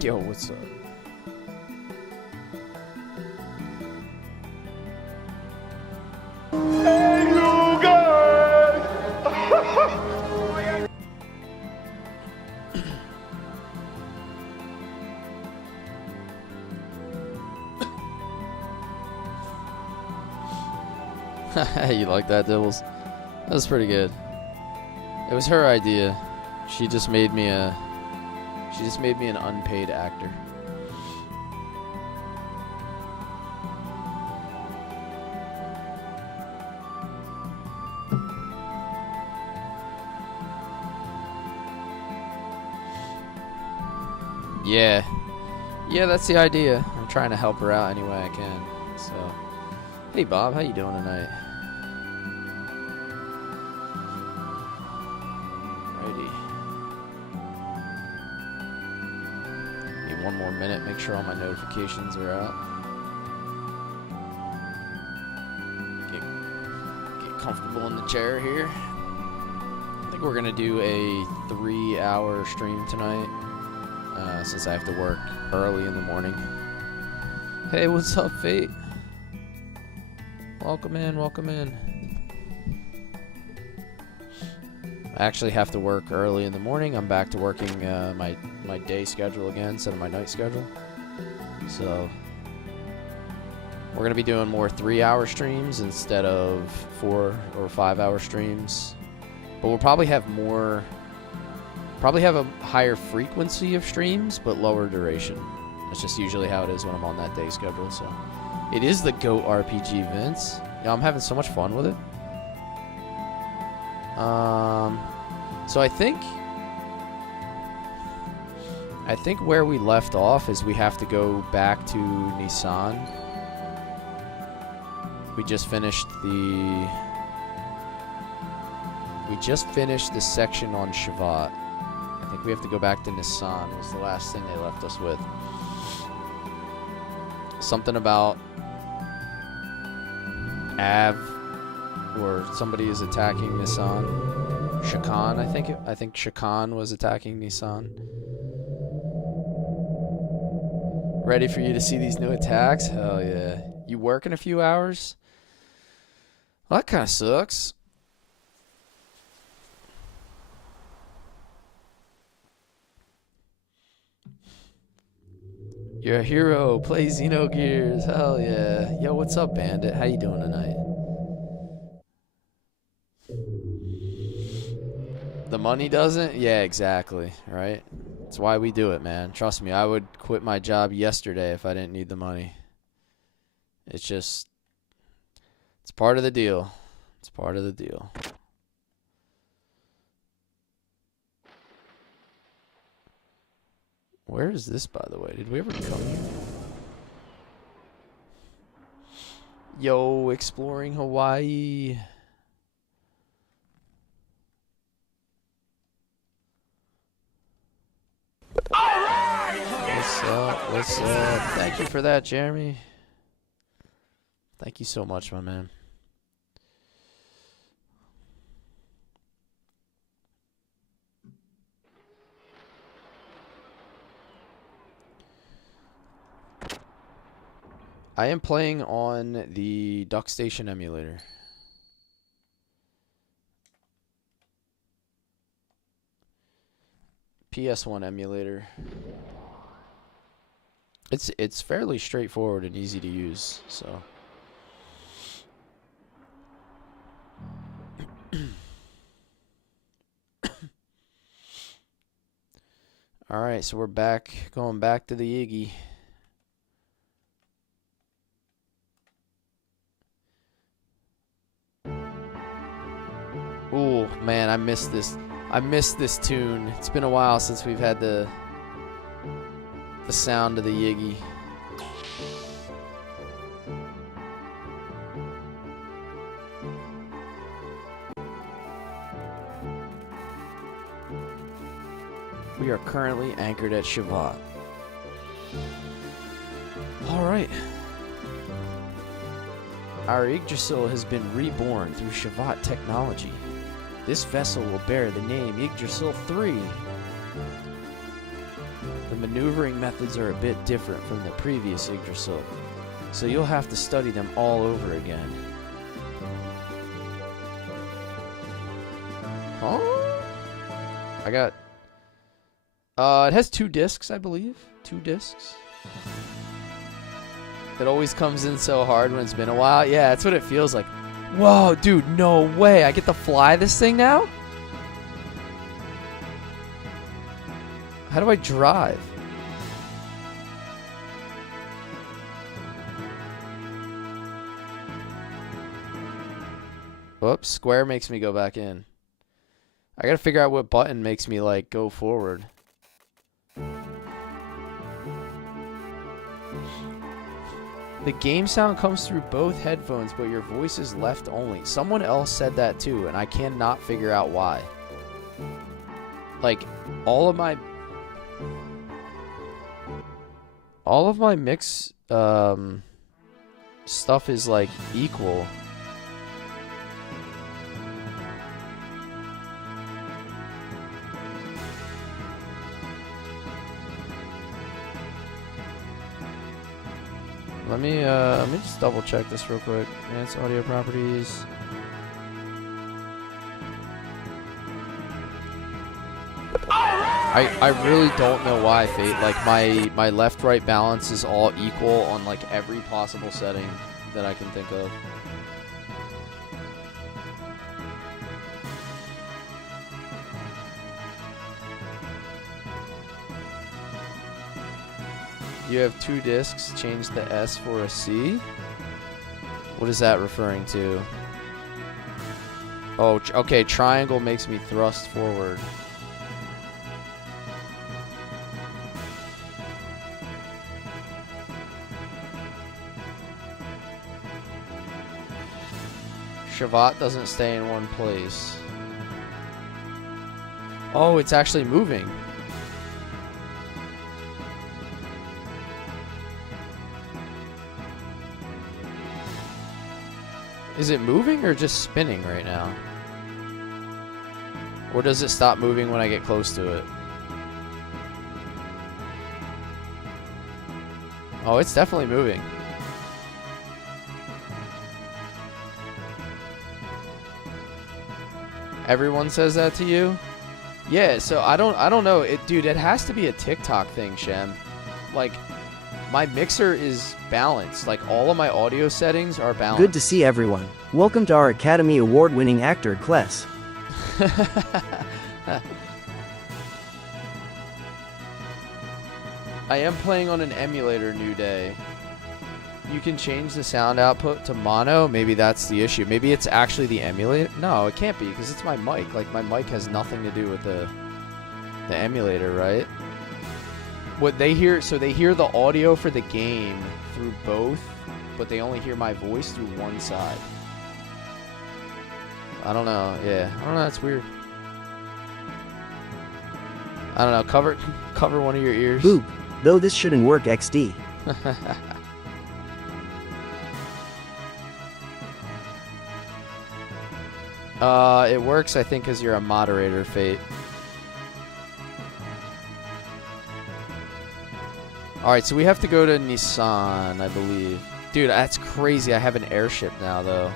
Yo, what's up? Hey, you guys! You like that, Dibbles? That was pretty good. It was her idea. She just made me an unpaid actor. Yeah. Yeah, that's the idea. I'm trying to help her out any way I can. So, hey Bob, how you doing tonight? Righty. Need one more minute, make sure all my notifications are out. Get comfortable in the chair here. I think we're gonna do a 3-hour stream tonight. Since I have to work early in the morning. Hey, what's up, Fate? Welcome in, welcome in. I actually have to work early in the morning. I'm back to working my day schedule again instead of my night schedule. So we're gonna be doing more 3-hour streams instead of 4 or 5-hour streams. But we'll probably have more. Probably have a higher frequency of streams, but lower duration. That's just usually how it is when I'm on that day schedule. So, it is the GOAT RPG, Vince. Yeah, I'm having so much fun with it. So I think where we left off is we have to go back to Nissan. We just finished the section on Shavat. I think we have to go back to Nissan was the last thing they left us with. Something about Av or somebody is attacking Nissan. Shakan, I think Shakan was attacking Nissan. Ready for you to see these new attacks? Hell yeah. You work in a few hours? Well, that kind of sucks. You're a hero. Play Xenogears. Hell yeah. Yo, what's up, Bandit? How you doing tonight? The money doesn't? Yeah, exactly. Right? That's why we do it, man. Trust me, I would quit my job yesterday if I didn't need the money. It's part of the deal. It's part of the deal. Where is this, by the way? Did we ever come here? Yo, exploring Hawaii. What's up? What's up? Thank you for that, Jeremy. Thank you so much, my man. I am playing on the Duck Station emulator. PS1 emulator. It's fairly straightforward and easy to use, so. All right, so we're back, going back to the Iggy. Ooh, man, I missed this. I missed this tune. It's been a while since we've had the sound of the Yiggy. We are currently anchored at Shavat. All right. Our Yggdrasil has been reborn through Shavat technology. This vessel will bear the name Yggdrasil 3. The maneuvering methods are a bit different from the previous Yggdrasil, so you'll have to study them all over again. Huh? I got... it has 2 discs, I believe. 2 discs. It always comes in so hard when it's been a while. Yeah, that's what it feels like. Whoa, dude, no way. I get to fly this thing now? How do I drive? Whoops, square makes me go back in. I gotta figure out what button makes me, like, go forward. The game sound comes through both headphones, but your voice is left only. Someone else said that too, and I cannot figure out why. Like, all of my mix stuff is like equal. Let me just double check this real quick. Advanced audio properties. I really don't know why, Fate. Like my left-right balance is all equal on like every possible setting that I can think of. You have 2 discs, change the S for a C? What is that referring to? Oh, okay, triangle makes me thrust forward. Shavat doesn't stay in one place. Oh, it's actually moving. Is it moving or just spinning right now? Or does it stop moving when I get close to it? Oh, it's definitely moving. Everyone says that to you? Yeah, so I don't know. Dude, it has to be a TikTok thing, Shem. Like, my mixer is balanced. Like, all of my audio settings are balanced. Good to see everyone. Welcome to our Academy Award-winning actor, Kless. I am playing on an emulator, New Day. You can change the sound output to mono. Maybe that's the issue. Maybe it's actually the emulator. No, it can't be, because it's my mic. Like, my mic has nothing to do with the emulator, right? What they hear, so they hear the audio for the game through both, but they only hear my voice through one side. I don't know. Yeah, I don't know. That's weird. I don't know. Cover one of your ears. Boop. Though this shouldn't work, XD. It works, I think, because you're a moderator, Fate. Alright, so we have to go to Nissan, I believe. Dude, that's crazy. I have an airship now, though.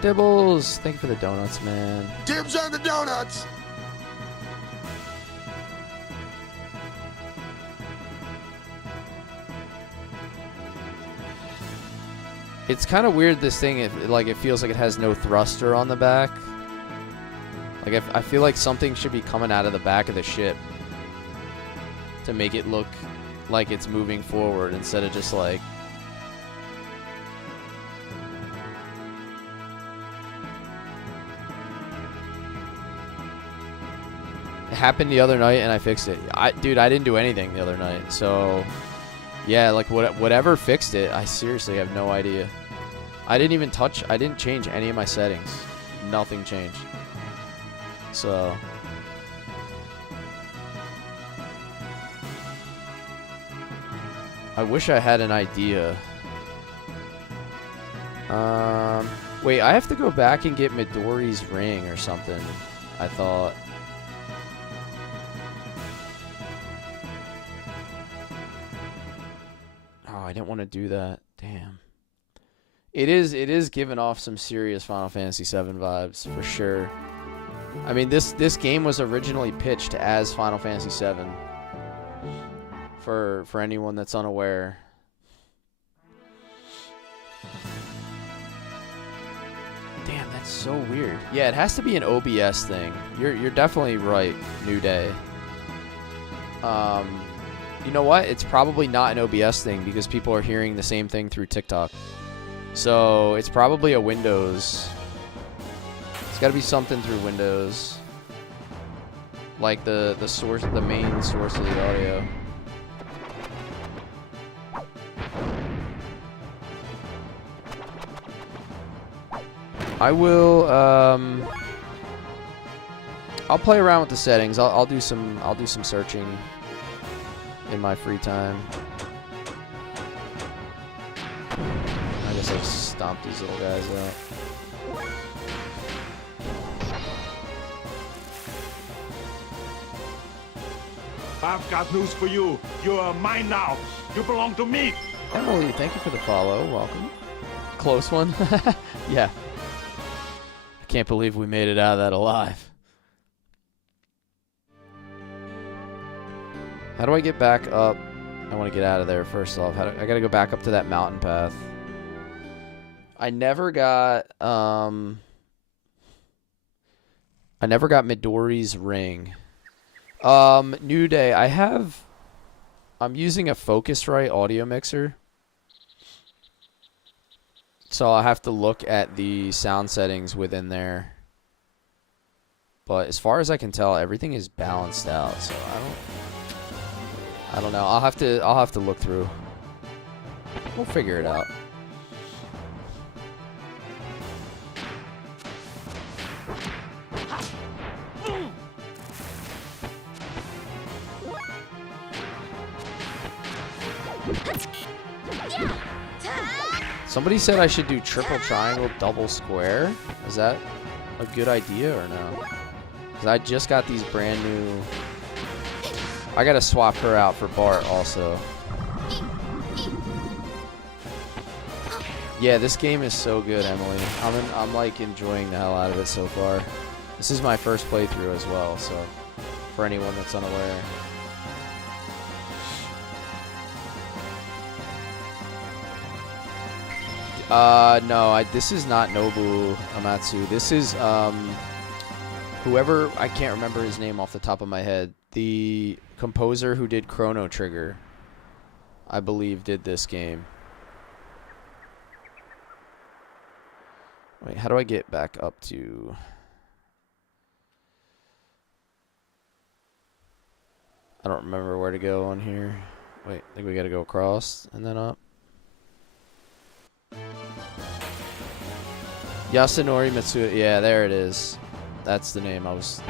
Dibbles! Thank you for the donuts, man. Dibs on the donuts. It's kind of weird, this thing. It feels like it has no thruster on the back. Like, I feel like something should be coming out of the back of the ship to make it look like it's moving forward instead of just like... It happened the other night and I fixed it. Dude, I didn't do anything the other night. So, yeah, like whatever fixed it, I seriously have no idea. I didn't change any of my settings. Nothing changed. So, I wish I had an idea. Wait, I have to go back and get Midori's ring or something. I thought. Oh, I didn't want to do that. Damn. It is giving off some serious Final Fantasy VII vibes for sure. I mean, this game was originally pitched as Final Fantasy VII. For anyone that's unaware. Damn, that's so weird. Yeah, it has to be an OBS thing. You're definitely right, New Day. You know what? It's probably not an OBS thing because people are hearing the same thing through TikTok. So it's probably a Windows. It's got to be something through Windows, like the source, the main source of the audio. I will. I'll play around with the settings. I'll do some searching in my free time. I guess I stomp these little guys out. I've got news for you. You are mine now. You belong to me. Emily, thank you for the follow. Welcome. Close one. Yeah. I can't believe we made it out of that alive. How do I get back up? I want to get out of there first off. I got to go back up to that mountain path. I never got Midori's ring. New Day, I'm using a Focusrite audio mixer. So I'll have to look at the sound settings within there. But as far as I can tell, everything is balanced out, so I don't know. I'll have to look through. We'll figure it out. Somebody said I should do triple triangle, double square. Is that a good idea or no? Because I just got these brand new... I gotta swap her out for Bart also. Yeah, this game is so good, Emily. I'm like enjoying the hell out of it so far. This is my first playthrough as well, so for anyone that's unaware. No, this is not Nobu Amatsu. This is, whoever, I can't remember his name off the top of my head. The composer who did Chrono Trigger, I believe, did this game. Wait, how do I get back up to... I don't remember where to go on here. Wait, I think we gotta go across and then up. Yasunori Mitsuda. Yeah, there it is. That's the name I was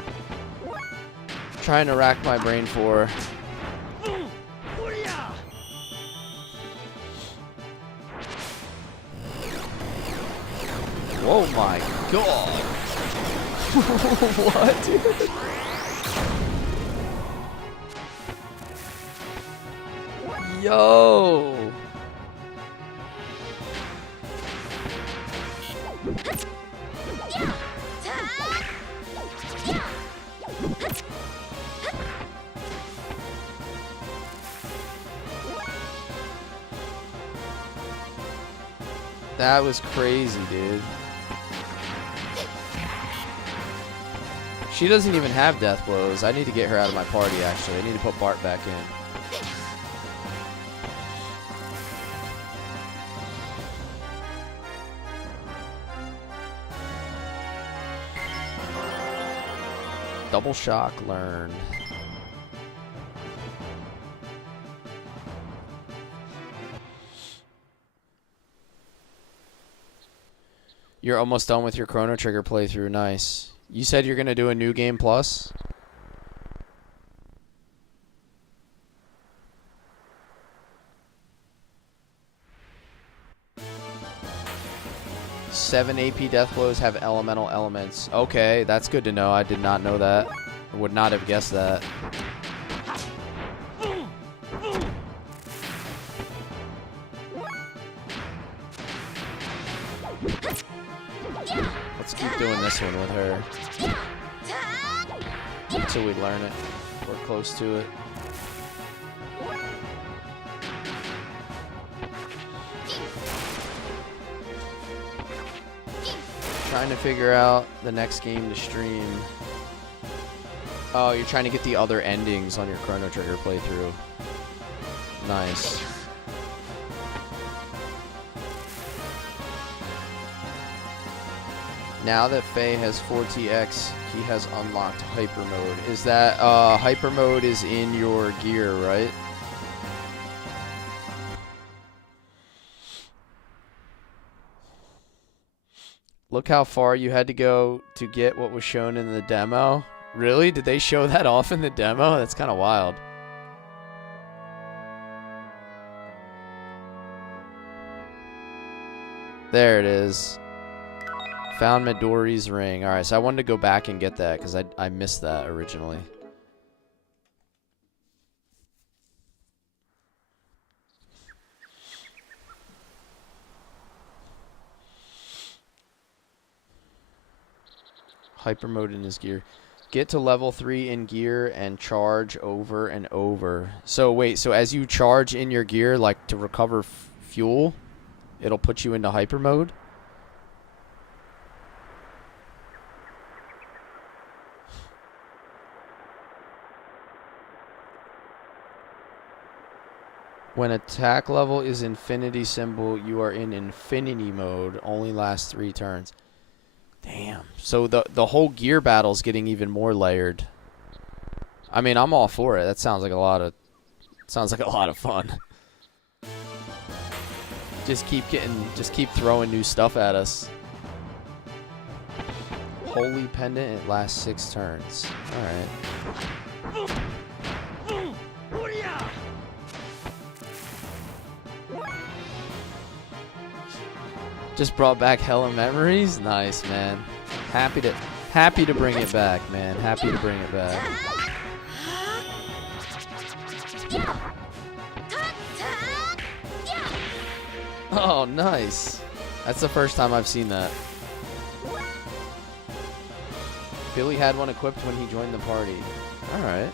trying to rack my brain for. Whoa, my God. What, dude? Yo. That was crazy, dude. She doesn't even have death blows. I need to get her out of my party, actually. I need to put Bart back in. Double shock learned. You're almost done with your Chrono Trigger playthrough. Nice. You said you're going to do a new game plus? 7 AP death blows have elemental elements. Okay, that's good to know. I did not know that. I would not have guessed that. Let's keep doing this one with her until we learn it. We're close to it. Trying to figure out the next game to stream. Oh, you're trying to get the other endings on your Chrono Trigger playthrough. Nice. Now that Faye has 4TX, he has unlocked Hyper Mode. Is that, Hyper Mode is in your gear, right? Look how far you had to go to get what was shown in the demo. Really? Did they show that off in the demo? That's kind of wild. There it is. Found Midori's ring. Alright, so I wanted to go back and get that because I missed that originally. Hyper mode in his gear. Get to level 3 in gear and charge over and over. So wait, so as you charge in your gear, like to recover fuel, it'll put you into hyper mode? When attack level is infinity symbol, you are in infinity mode. Only lasts 3 turns. Damn. So the whole gear battle's getting even more layered. I mean, I'm all for it. That sounds like a lot of fun. Just keep throwing new stuff at us. Holy pendant, it lasts 6 turns. All right. Just brought back hella memories. Nice, man. Happy to bring it back, man. Happy to bring it back. Oh, nice. That's the first time I've seen that. Billy had one equipped when he joined the party. All right.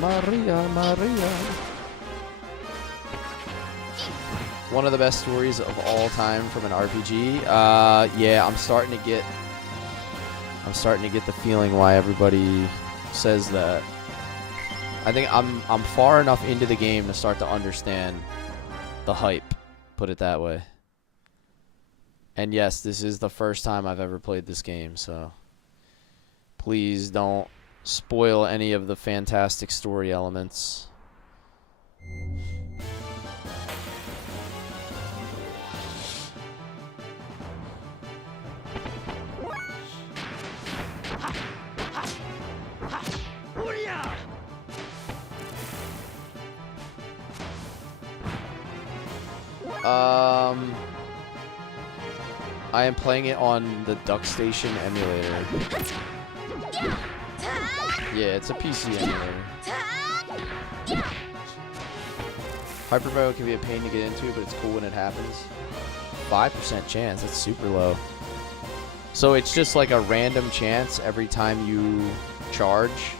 Maria. One of the best stories of all time from an RPG. Yeah, I'm starting to get the feeling why everybody says that. I think I'm far enough into the game to start to understand the hype, put it that way. And yes, this is the first time I've ever played this game, so please don't spoil any of the fantastic story elements. I am playing it on the Duck Station emulator. Yeah, it's a PC emulator. Hyper mode can be a pain to get into, but it's cool when it happens. 5% chance, that's super low. So it's just like a random chance every time you charge.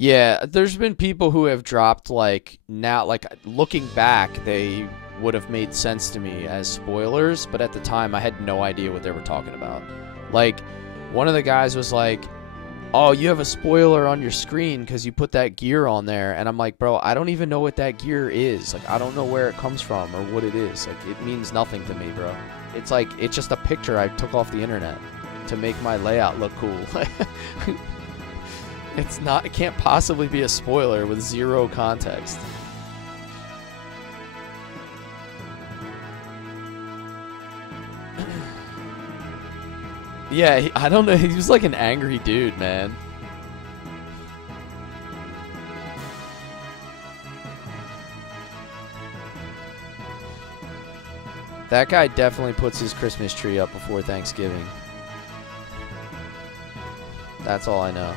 Yeah, there's been people who have dropped, like, now, like, looking back, they would have made sense to me as spoilers, but at the time, I had no idea what they were talking about. Like, one of the guys was like, oh, you have a spoiler on your screen because you put that gear on there, and I'm like, bro, I don't even know what that gear is. Like, I don't know where it comes from or what it is. Like, it means nothing to me, bro. It's like, it's just a picture I took off the internet to make my layout look cool. It's not, it can't possibly be a spoiler with zero context. Yeah, I don't know, he was like an angry dude, man. That guy definitely puts his Christmas tree up before Thanksgiving. That's all I know.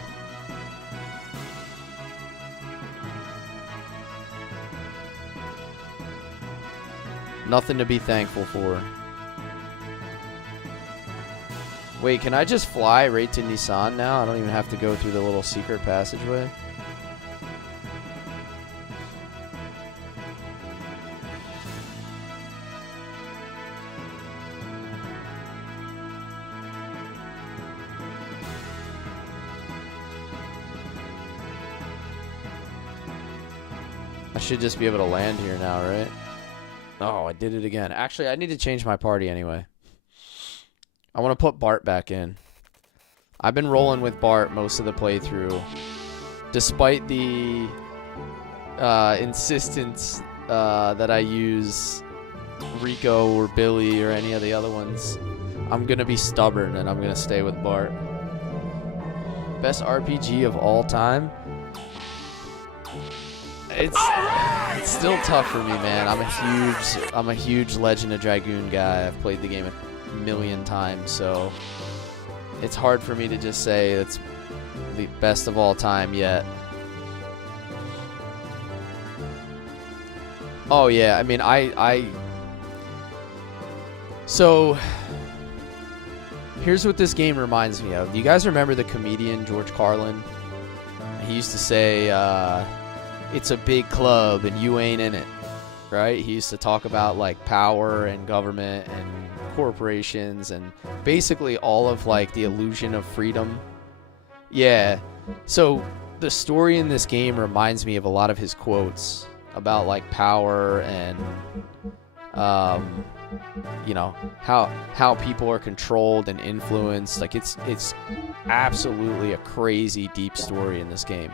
Nothing to be thankful for. Wait, can I just fly right to Nissan now? I don't even have to go through the little secret passageway. I should just be able to land here now, right? Oh, I did it again. Actually, I need to change my party anyway. I want to put Bart back in. I've been rolling with Bart most of the playthrough. Despite the insistence that I use Rico or Billy or any of the other ones, I'm going to be stubborn and I'm going to stay with Bart. Best RPG of all time? It's still tough for me, man. I'm a huge Legend of Dragoon guy. I've played the game a million times, so it's hard for me to just say it's the best of all time yet. Oh yeah, I mean so here's what this game reminds me of. Do you guys remember the comedian George Carlin? He used to say it's a big club and you ain't in it, right? He used to talk about like power and government and corporations and basically all of like the illusion of freedom. Yeah. So the story in this game reminds me of a lot of his quotes about like power and you know, how people are controlled and influenced. Like it's absolutely a crazy deep story in this game.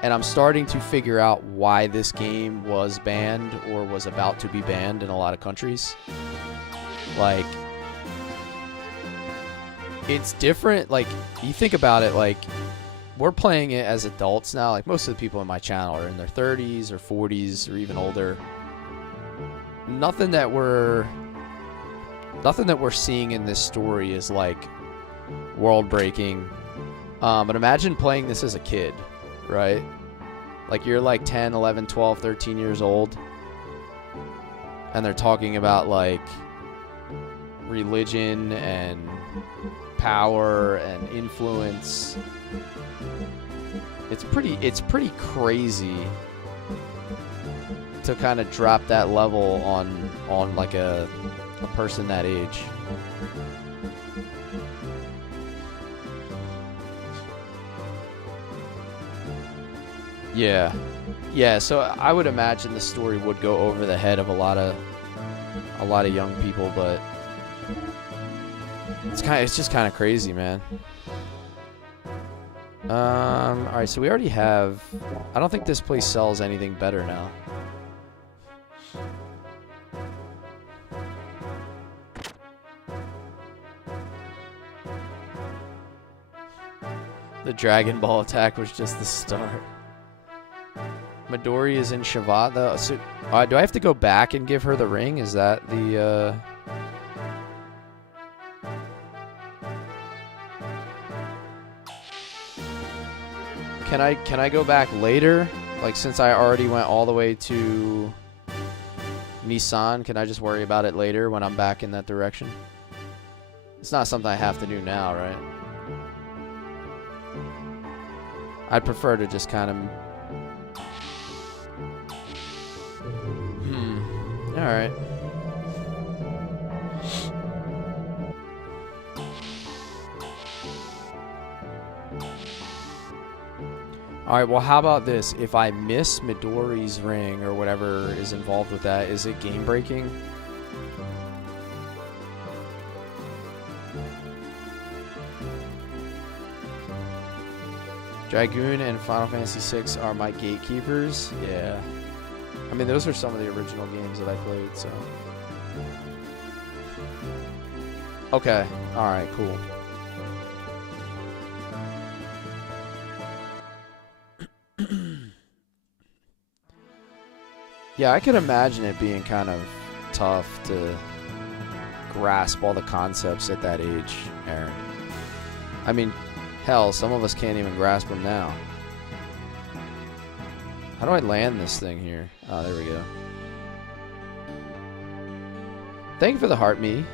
And I'm starting to figure out why this game was banned or was about to be banned in a lot of countries. Like, it's different. Like, you think about it, like, we're playing it as adults now. Like, most of the people in my channel are in their 30s or 40s or even older. Nothing that we're seeing in this story is, like, world-breaking. But imagine playing this as a kid. Right? Like you're like 10, 11, 12, 13 years old and they're talking about like religion and power and influence. It's pretty crazy to kind of drop that level on like a person that age. Yeah, so I would imagine the story would go over the head of a lot of young people, but it's just kind of crazy, man. All right, so we already have. I don't think this place sells anything better now. The Dragon Ball attack was just the start. Midori is in Shavat, though. So, do I have to go back and give her the ring? Is that the, Can I go back later? Like, since I already went all the way to Nissan, can I just worry about it later when I'm back in that direction? It's not something I have to do now, right? I'd prefer to just kind of... Alright. Alright, well, how about this? If I miss Midori's ring or whatever is involved with that, is it game breaking? Dragoon and Final Fantasy VI are my gatekeepers. Yeah. I mean, those are some of the original games that I played, so. Okay. Alright, cool. Yeah, I could imagine it being kind of tough to grasp all the concepts at that age, Aaron. I mean, hell, some of us can't even grasp them now. How do I land this thing here? Oh, there we go. Thank you for the heart, me.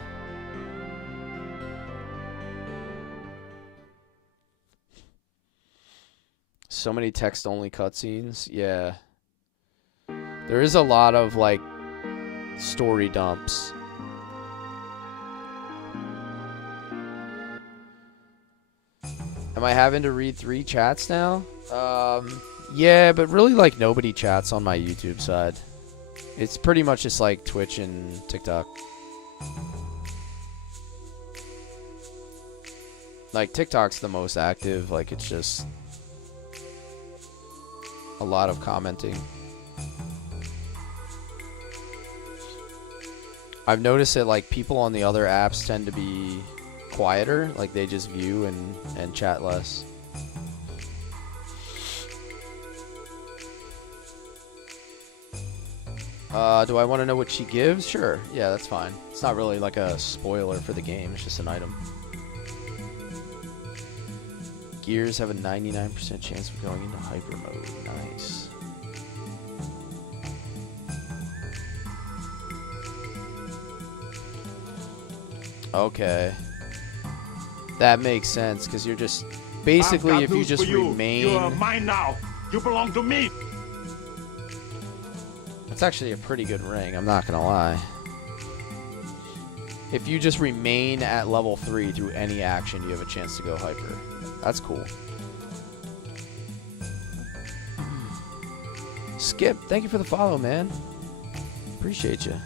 So many text-only cutscenes. Yeah. There is a lot of, like, story dumps. Am I having to read 3 chats now? Yeah, but really, like, nobody chats on my YouTube side. It's pretty much just, like, Twitch and TikTok. Like, TikTok's the most active. Like, it's just a lot of commenting. I've noticed that, like, people on the other apps tend to be quieter. Like, they just view and chat less. Do I want to know what she gives? Sure. Yeah, that's fine. It's not really like a spoiler for the game. It's just an item. Gears have a 99% chance of going into hyper mode. Nice. Okay. That makes sense, because you're just... Basically, if you just remain... You are mine now. You belong to me. That's actually a pretty good ring, I'm not gonna lie. If you just remain at level 3 through any action, you have a chance to go hyper. That's cool. Skip, thank you for the follow, man. Appreciate you.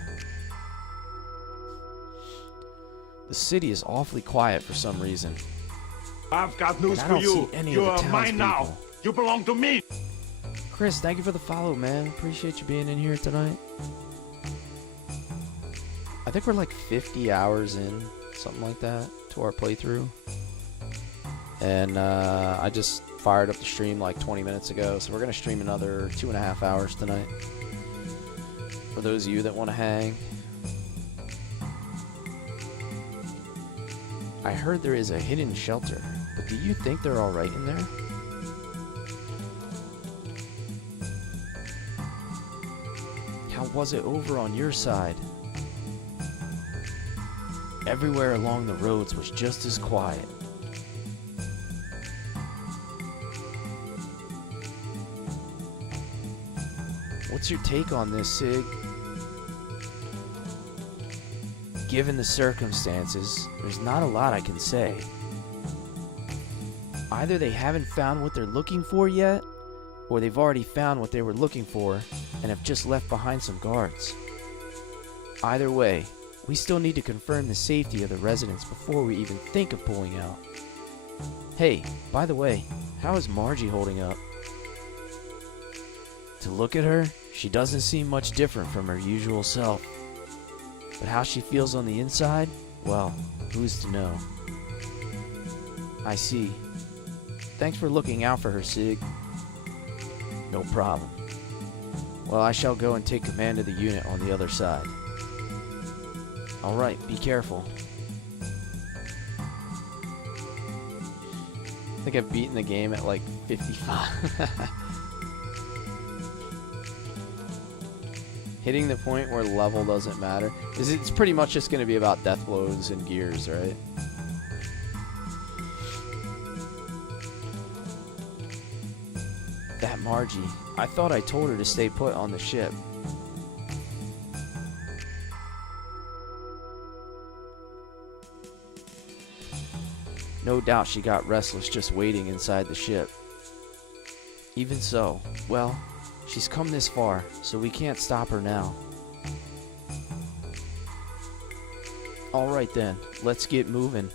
The city is awfully quiet for some reason. I've got news for you. You are mine now. You belong to me. Chris, thank you for the follow, man. Appreciate you being in here tonight. I think we're like 50 hours in, something like that, to our playthrough. And I just fired up the stream like 20 minutes ago, so we're going to stream another 2.5 hours tonight. For those of you that want to hang. I heard there is a hidden shelter, but do you think they're alright in there? How was it over on your side? Everywhere along the roads was just as quiet. What's your take on this, Sig? Given the circumstances, there's not a lot I can say. Either they haven't found what they're looking for yet, or they've already found what they were looking for and have just left behind some guards. Either way, we still need to confirm the safety of the residents before we even think of pulling out. Hey, by the way, how is Margie holding up? To look at her, she doesn't seem much different from her usual self. But how she feels on the inside, well, who's to know? I see. Thanks for looking out for her, Sig. No problem. Well, I shall go and take command of the unit on the other side. Alright, be careful. I think I've beaten the game at like 55. Hitting the point where level doesn't matter. It's pretty much just going to be about death blows and gears, right? That Margie. I thought I told her to stay put on the ship. No doubt she got restless just waiting inside the ship. Even so, well, she's come this far, so we can't stop her now. Alright then, let's get moving.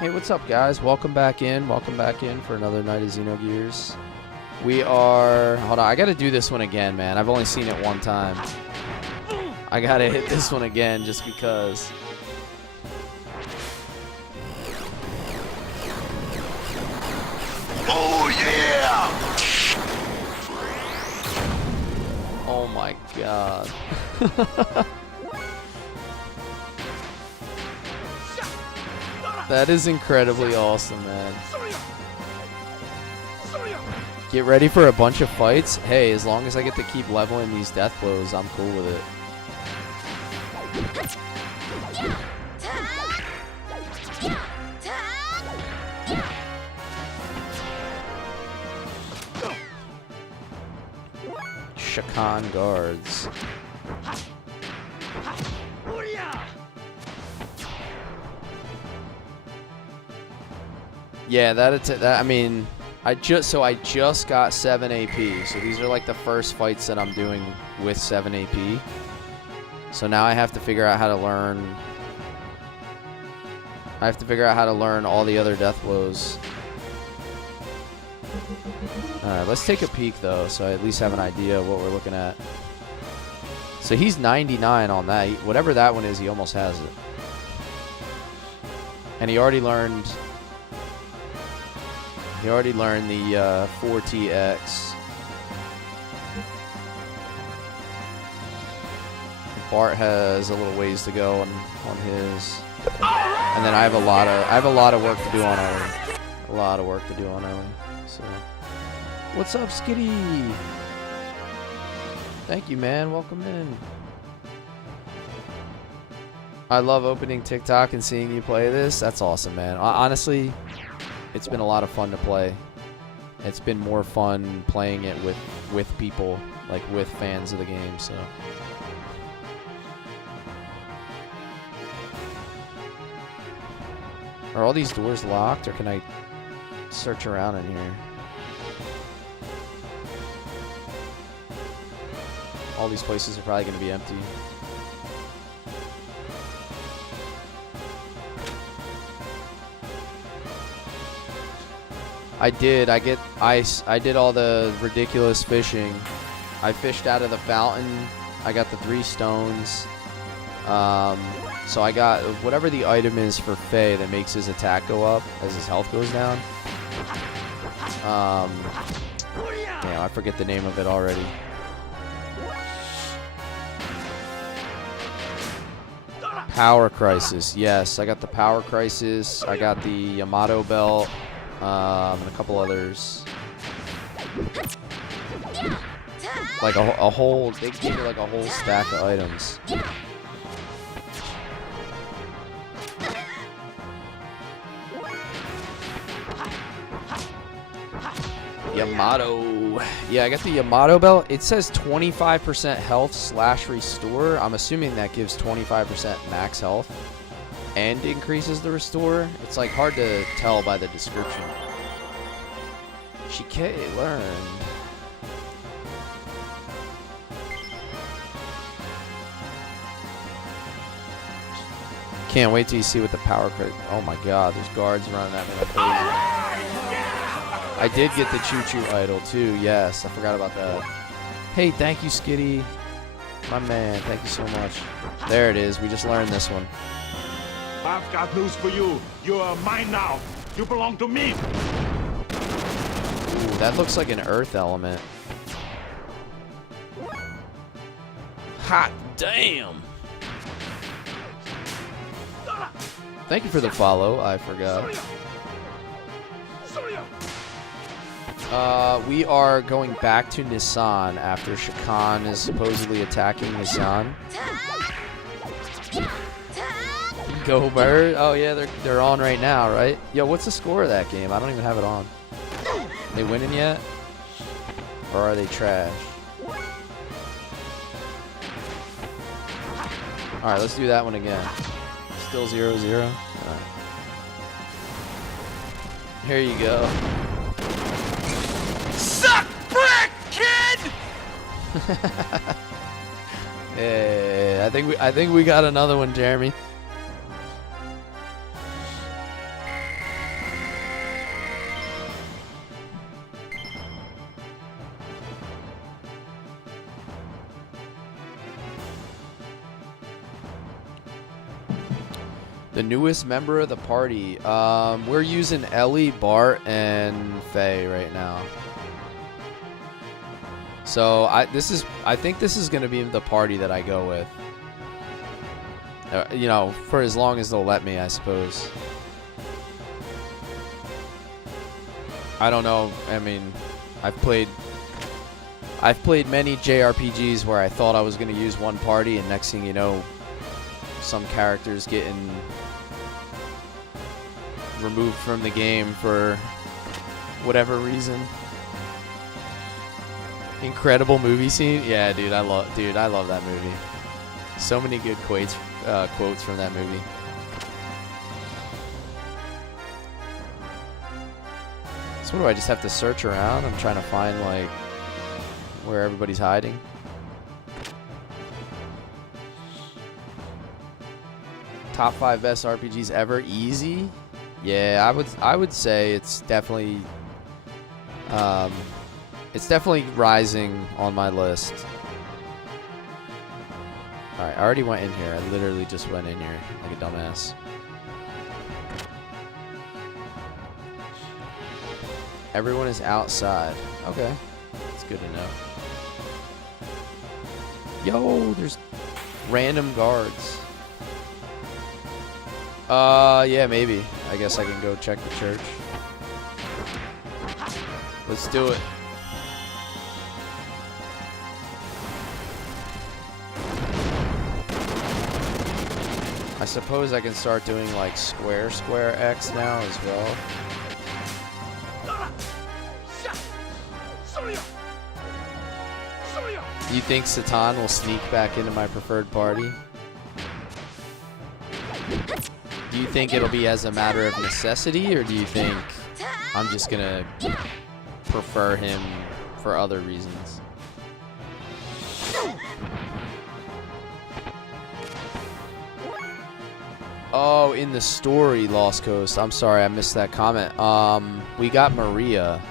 Hey, what's up, guys? Welcome back in. Welcome back in for another night of Xenogears. We are... Hold on, I gotta do this one again, man. I've only seen it one time. I gotta hit this one again just because. Oh, yeah! Oh my god. That is incredibly awesome, man. Get ready for a bunch of fights. Hey, as long as I get to keep leveling these death blows, I'm cool with it. Shakan guards. Yeah, that I mean, I just got 7 AP. So these are like the first fights that I'm doing with 7 AP. So now I have to figure out how to learn. I have to figure out how to learn all the other death blows. Alright, let's take a peek though, so I at least have an idea of what we're looking at. So he's 99 on that. Whatever that one is, he almost has it. And he already learned the 4TX. Bart has a little ways to go on his. And then I have a lot of work to do on Owen. A lot of work to do on Owen. So, what's up, Skitty? Thank you, man. Welcome in. I love opening TikTok and seeing you play this. That's awesome, man. Honestly, it's been a lot of fun to play. It's been more fun playing it with people, like with fans of the game. So. Are all these doors locked, or can I search around in here? All these places are probably going to be empty. I did all the ridiculous fishing. I fished out of the fountain. I got the 3 stones. So I got whatever the item is for Faye that makes his attack go up as his health goes down. Yeah, I forget the name of it already. Power Crisis. Yes, I got the Power Crisis. I got the Yamato belt, and a couple others. Like a whole. They gave me like a whole stack of items. Yamato. Yeah, I got the Yamato belt. It says 25% health / restore. I'm assuming that gives 25% max health and increases the restore. It's like hard to tell by the description. Shike learned. Can't wait till you see what the power crit. Oh my god, there's guards running at me like crazy. I did get the choo-choo idol too, yes. I forgot about that. Hey, thank you, Skitty. My man, thank you so much. There it is. We just learned this one. I've got news for you. You're mine now. You belong to me. Ooh, that looks like an earth element. Hot damn. Thank you for the follow. I forgot. We are going back to Nissan after Shakan is supposedly attacking Nissan. Go Bird. Oh yeah, they're on right now, right? Yo, what's the score of that game? I don't even have it on. They winning yet? Or are they trash? Alright, let's do that one again. Still 0-0. Right. Here you go. Suck brick, kid! Hey, I think we got another one, Jeremy. The newest member of the party. We're using Ellie, Bart, and Faye right now. So I think this is gonna be the party that I go with. You know, for as long as they'll let me, I suppose. I don't know. I mean, I've played many JRPGs where I thought I was gonna use one party, and next thing you know, some characters getting removed from the game for whatever reason. Incredible movie scene. Yeah, dude, I love that movie. So many good quotes from that movie. So what do I just have to search around? I'm trying to find like where everybody's hiding. Top 5 best RPGs ever. Easy. Yeah, I would say it's definitely rising on my list. All right, I already went in here. I literally just went in here like a dumbass. Everyone is outside. Okay, that's good to know. Yo, there's random guards. Yeah, maybe. I guess I can go check the church. Let's do it. I suppose I can start doing like square X now as well. Do you think Satan will sneak back into my preferred party? Do you think it'll be as a matter of necessity, or do you think I'm just gonna prefer him for other reasons? Oh, in the story, Lost Coast. I'm sorry, I missed that comment. We got Maria,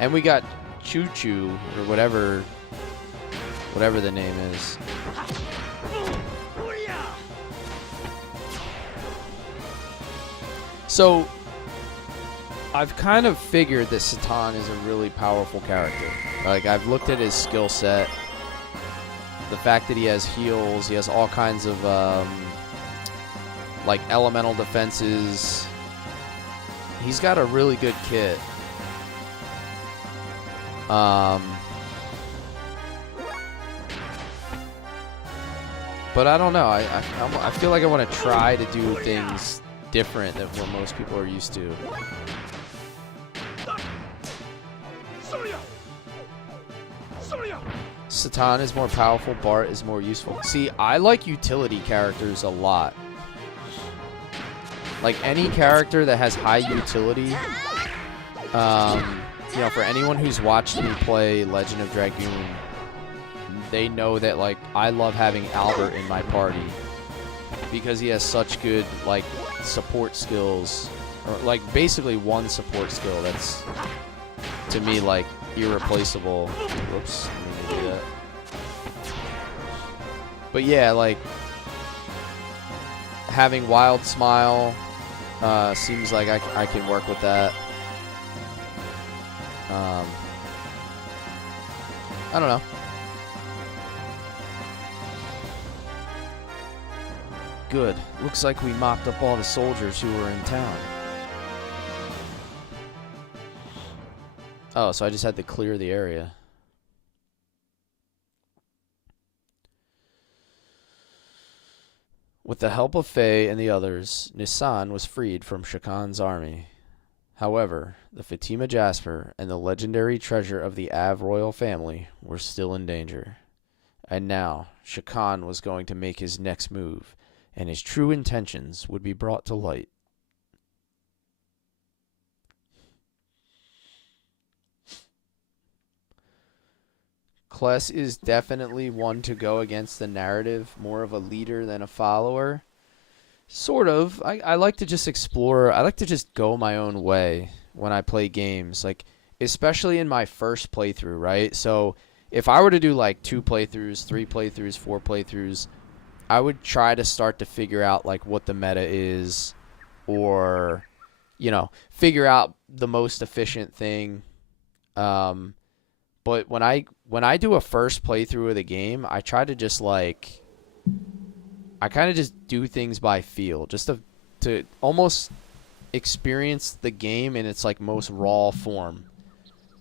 and we got Choo Choo, or whatever the name is. So, I've kind of figured that Satan is a really powerful character. Like, I've looked at his skill set, the fact that he has heals, he has all kinds of, like, elemental defenses. He's got a really good kit. But I don't know. I feel like I want to try to do things different than what most people are used to. Satan is more powerful, Bart is more useful. See, I like utility characters a lot. Like any character that has high utility. You know, for anyone who's watched me play Legend of Dragoon, they know that like I love having Albert in my party because he has such good like support skills, or like basically one support skill that's to me like irreplaceable. Whoops, I didn't mean to do that. But yeah, like having Wild Smile seems like I can work with that. I don't know. Good. Looks like we mopped up all the soldiers who were in town. Oh, so I just had to clear the area. With the help of Faye and the others, Nissan was freed from Shakan's army. However, the Fatima Jasper and the legendary treasure of the Av royal family were still in danger. And now, Shakan was going to make his next move, and his true intentions would be brought to light. Kless is definitely one to go against the narrative, more of a leader than a follower. Sort of. I like to just explore. I like to just go my own way when I play games, like especially in my first playthrough, right? So if I were to do like 2 playthroughs, 3 playthroughs, 4 playthroughs, I would try to start to figure out like what the meta is, or figure out the most efficient thing. But when I do a first playthrough of the game, I try to just I kind of just do things by feel, just to almost experience the game in its like most raw form,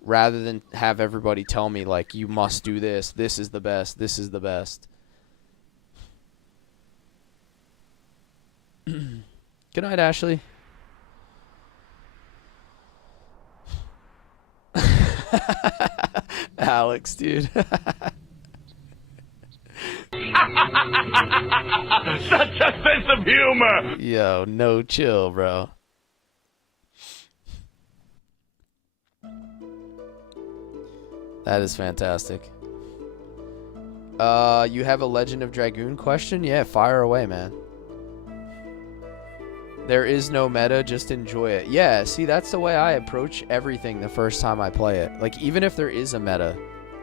rather than have everybody tell me like, you must do this, this is the best, this is the best. Good night, Ashley. Alex, dude. Such a sense of humor! Yo, no chill, bro. That is fantastic. You have a Legend of Dragoon question? Yeah, fire away, man. There is no meta, just enjoy it. Yeah, see, that's the way I approach everything the first time I play it. Like, even if there is a meta,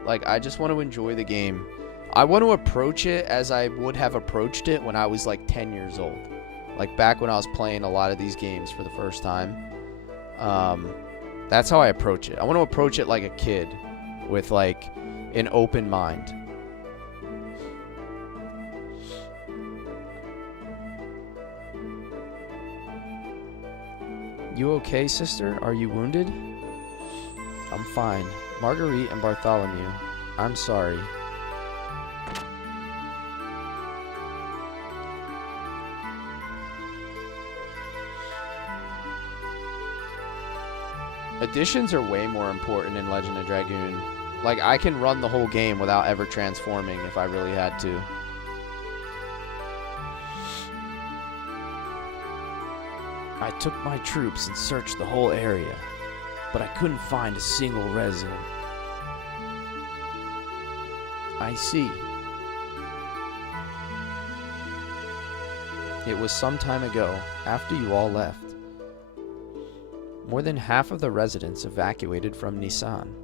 like, I just want to enjoy the game. I want to approach it as I would have approached it when I was, like, 10 years old. Like, back when I was playing a lot of these games for the first time. That's how I approach it. I want to approach it like a kid, with, like, an open mind. You okay, sister? Are you wounded? I'm fine. Marguerite and Bartholomew. I'm sorry. Additions are way more important in Legend of Dragoon. Like, I can run the whole game without ever transforming if I really had to. I took my troops and searched the whole area, but I couldn't find a single resident. I see. It was some time ago, after you all left. More than half of the residents evacuated from Nisan.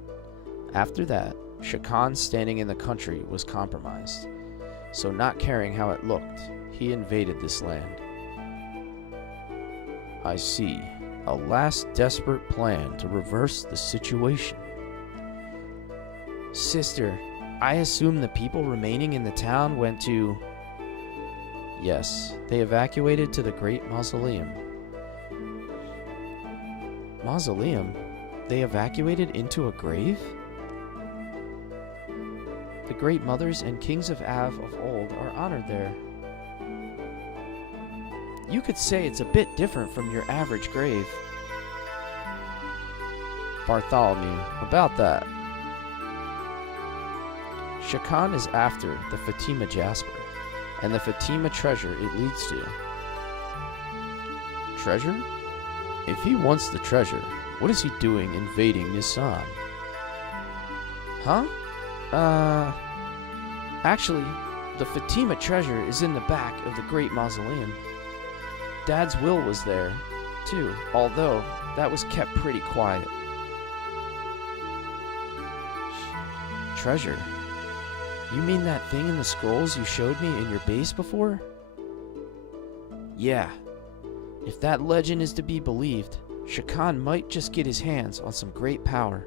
After that, Shakan standing in the country was compromised, so not caring how it looked, he invaded this land. I see. A last desperate plan to reverse the situation. Sister, I assume the people remaining in the town went to... Yes, they evacuated to the Great Mausoleum. Mausoleum? They evacuated into a grave? The great mothers and kings of Av of old are honored there. You could say it's a bit different from your average grave. Bartholomew, about that. Shakan is after the Fatima Jasper, and the Fatima treasure it leads to. Treasure? If he wants the treasure, what is he doing invading Nisan? Huh? Actually, the Fatima treasure is in the back of the Great Mausoleum. Dad's will was there, too, although that was kept pretty quiet. Treasure? You mean that thing in the scrolls you showed me in your base before? Yeah. If that legend is to be believed, Shakan might just get his hands on some great power.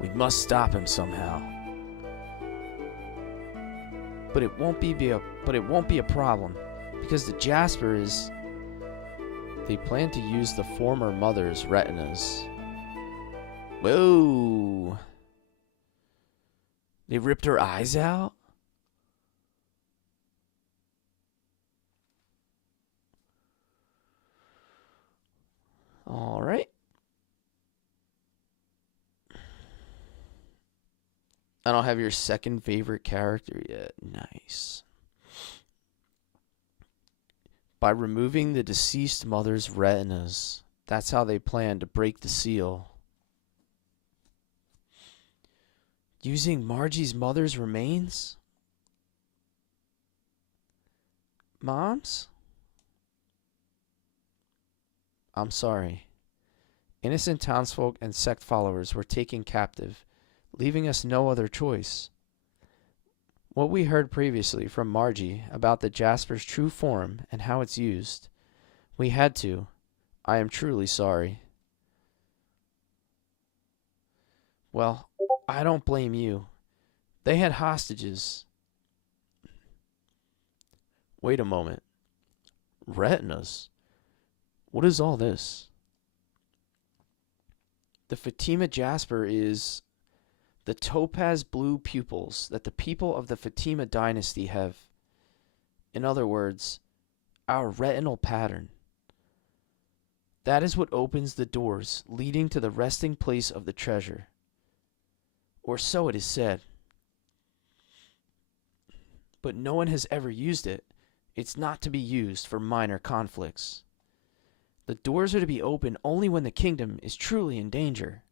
We must stop him somehow. But it won't be a problem, because the Jasper is... They plan to use the former mother's retinas. Whoa! They ripped her eyes out? Alright. I don't have your second favorite character yet. Nice. By removing the deceased mother's retinas. That's how they plan to break the seal. Using Margie's mother's remains? Moms? I'm sorry. Innocent townsfolk and sect followers were taken captive, leaving us no other choice. What we heard previously from Margie about the Jasper's true form and how it's used, we had to. I am truly sorry. Well, I don't blame you. They had hostages. Wait a moment. Retinas? What is all this? The Fatima Jasper is the topaz blue pupils that the people of the Fatima dynasty have. In other words, our retinal pattern. That is what opens the doors leading to the resting place of the treasure. Or so it is said. But no one has ever used it. It's not to be used for minor conflicts. The doors are to be opened only when the kingdom is truly in danger.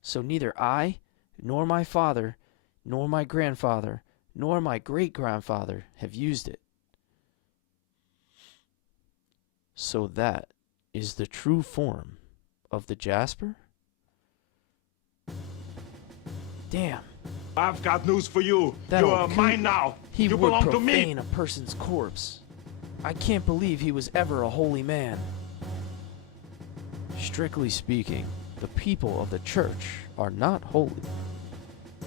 So neither I, nor my father, nor my grandfather, nor my great-grandfather have used it. So that is the true form of the Jasper? Damn. I've got news for you. That You're old coot, mine now. He You would belong to me. profane a person's corpse. I can't believe he was ever a holy man. Strictly speaking, the people of the church are not holy.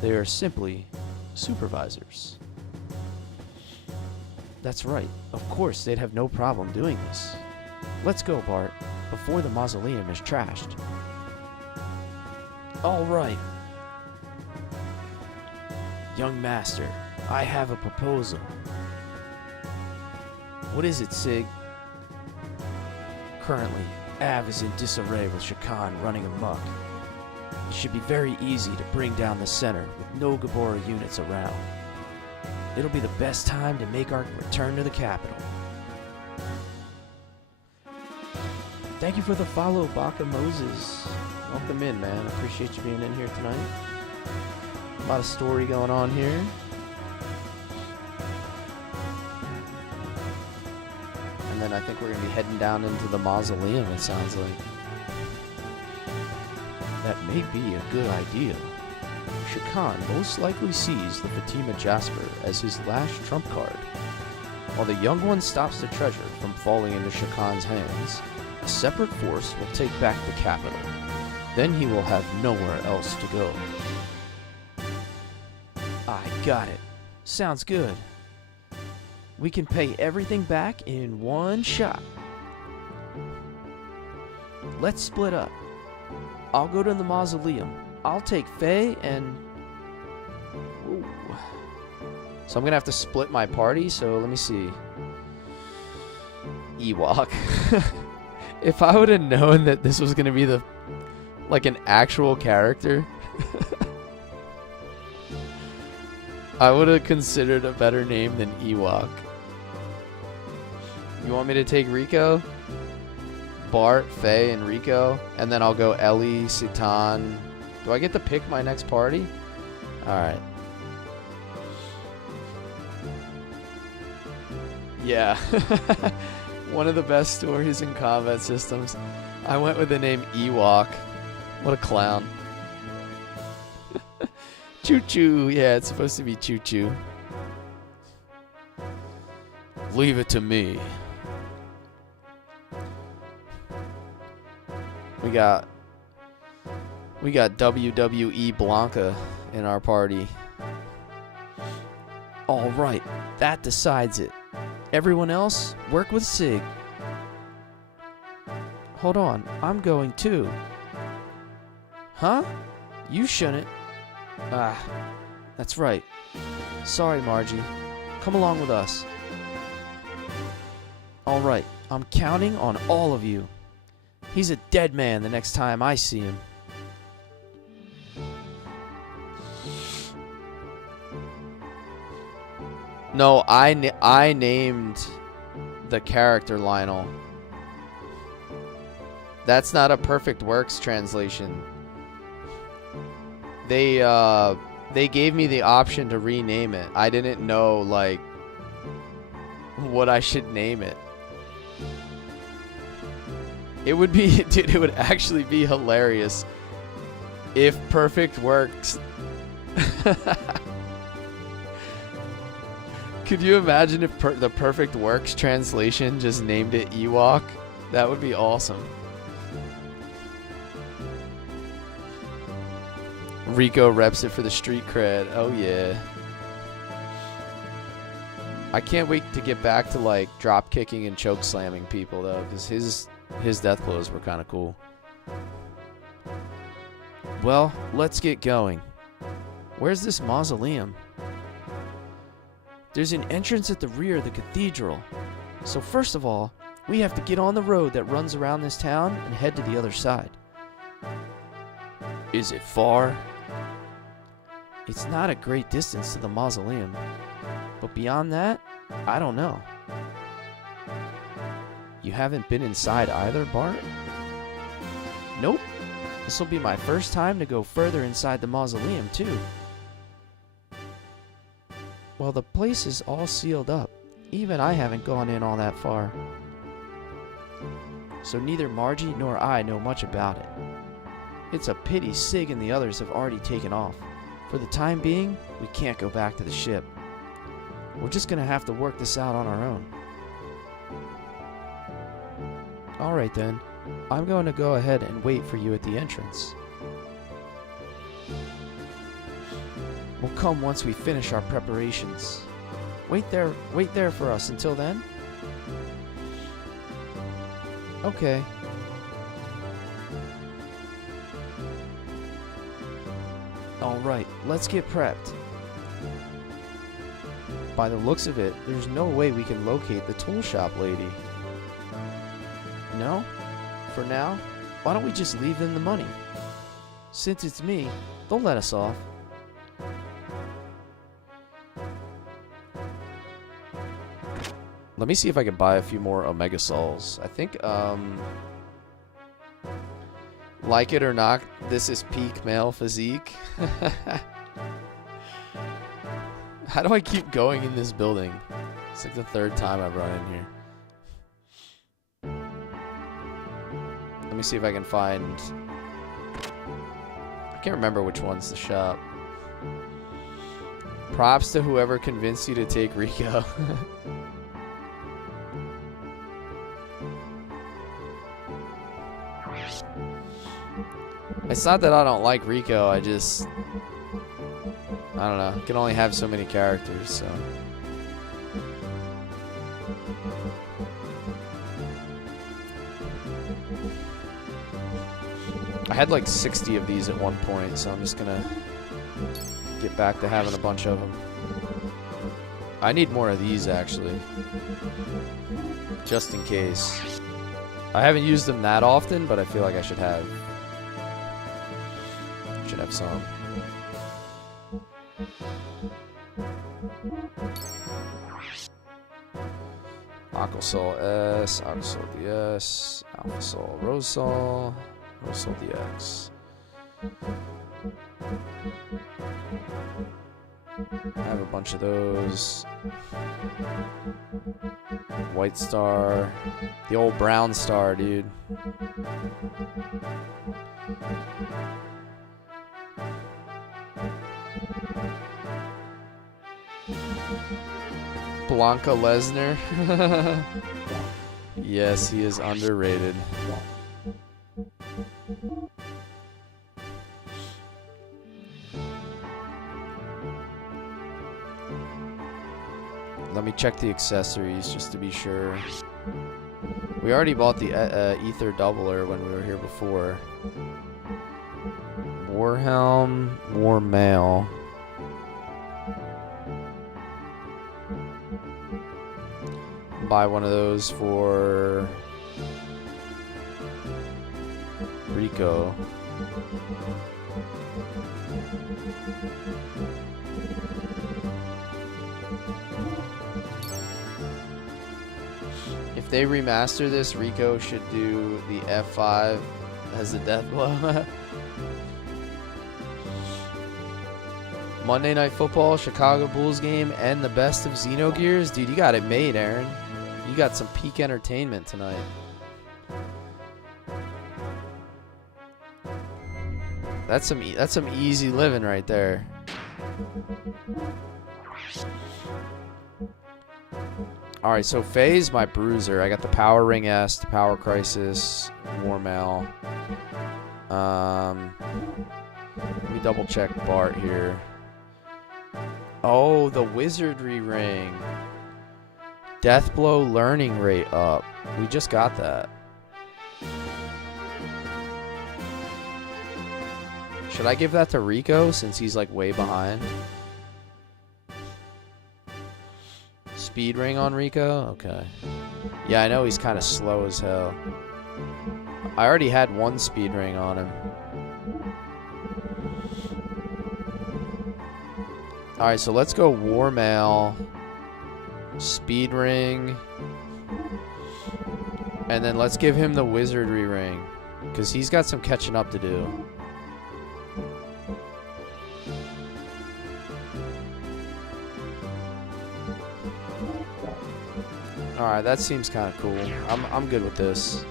They are simply supervisors. That's right. Of course, they'd have no problem doing this. Let's go, Bart, before the mausoleum is trashed. All right. Young master, I have a proposal. What is it, Sig? Currently, Av is in disarray with Shakan running amok. It should be very easy to bring down the center with no Gabora units around. It'll be the best time to make our return to the capital. Thank you for the follow, Baka Moses. Welcome in, man. Appreciate you being in here tonight. A lot of story going on here. And then I think we're going to be heading down into the mausoleum, it sounds like. That may be a good idea. Shakan most likely sees the Fatima Jasper as his last trump card. While the young one stops the treasure from falling into Shakan's hands, a separate force will take back the capital. Then he will have nowhere else to go. I got it. Sounds good. We can pay everything back in one shot. Let's split up. I'll go to the mausoleum. I'll take Faye and... Ooh. So I'm going to have to split my party, so let me see. Ewok. If I would have known that this was going to be the... like an actual character... I would have considered a better name than Ewok. You want me to take Rico? Bart, Faye, and Rico? And then I'll go Ellie, Citan. Do I get to pick my next party? Alright. Yeah. One of the best stories in combat systems. I went with the name Ewok. What a clown. Choo Choo. Yeah, it's supposed to be Choo Choo. Leave it to me. We got WWE Blanca in our party. All right, that decides it. Everyone else, work with Sig. Hold on, I'm going too. Huh? You shouldn't. Ah, that's right. Sorry, Margie. Come along with us. All right, I'm counting on all of you. He's a dead man the next time I see him. No, I named the character Lionel. That's not a Perfect Works translation. They gave me the option to rename it. I didn't know, like, what I should name it. It would be, dude, it would actually be hilarious if Perfect Works Could you imagine if the Perfect Works translation just named it Ewok? That would be awesome. Rico reps it for the street cred. Oh yeah. I can't wait to get back to like drop kicking and choke slamming people though, because his death blows were kind of cool. Well, let's get going. Where's this mausoleum? There's an entrance at the rear of the cathedral. So first of all, we have to get on the road that runs around this town and head to the other side. Is it far? It's not a great distance to the mausoleum, but beyond that, I don't know. You haven't been inside either, Bart? Nope. This will be my first time to go further inside the mausoleum, too. Well, the place is all sealed up. Even I haven't gone in all that far. So neither Margie nor I know much about it. It's a pity Sig and the others have already taken off. For the time being, we can't go back to the ship. We're just gonna have to work this out on our own. Alright then, I'm going to go ahead and wait for you at the entrance. We'll come once we finish our preparations. Wait there for us until then? Okay. Alright, let's get prepped. By the looks of it, there's no way we can locate the tool shop lady. No? For now, why don't we just leave them the money? Since it's me, they'll let us off. Let me see if I can buy a few more Omega Souls. I think, like it or not, this is peak male physique. How do I keep going in this building? It's like the third time I've run in here. Let me see if I can find... I can't remember which one's the shop. Props to whoever convinced you to take Rico. It's not that I don't like Rico, I just... I don't know. You can only have so many characters, so... I had like 60 of these at one point, so I'm just gonna get back to having a bunch of them. I need more of these, actually. Just in case. I haven't used them that often, but I feel like I should have. Should have some. Aqua Soul S, Aqua Soul DS, Alpha Soul Rose Soul, Rose Soul DX. I have a bunch of those. White Star. The old brown star, dude. Blanca Lesnar. Yes, he is underrated. Let me check the accessories just to be sure. We already bought the Ether Doubler when we were here before. War Helm, War Mail. Buy one of those for Rico. If they remaster this, Rico should do the F5 as the death blow. Monday Night Football, Chicago Bulls game, and the best of Xenogears. Dude, you got it made, Aaron. You got some peak entertainment tonight. That's some easy living right there. Alright, so Faye's my bruiser. I got the Power Ring S, the Power Crisis, Warmail. Let me double check Bart here. Oh, the Wizardry Ring. Deathblow learning rate up. We just got that. Should I give that to Rico since he's like way behind? Speed ring on Rico? Okay. Yeah, I know he's kind of slow as hell. I already had one speed ring on him. Alright, so let's go Warmail, Speed Ring, and then let's give him the Wizardry Ring, because he's got some catching up to do. Alright, that seems kind of cool. I'm good with this.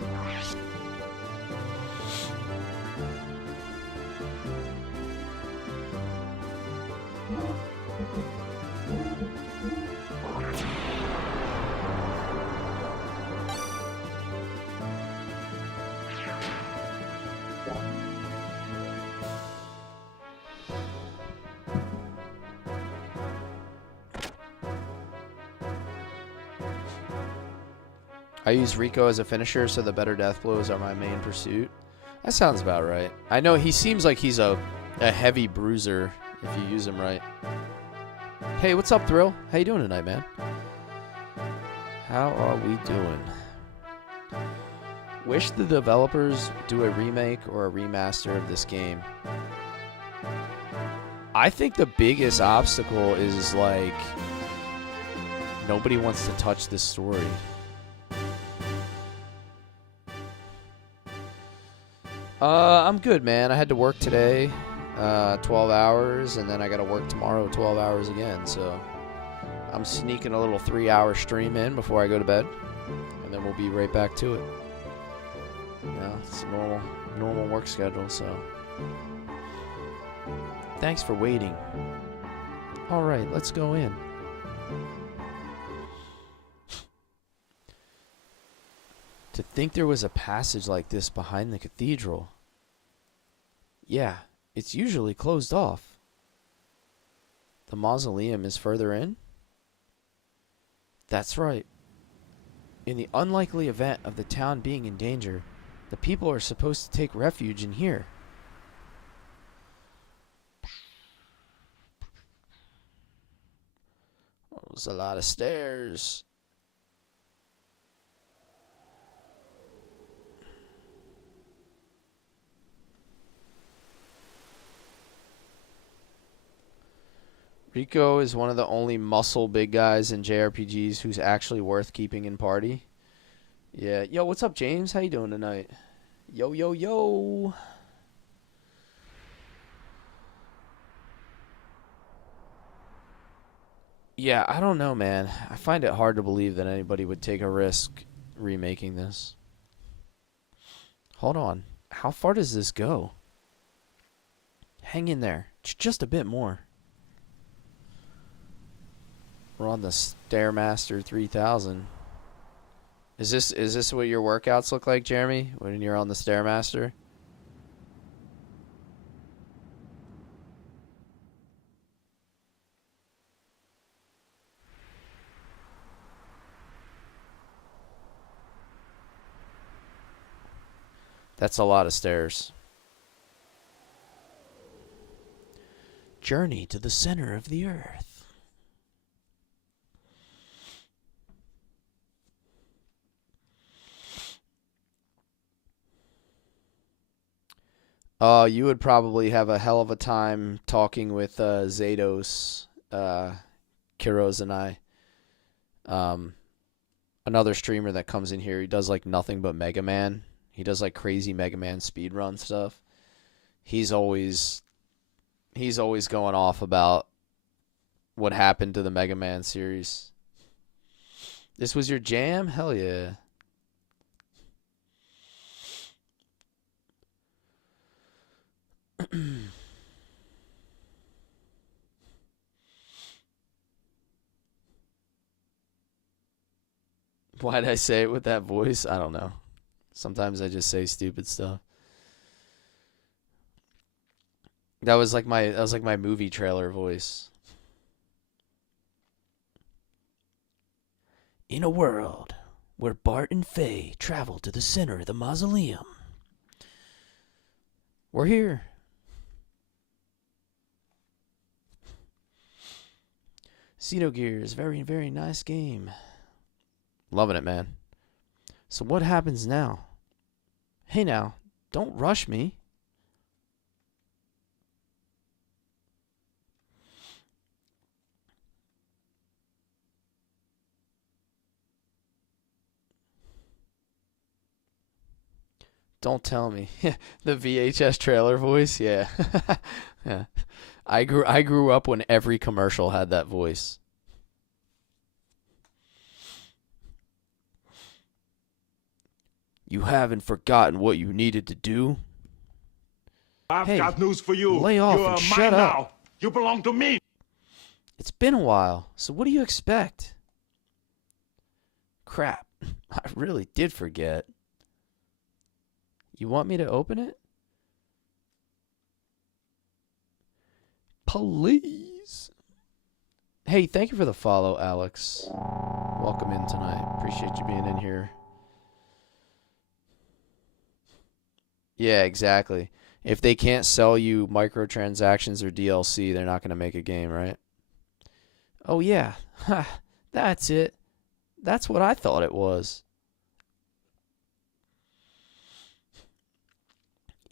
I use Rico as a finisher, so the better death blows are my main pursuit. That sounds about right. I know he seems like he's a heavy bruiser if you use him right. Hey, what's up, Thrill? How you doing tonight, man? How are we doing? Wish the developers do a remake or a remaster of this game. I think the biggest obstacle is, like, nobody wants to touch this story. I'm good, man. I had to work today, 12 hours, and then I got to work tomorrow 12 hours again, so I'm sneaking a little 3-hour stream in before I go to bed, and then we'll be right back to it. Yeah, it's a normal work schedule, so thanks for waiting. All right, let's go in. To think there was a passage like this behind the cathedral. Yeah, it's usually closed off. The mausoleum is further in? That's right. In the unlikely event of the town being in danger, the people are supposed to take refuge in here. There's a lot of stairs. Rico is one of the only muscle big guys in JRPGs who's actually worth keeping in party. Yeah. Yo, what's up, James? How you doing tonight? Yo, yo, yo. Yeah, I don't know, man. I find it hard to believe that anybody would take a risk remaking this. Hold on. How far does this go? Hang in there. Just a bit more. We're on the Stairmaster 3000. Is this what your workouts look like, Jeremy, when you're on the Stairmaster? That's a lot of stairs. Journey to the center of the earth. You would probably have a hell of a time talking with Zados, Kiros, and I. Another streamer that comes in here, he does like nothing but Mega Man. He does like crazy Mega Man speedrun stuff. He's always going off about what happened to the Mega Man series. This was your jam? Hell yeah. Why did I say it with that voice? I don't know. Sometimes I just say stupid stuff. That was like my movie trailer voice. In a world where Bart and Faye travel to the center of the mausoleum. We're here. Xenogears, very, very nice game. Loving it, man. So what happens now? Hey now, don't rush me. Don't tell me. The VHS trailer voice, yeah. Yeah. I grew up when every commercial had that voice. You haven't forgotten what you needed to do? I've Hey, got news for you. lay off you and are shut mine up. now. You belong to me. It's been a while, so what do you expect? Crap, I really did forget. You want me to open it? Please. Hey, thank you for the follow, Alex. Welcome in tonight. Appreciate you being in here. Yeah, exactly. If they can't sell you microtransactions or DLC, they're not going to make a game, right? Oh, yeah. Ha, that's it. That's what I thought it was.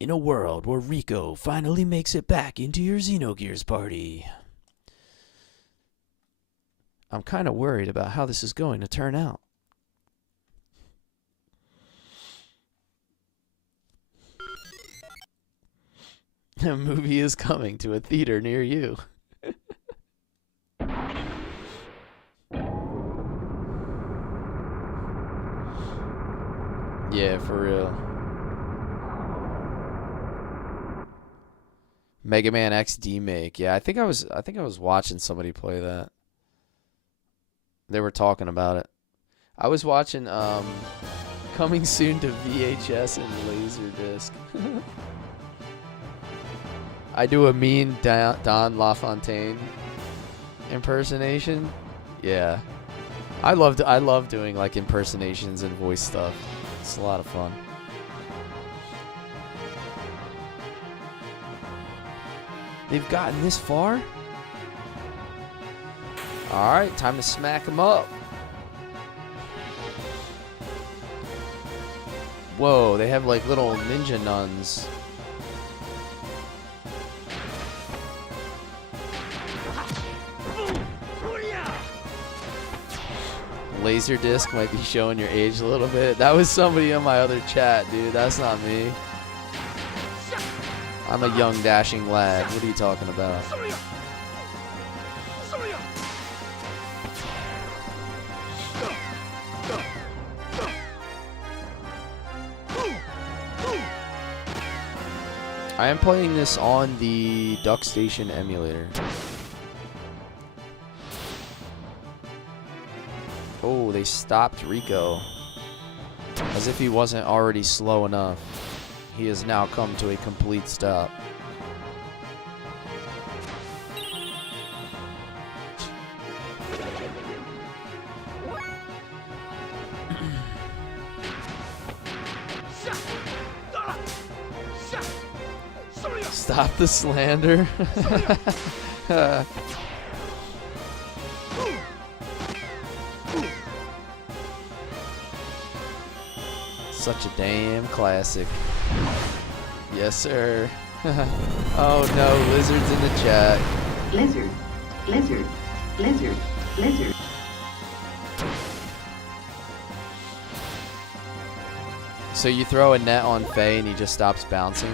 In a world where Rico finally makes it back into your Xenogears party. I'm kind of worried about how this is going to turn out. A movie is coming to a theater near you. Yeah, for real. Mega Man XD make. Yeah, I think I was watching somebody play that. They were talking about it. I was watching coming soon to VHS and Laserdisc. I do a mean Don LaFontaine impersonation. Yeah. I love doing like impersonations and voice stuff. It's a lot of fun. They've gotten this far? Alright, time to smack them up. Whoa, they have like little ninja nuns. Laserdisc might be showing your age a little bit. That was somebody in my other chat, dude. That's not me. I'm a young, dashing lad. What are you talking about? I am playing this on the Duck Station emulator. Oh, they stopped Rico. As if he wasn't already slow enough. He has now come to a complete stop. Stop the slander. Such a damn classic. Yes, sir. Oh no, Lizard's in the chat. Lizard, lizard, lizard, lizard. So you throw a net on Faye and he just stops bouncing?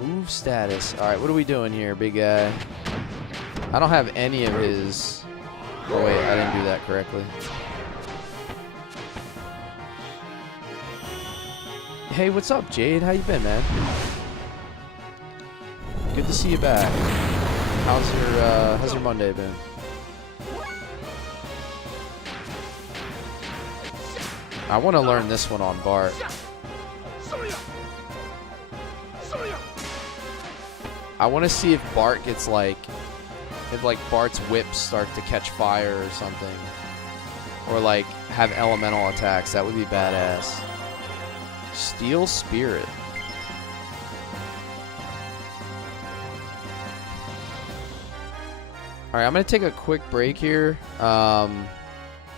Remove status. Alright, what are we doing here, big guy? I don't have any of his... Oh wait, I didn't do that correctly. Hey, what's up, Jade? How you been, man? Good to see you back. How's your Monday been? I want to learn this one on Bart. I want to see if Bart gets like Bart's whips start to catch fire or something. Or like have elemental attacks. That would be badass. Steel Spirit. Alright, I'm going to take a quick break here.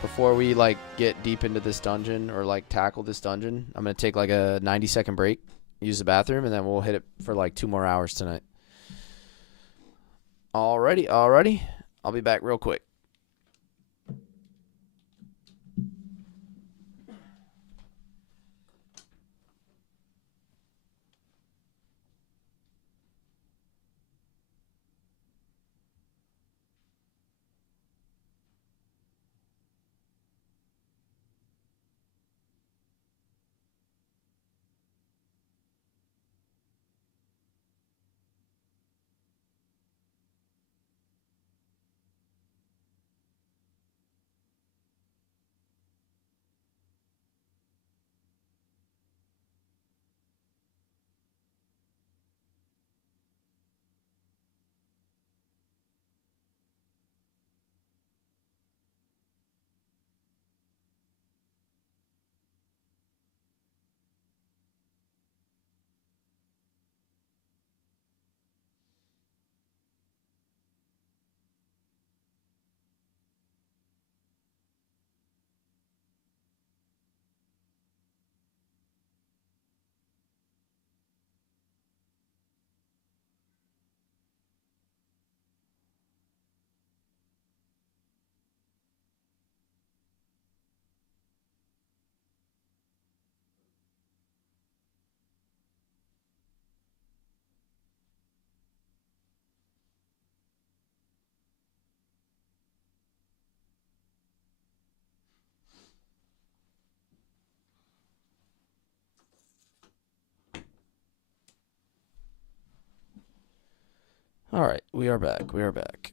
Before we like get deep into this dungeon or like tackle this dungeon. I'm going to take like a 90-second break. Use the bathroom. And then we'll hit it for like 2 more hours tonight. Alrighty. I'll be back real quick. Alright, we are back.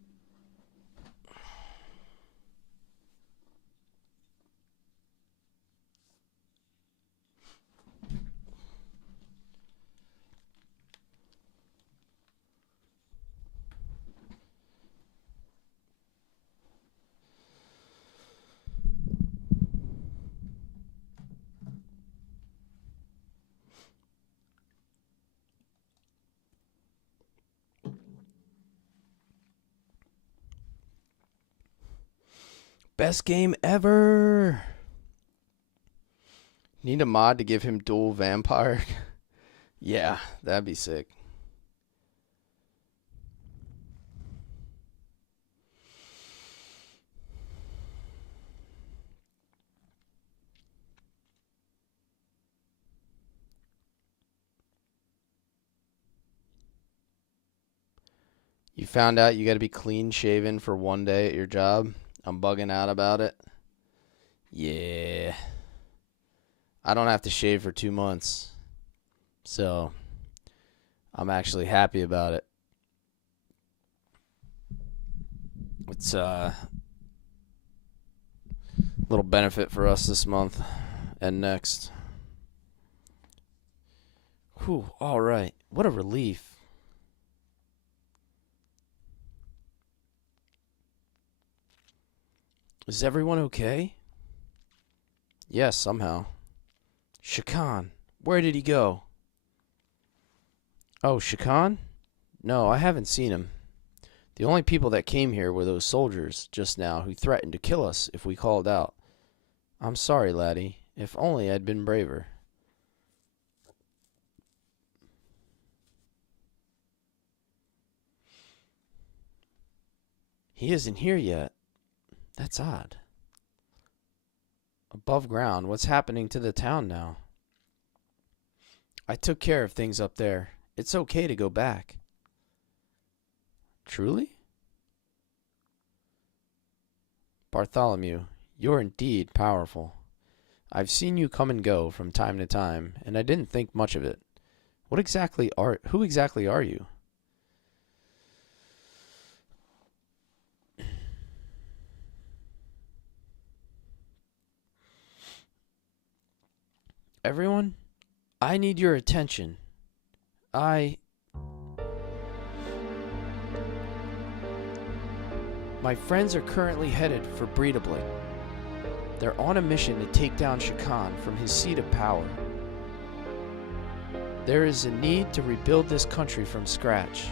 Best game ever. Need a mod to give him dual vampire. Yeah, that'd be sick. You found out you got to be clean shaven for 1 day at your job? I'm bugging out about it. Yeah. I don't have to shave for 2 months. So, I'm actually happy about it. It's a little benefit for us this month and next. Whew, all right. What a relief. Is everyone okay? Yes, somehow. Shakan, where did he go? Oh, Shakan? No, I haven't seen him. The only people that came here were those soldiers just now who threatened to kill us if we called out. I'm sorry, laddie. If only I'd been braver. He isn't here yet. That's odd. Above ground, what's happening to the town now? I took care of things up there. It's okay to go back. Truly? Bartholomew, you're indeed powerful. I've seen you come and go from time to time, and I didn't think much of it. Who exactly are you? Everyone, I need your attention. My friends are currently headed for Breedablik. They're on a mission to take down Shakan from his seat of power. There is a need to rebuild this country from scratch.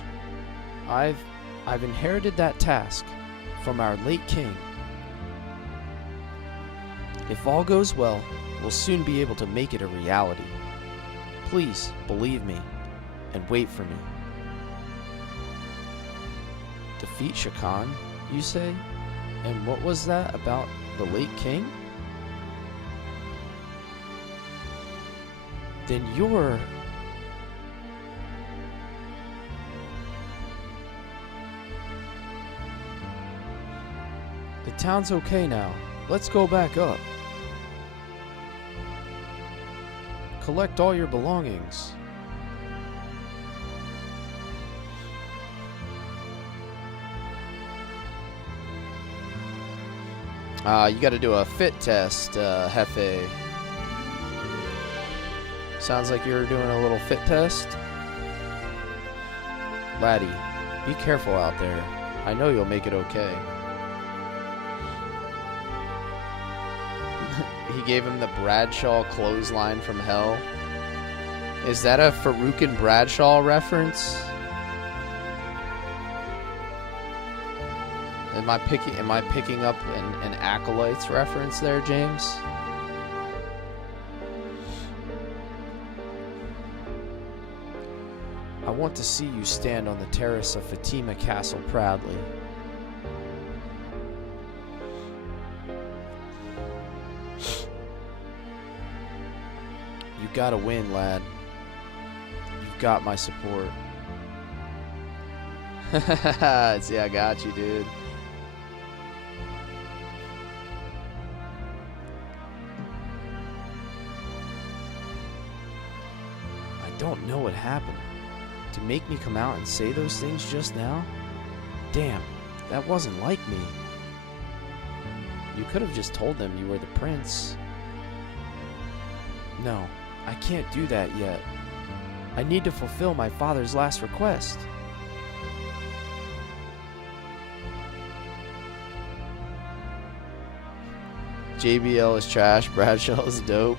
I've inherited that task from our late king. If all goes well, we'll soon be able to make it a reality. Please believe me and wait for me. Defeat Shakan, you say? And what was that about the late king? Then you're... The town's okay now. Let's go back up. Collect all your belongings. You gotta do a fit test, Hefe. Sounds like you're doing a little fit test. Laddie, be careful out there. I know you'll make it okay. He gave him the Bradshaw clothesline from hell. Is that a Farouk and Bradshaw reference? Am I picking up an Acolytes reference there, James? I want to see you stand on the terrace of Fatima Castle proudly. You gotta win, lad. You've got my support. See, I got you, dude. I don't know what happened. To make me come out and say those things just now? Damn, that wasn't like me. You could have just told them you were the prince. No, I can't do that yet. I need to fulfill my father's last request. JBL is trash, Bradshaw is dope.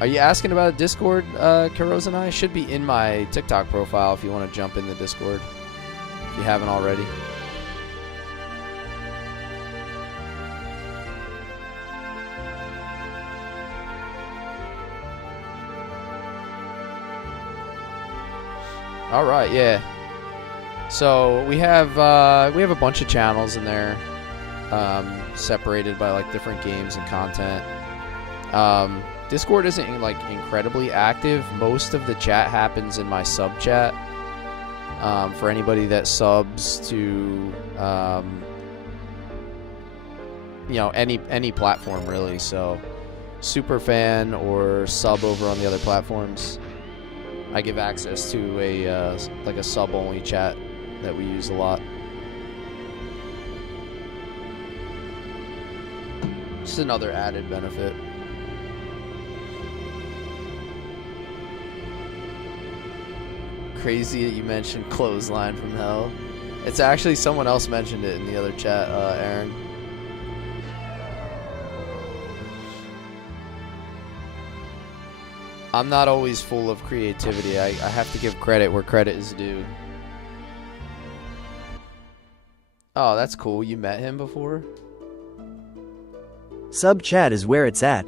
Are you asking about a Discord, Karoz and I? Should be in my TikTok profile if you want to jump in the Discord, if you haven't already. All right, yeah. So we have a bunch of channels in there, separated by like different games and content. Discord isn't like incredibly active. Most of the chat happens in my sub chat. For anybody that subs to you know, any platform really. So super fan or sub over on the other platforms, I give access to a like a sub only chat that we use a lot. Just another added benefit. Crazy that you mentioned clothesline from hell. It's actually someone else mentioned it in the other chat, Aaron. I'm not always full of creativity. I have to give credit where credit is due. Oh, that's cool. You met him before? Sub chat is where it's at.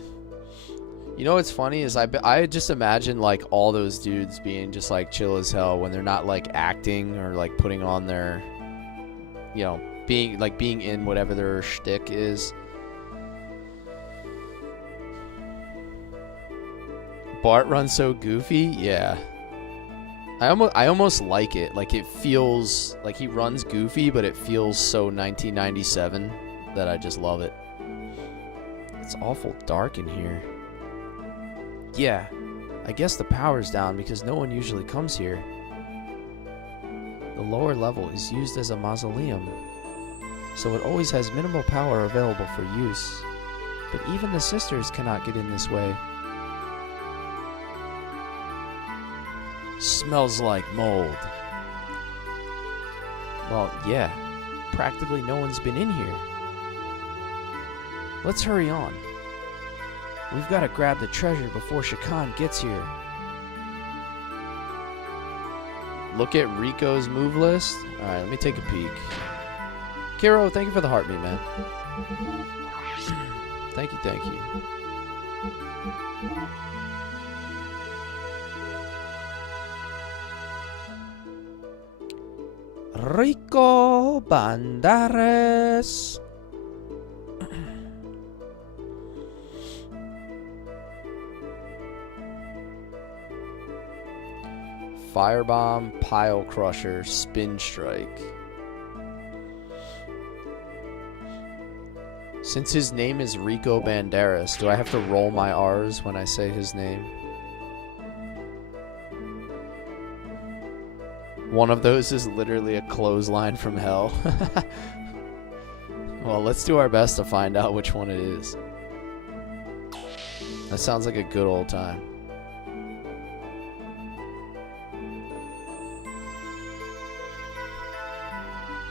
You know what's funny is I just imagine like all those dudes being just like chill as hell when they're not like acting or like putting on their, you know, being in whatever their shtick is. Bart runs so goofy, yeah. I almost like it. Like it feels like he runs goofy, but it feels so 1997 that I just love it. It's awful dark in here. Yeah, I guess the power's down because no one usually comes here. The lower level is used as a mausoleum, so it always has minimal power available for use. But even the sisters cannot get in this way. Smells like mold. Well, yeah, practically no one's been in here. Let's hurry on. We've got to grab the treasure before Shakan gets here. Look at Rico's move list. Alright, let me take a peek. Kiro, thank you for the heartbeat, man. Thank you, thank you. Rico Bandares. Firebomb, Pile Crusher, Spin Strike. Since his name is Rico Banderas, do I have to roll my R's when I say his name? One of those is literally a clothesline from hell. Well, let's do our best to find out which one it is. That sounds like a good old time.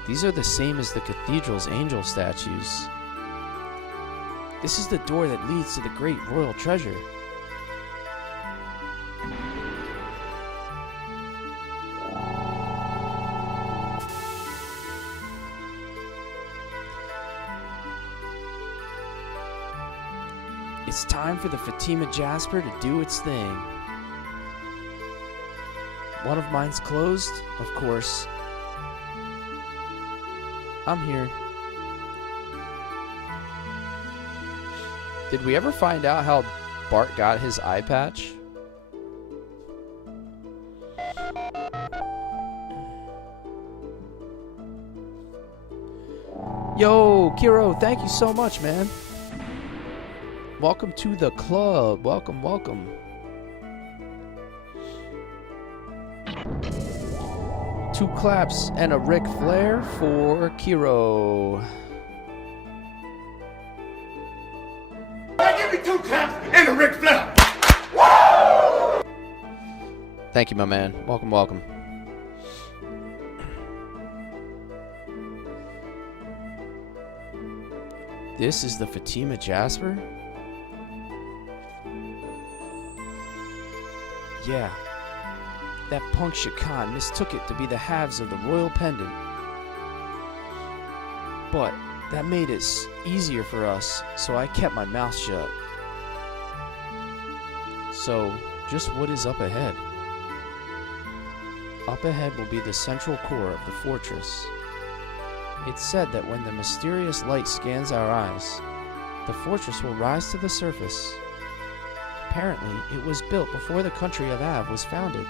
These are the same as the cathedral's angel statues. This is the door that leads to the great royal treasure. It's time for the Fatima Jasper to do its thing. One of mine's closed, of course. I'm here. Did we ever find out how Bart got his eye patch? Yo, Kiro, thank you so much, man. Welcome to the club. Welcome, welcome. Two claps and a Ric Flair for Kiro. Give me 2 claps and a Ric Flair. Thank you, my man. Welcome, welcome. This is the Fatima Jasper? Yeah. That punk Shakan mistook it to be the halves of the royal pendant. But that made it easier for us, so I kept my mouth shut. So, just what is up ahead? Up ahead will be the central core of the fortress. It's said that when the mysterious light scans our eyes, the fortress will rise to the surface. Apparently, it was built before the country of Av was founded.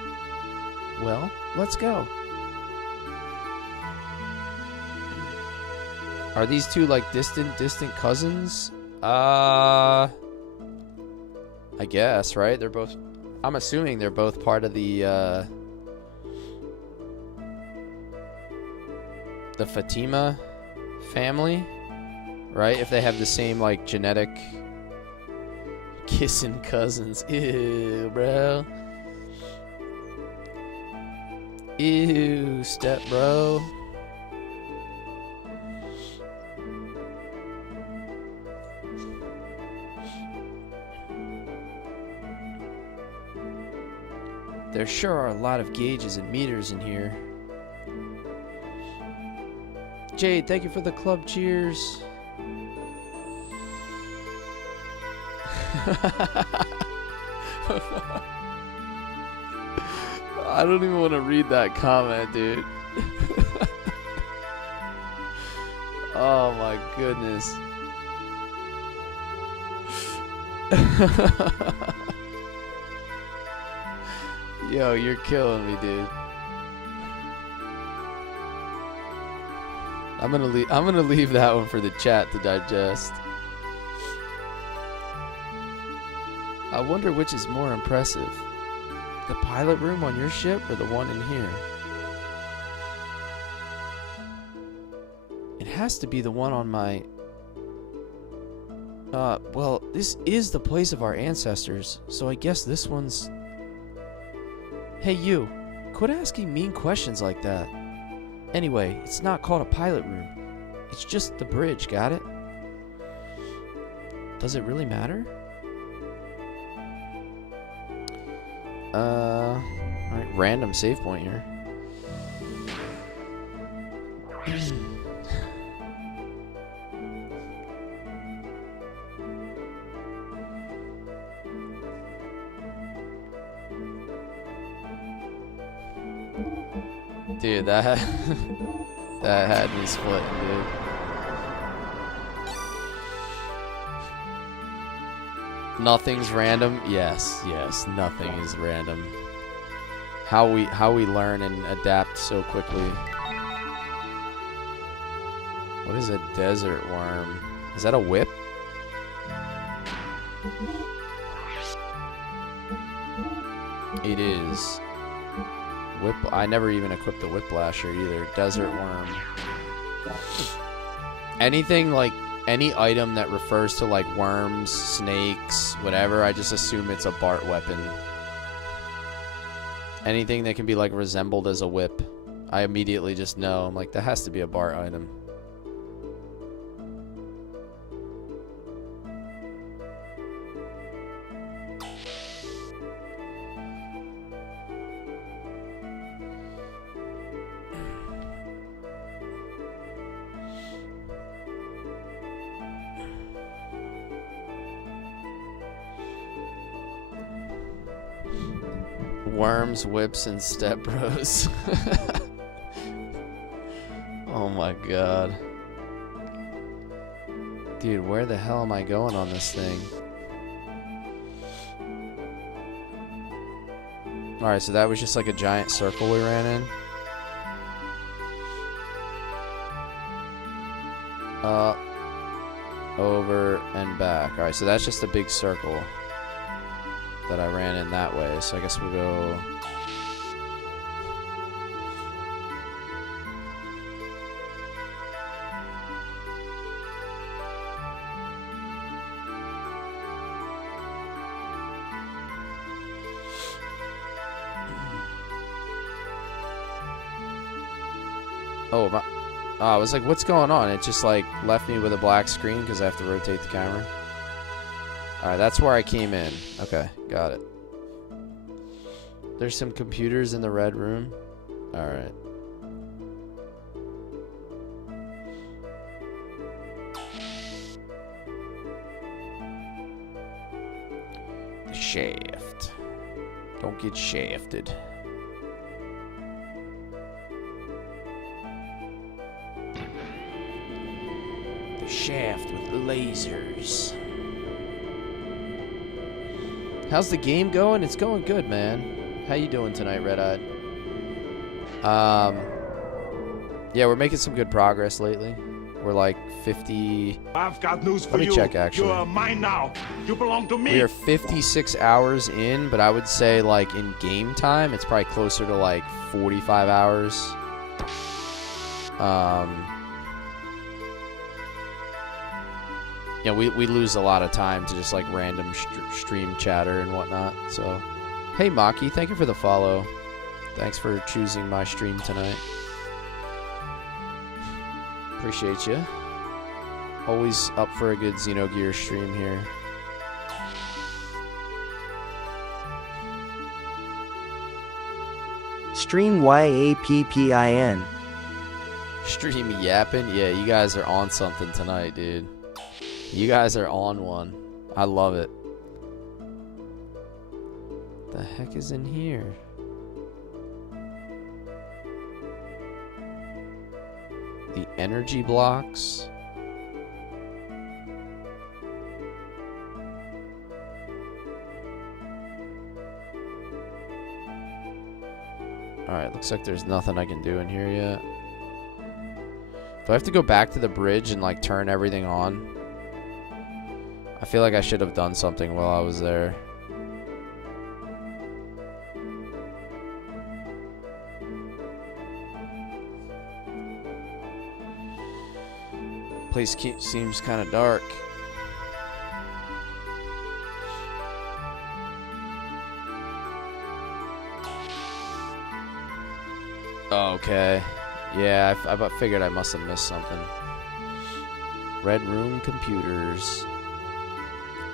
Well, let's go. Are these two like distant cousins? I guess, right? They're both, I'm assuming they're both part of the Fatima family, right? If they have the same like genetic kissing cousins. Ew, bro. Ew, step bro. There sure are a lot of gauges and meters in here. Jade, thank you for the club cheers. I don't even want to read that comment, dude. Oh my goodness. Yo, you're killing me, dude. I'm gonna leave that one for the chat to digest. I wonder which is more impressive. The pilot room on your ship or the one in here? It has to be the one on my... well, this is the place of our ancestors, so I guess this one's... Hey, you. Quit asking mean questions like that. Anyway, it's not called a pilot room. It's just the bridge, got it? Does it really matter? Alright, random save point here. Dude, that that had me splitting, dude. Nothing's random. Yes, nothing is random. How we learn and adapt so quickly. What is a desert worm? Is that a whip? It is. Whip. I never even equipped the whiplasher either. Desert worm. Anything like any item that refers to like worms, snakes, whatever, I just assume it's a Bart weapon. Anything that can be like resembled as a whip, I immediately just know. I'm like, that has to be a Bart item. Worms, whips, and step bros. Oh my god. Dude, where the hell am I going on this thing? Alright, so that was just like a giant circle we ran in. Up, over, and back. Alright, so that's just a big circle that I ran in that way. So I guess we'll go... Oh, I was like, what's going on? It just like left me with a black screen because I have to rotate the camera. Alright, that's where I came in. Okay, got it. There's some computers in the red room. Alright. The shaft. Don't get shafted. The shaft with lasers. How's the game going? It's going good, man. How you doing tonight, Red Eyed? Yeah, we're making some good progress lately. We're like 50... I've got news for you. Let me check, actually. You are mine now. You belong to me. We are 56 hours in, but I would say, like, in game time, it's probably closer to, like, 45 hours. Yeah, we lose a lot of time to just like random stream chatter and whatnot. So, hey Maki, thank you for the follow. Thanks for choosing my stream tonight. Appreciate you. Always up for a good Xenogears stream here. Stream YAPPIN. Stream yapping? Yeah, you guys are on something tonight, dude. You guys are on one. I love it. The heck is in here? The energy blocks. Alright, looks like there's nothing I can do in here yet. Do I have to go back to the bridge and like turn everything on? I feel like I should have done something while I was there. Place seems kind of dark. Okay. Yeah, I figured I must have missed something. Red Room Computers.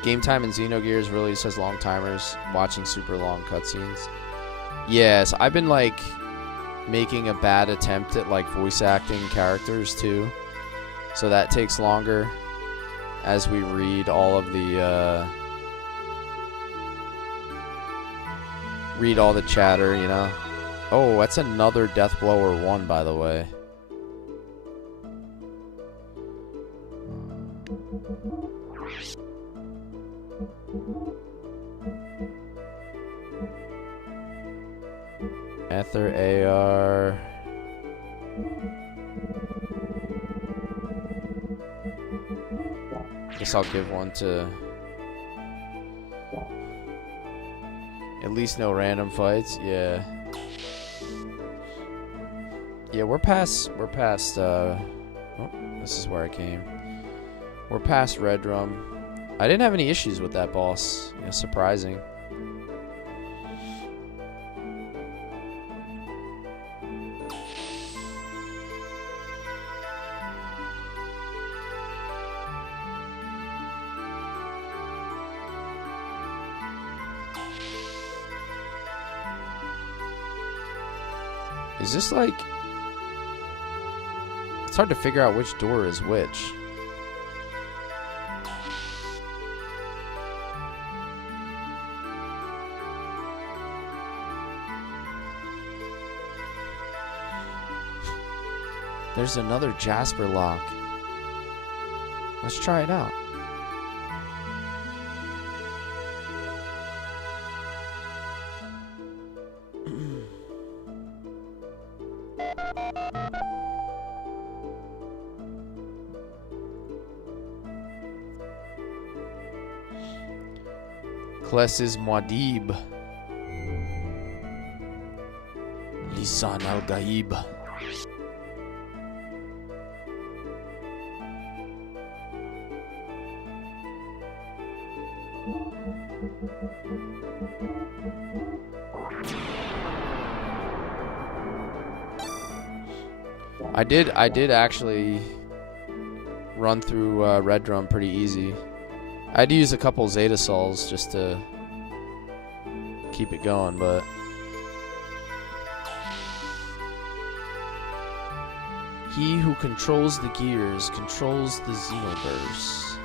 Game time in Xenogears really just has long timers, watching super long cutscenes. Yes, I've been like making a bad attempt at like voice acting characters too. So that takes longer as we read all of the chatter, you know. Oh, that's another Deathblower 1, by the way. Ether AR. Guess I'll give one to... At least no random fights, yeah. Yeah, we're past, oh, this is where I came. We're past Red Drum. I didn't have any issues with that boss, you know, surprising. Is this like... It's hard to figure out which door is which. There's another Jasper lock. Let's try it out. Kles's Muad'Dib. Lisan al-Gaib. I did actually run through Red Drum pretty easy. I had to use a couple Zeta Souls just to keep it going, but he who controls the gears controls the Xenoverse.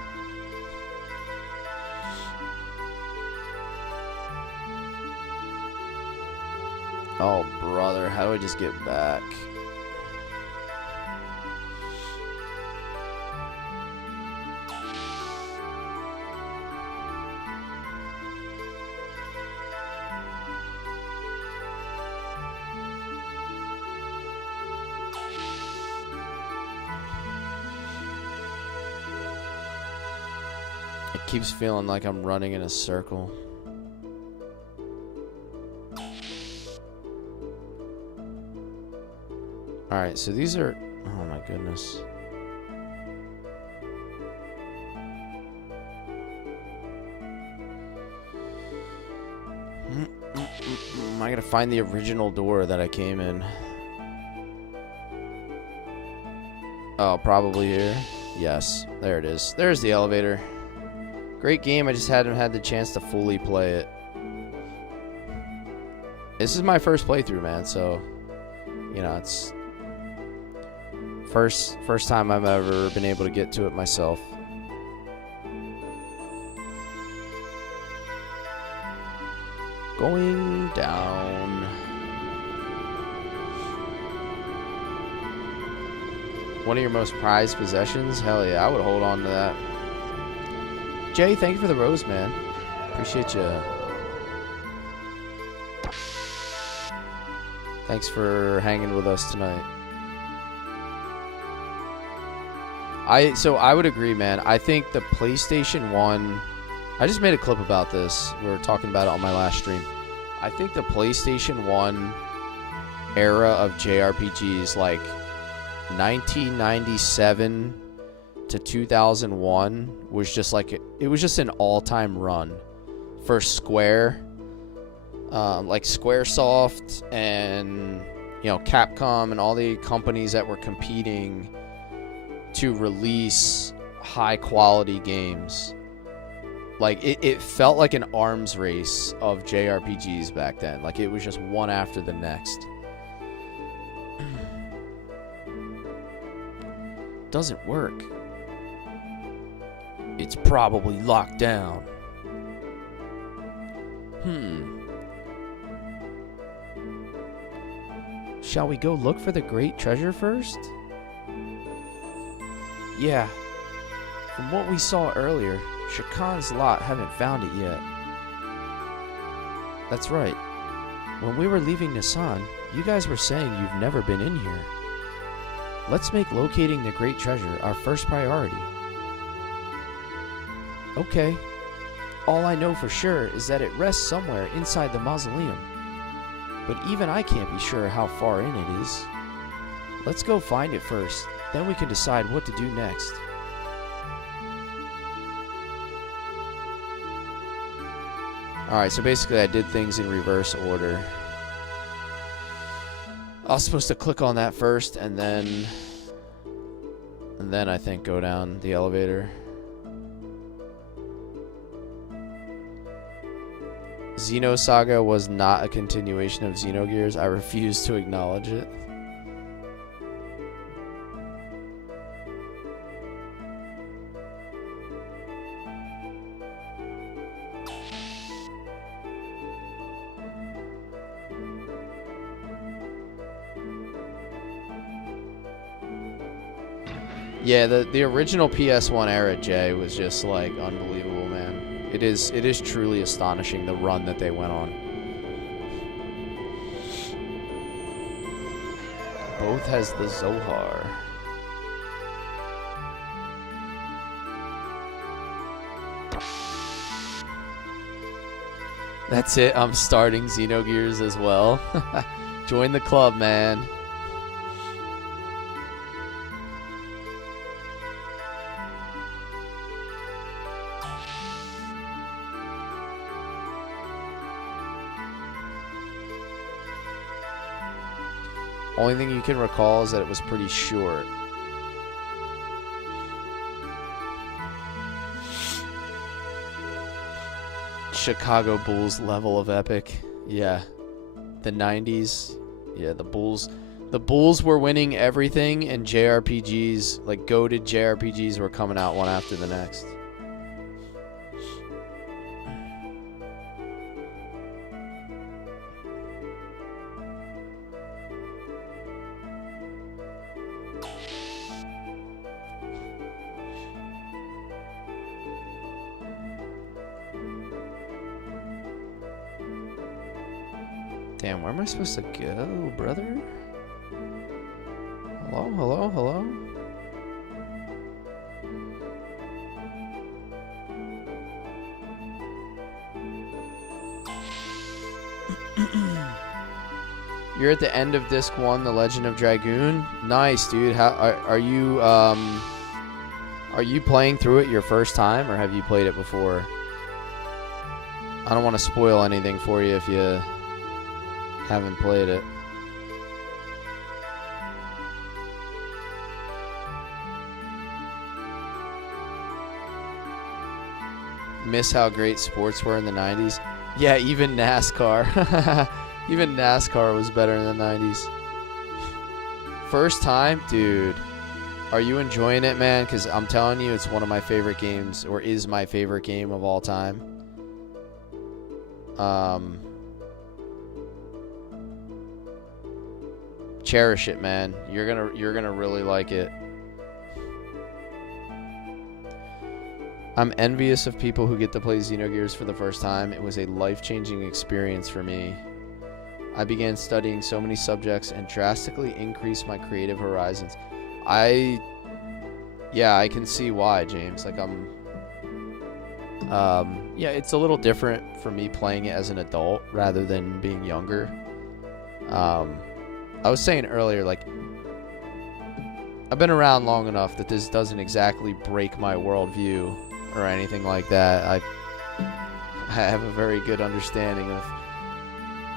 Oh, brother, how do I just get back? It keeps feeling like I'm running in a circle. Alright, so these are... Oh my goodness. I gotta find the original door that I came in. Oh, probably here. Yes, there it is. There's the elevator. Great game, I just hadn't had the chance to fully play it. This is my first playthrough, man, so... You know, it's... First time I've ever been able to get to it myself. Going down. One of your most prized possessions? Hell yeah, I would hold on to that. Jay, thank you for the rose, man. Appreciate you. Thanks for hanging with us tonight. So I would agree, man. I think the PlayStation 1... I just made a clip about this. We were talking about it on my last stream. I think the PlayStation 1 era of JRPGs, like 1997 to 2001 was just like, it was just an all-time run for Square. Like Squaresoft and, you know, Capcom and all the companies that were competing to release high-quality games. Like, it felt like an arms race of JRPGs back then. Like, it was just one after the next. Doesn't work. It's probably locked down. Shall we go look for the great treasure first? Yeah. From what we saw earlier, Shakan's lot haven't found it yet. That's right. When we were leaving Nissan, you guys were saying you've never been in here. Let's make locating the great treasure our first priority. Okay. All I know for sure is that it rests somewhere inside the mausoleum. But even I can't be sure how far in it is. Let's go find it first, then we can decide what to do next. Alright, so basically I did things in reverse order. I was supposed to click on that first and then I think go down the elevator. Xenosaga was not a continuation of Xenogears. I refuse to acknowledge it. Yeah, the original PS1 era, Jay, was just like unbelievable, man. It is truly astonishing, the run that they went on. Both has the Zohar. That's it, I'm starting Xenogears as well. Join the club, man. Only thing you can recall is that it was pretty short. Chicago Bulls level of epic. Yeah. The 90s. Yeah, the Bulls were winning everything, and JRPGs, like goated JRPGs, were coming out one after the next. Damn, where am I supposed to go, brother? Hello, hello, hello? You're at the end of disc 1, The Legend of Dragoon. Nice, dude. How are you playing through it your first time, or have you played it before? I don't want to spoil anything for you if you haven't played it. Miss how great sports were in the 90s? Yeah, even NASCAR. Even NASCAR was better in the 90s. First time? Dude. Are you enjoying it, man? Because I'm telling you, it's one of my favorite games, or is my favorite game of all time. Cherish it, man. You're gonna really like it. I'm envious of people who get to play Xenogears for the first time. It was a life-changing experience for me. I began studying so many subjects and drastically increased my creative horizons. Yeah, I can see why, James. Like, yeah, it's a little different for me playing it as an adult rather than being younger. I was saying earlier, like, I've been around long enough that this doesn't exactly break my worldview or anything like that. I have a very good understanding of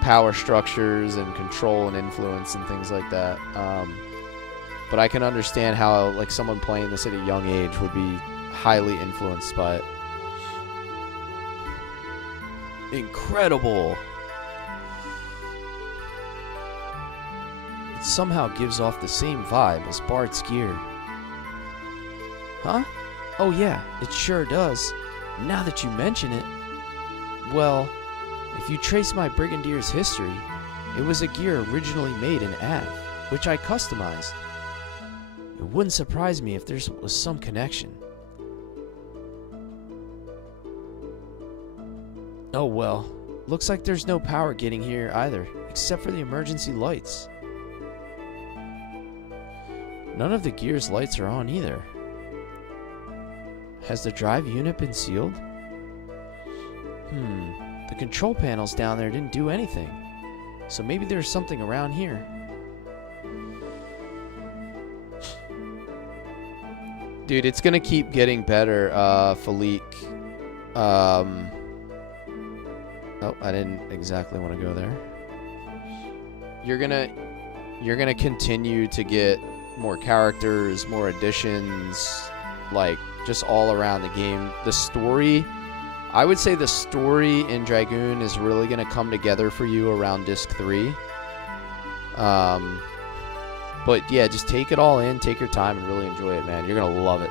power structures and control and influence and things like that. But I can understand how like someone playing this at a young age would be highly influenced by it. Incredible. It somehow gives off the same vibe as Bart's gear. Huh? Oh yeah, it sure does. Now that you mention it. Well, if you trace my Brigandier's history, it was a gear originally made in Av, which I customized. It wouldn't surprise me if there was some connection. Oh well, looks like there's no power getting here either, except for the emergency lights. None of the gear's lights are on either. Has the drive unit been sealed? The control panels down there didn't do anything. So maybe there's something around here. Dude, it's gonna keep getting better, Philique. Oh, I didn't exactly want to go there. You're gonna continue to get more characters, more additions, like just all around the game. The story, I would say the story in Dragoon is really going to come together for you around Disc 3. But yeah, just take it all in, take your time, and really enjoy it, man. You're going to love it.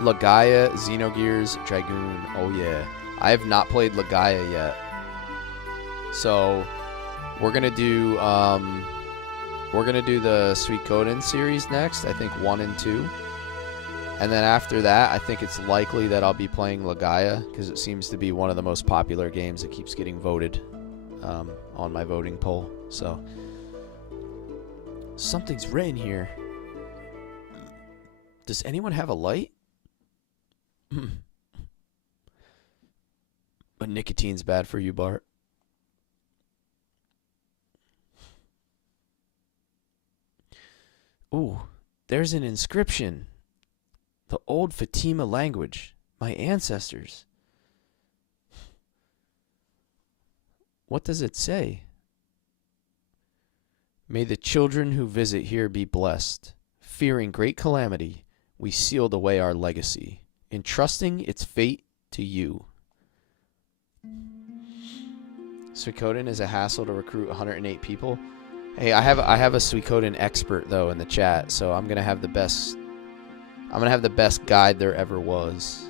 Legaia, Xenogears, Dragoon. Oh yeah. I have not played Legaia yet. So we're gonna do the Suikoden series next. I think 1 and 2, and then after that, I think it's likely that I'll be playing Legaia because it seems to be one of the most popular games that keeps getting voted on my voting poll. So something's written here. Does anyone have a light? But nicotine's bad for you, Bart. Ooh, there's an inscription. The old Fatima language. My ancestors. What does it say? May the children who visit here be blessed. Fearing great calamity, we sealed away our legacy, entrusting its fate to you. Suikoden is a hassle to recruit 108 people. Hey, I have a Suikoden expert though in the chat, so I'm gonna have the best guide there ever was.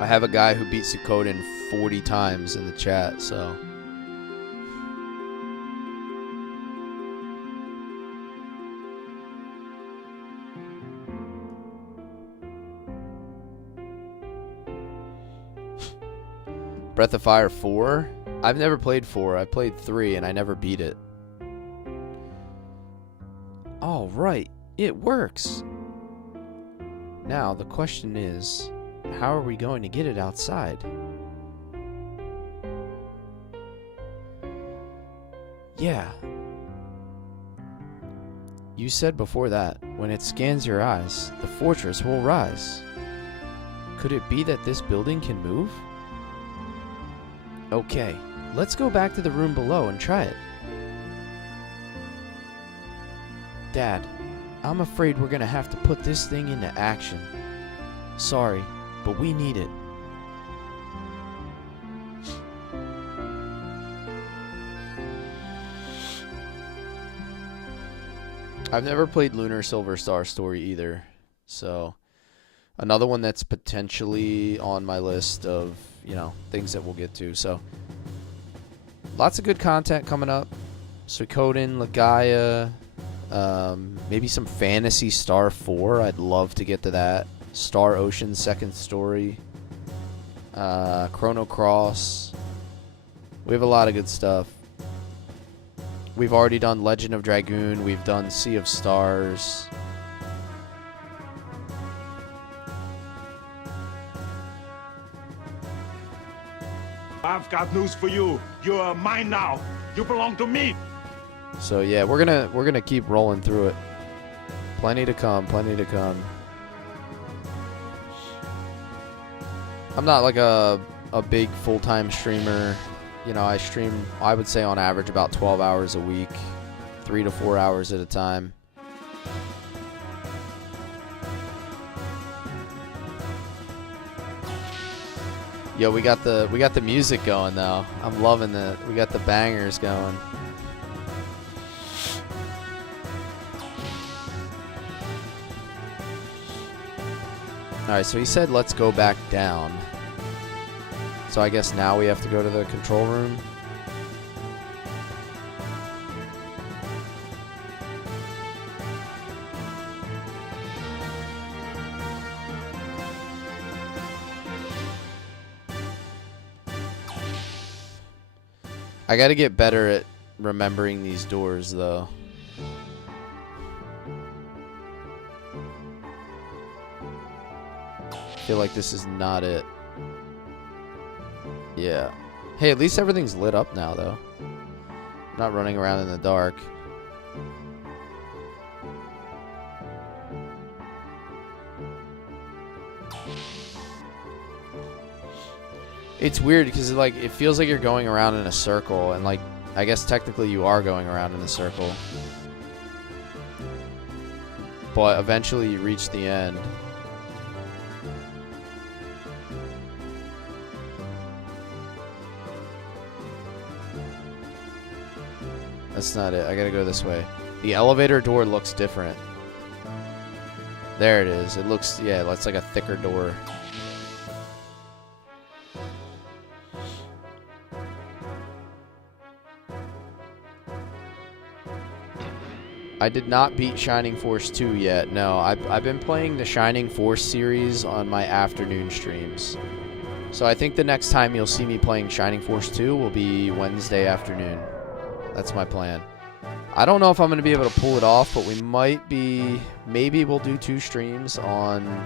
I have a guy who beat Suikoden 40 times in the chat, so. Breath of Fire 4? I've never played 4. I played 3 and I never beat it. All right, it works. Now the question is, how are we going to get it outside? Yeah. You said before that, when it scans your eyes, the fortress will rise. Could it be that this building can move? Okay, let's go back to the room below and try it. Dad, I'm afraid we're gonna have to put this thing into action. Sorry, but we need it. I've never played Lunar Silver Star Story either, so another one that's potentially on my list of, you know, things that we'll get to. So lots of good content coming up. Suikoden, Legaia, maybe some Fantasy Star 4. I'd love to get to that. Star Ocean second story. Chrono Cross. We have a lot of good stuff. We've already done Legend of Dragoon. We've done Sea of Stars. I've got news for you. You're mine now. You belong to me. So yeah, we're gonna keep rolling through it. Plenty to come, plenty to come. I'm not like a big full-time streamer. You know, I stream, I would say on average about 12 hours a week, 3 to 4 hours at a time. Yo, we got the music going though. I'm loving it. We got the bangers going. Alright, so he said let's go back down. So I guess now we have to go to the control room. I gotta get better at remembering these doors though. I feel like this is not it. Yeah. Hey, at least everything's lit up now, though. I'm not running around in the dark. It's weird because like it feels like you're going around in a circle, and like I guess technically you are going around in a circle. But eventually you reach the end. That's not it. I gotta go this way. The elevator door looks different. There it is. It looks, yeah, it's like a thicker door. I did not beat Shining Force 2 yet. No, I've been playing the Shining Force series on my afternoon streams. So I think the next time you'll see me playing Shining Force 2 will be Wednesday afternoon. That's my plan. I don't know if I'm going to be able to pull it off, but we might be... Maybe we'll do 2 streams on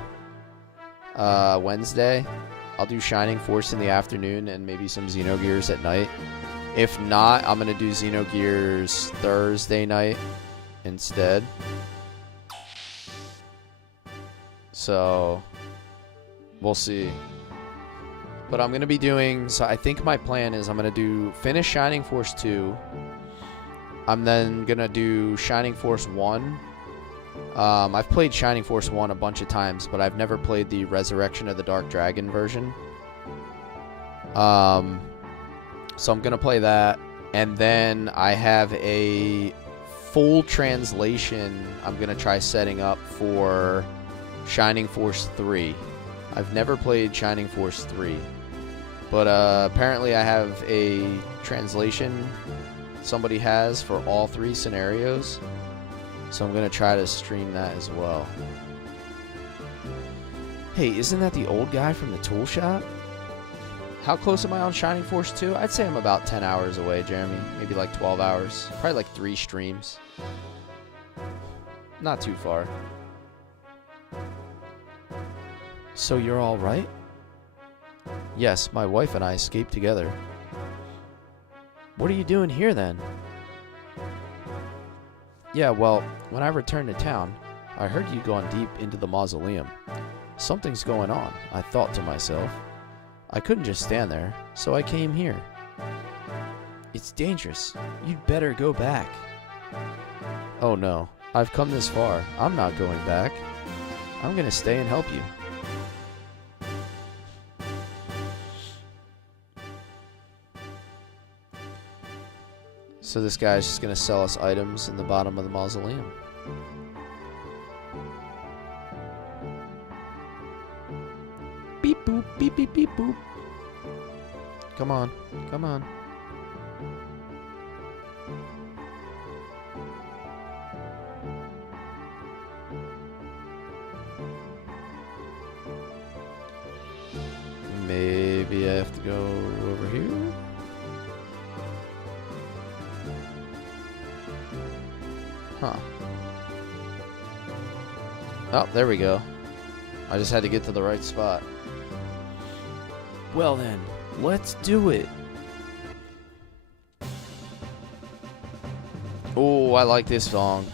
Wednesday. I'll do Shining Force in the afternoon and maybe some Xenogears at night. If not, I'm going to do Xenogears Thursday night instead. So, we'll see. But I'm going to be doing... So I think my plan is I'm going to finish Shining Force 2... I'm then gonna do Shining Force 1. I've played Shining Force 1 a bunch of times, but I've never played the Resurrection of the Dark Dragon version. So I'm gonna play that, and then I have a full translation I'm gonna try setting up for Shining Force 3. I've never played Shining Force 3, but apparently I have a translation somebody has for all 3 scenarios, so I'm gonna try to stream that as well. Hey, isn't that the old guy from the tool shop? How close am I on Shining Force 2? I'd say I'm about 10 hours away, Jeremy. Maybe like 12 hours. Probably like 3 streams. Not too far. So you're all right? Yes, my wife and I escaped together. What are you doing here then? Yeah, well, when I returned to town, I heard you gone deep into the mausoleum. Something's going on, I thought to myself. I couldn't just stand there, so I came here. It's dangerous. You'd better go back. Oh no, I've come this far. I'm not going back. I'm gonna stay and help you. So this guy's just going to sell us items in the bottom of the mausoleum. Beep boop, beep beep beep boop. Come on, come on. Maybe I have to go over here. Huh. Oh, there we go. I just had to get to the right spot. Well then, let's do it. Oh, I like this song.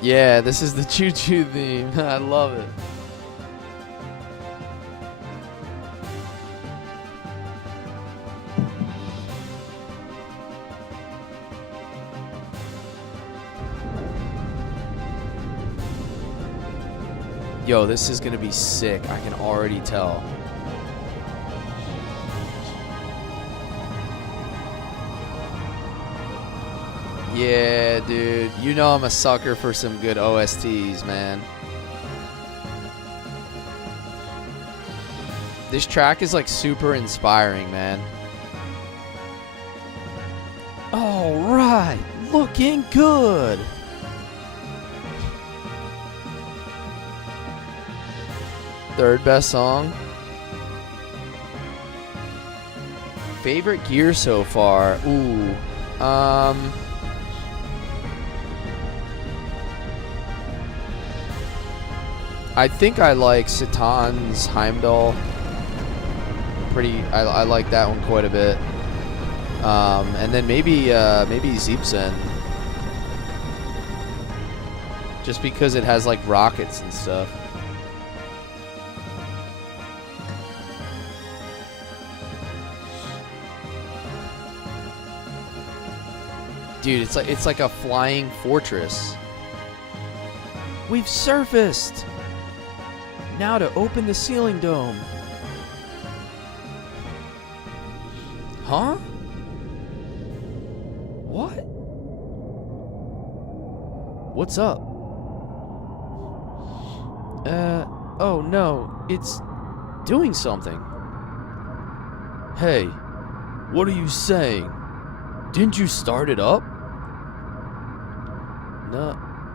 Yeah, this is the choo-choo theme. I love it. Yo, this is gonna be sick. I can already tell. Yeah, dude. You know I'm a sucker for some good OSTs, man. This track is like super inspiring, man. All right, looking good. Third best song. Favorite gear so far? Ooh. I think I like Satan's Heimdall. I like that one quite a bit. And then maybe Zeepsen. Just because it has like rockets and stuff. Dude, it's like a flying fortress. We've surfaced. Now to open the ceiling dome. Huh? What? What's up? Oh no, it's doing something. Hey, what are you saying? Didn't you start it up?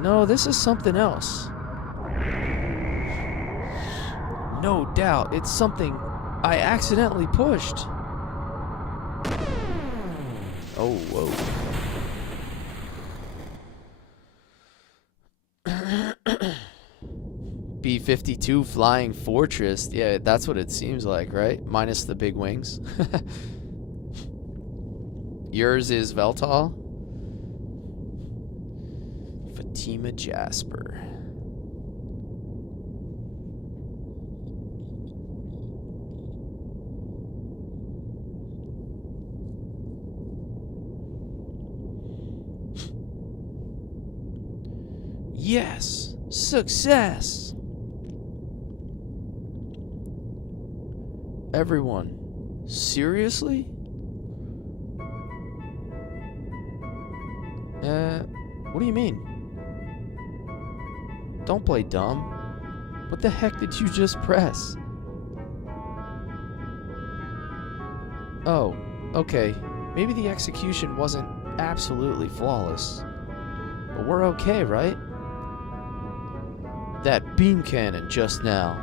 No, this is something else. No doubt, it's something I accidentally pushed. Oh, whoa. B-52 Flying Fortress. Yeah, that's what it seems like, right? Minus the big wings. Yours is Veltal. Fatima Jasper. Yes! Success! Everyone, seriously? What do you mean? Don't play dumb. What the heck did you just press? Oh, okay. Maybe the execution wasn't absolutely flawless. But we're okay, right? That beam cannon just now.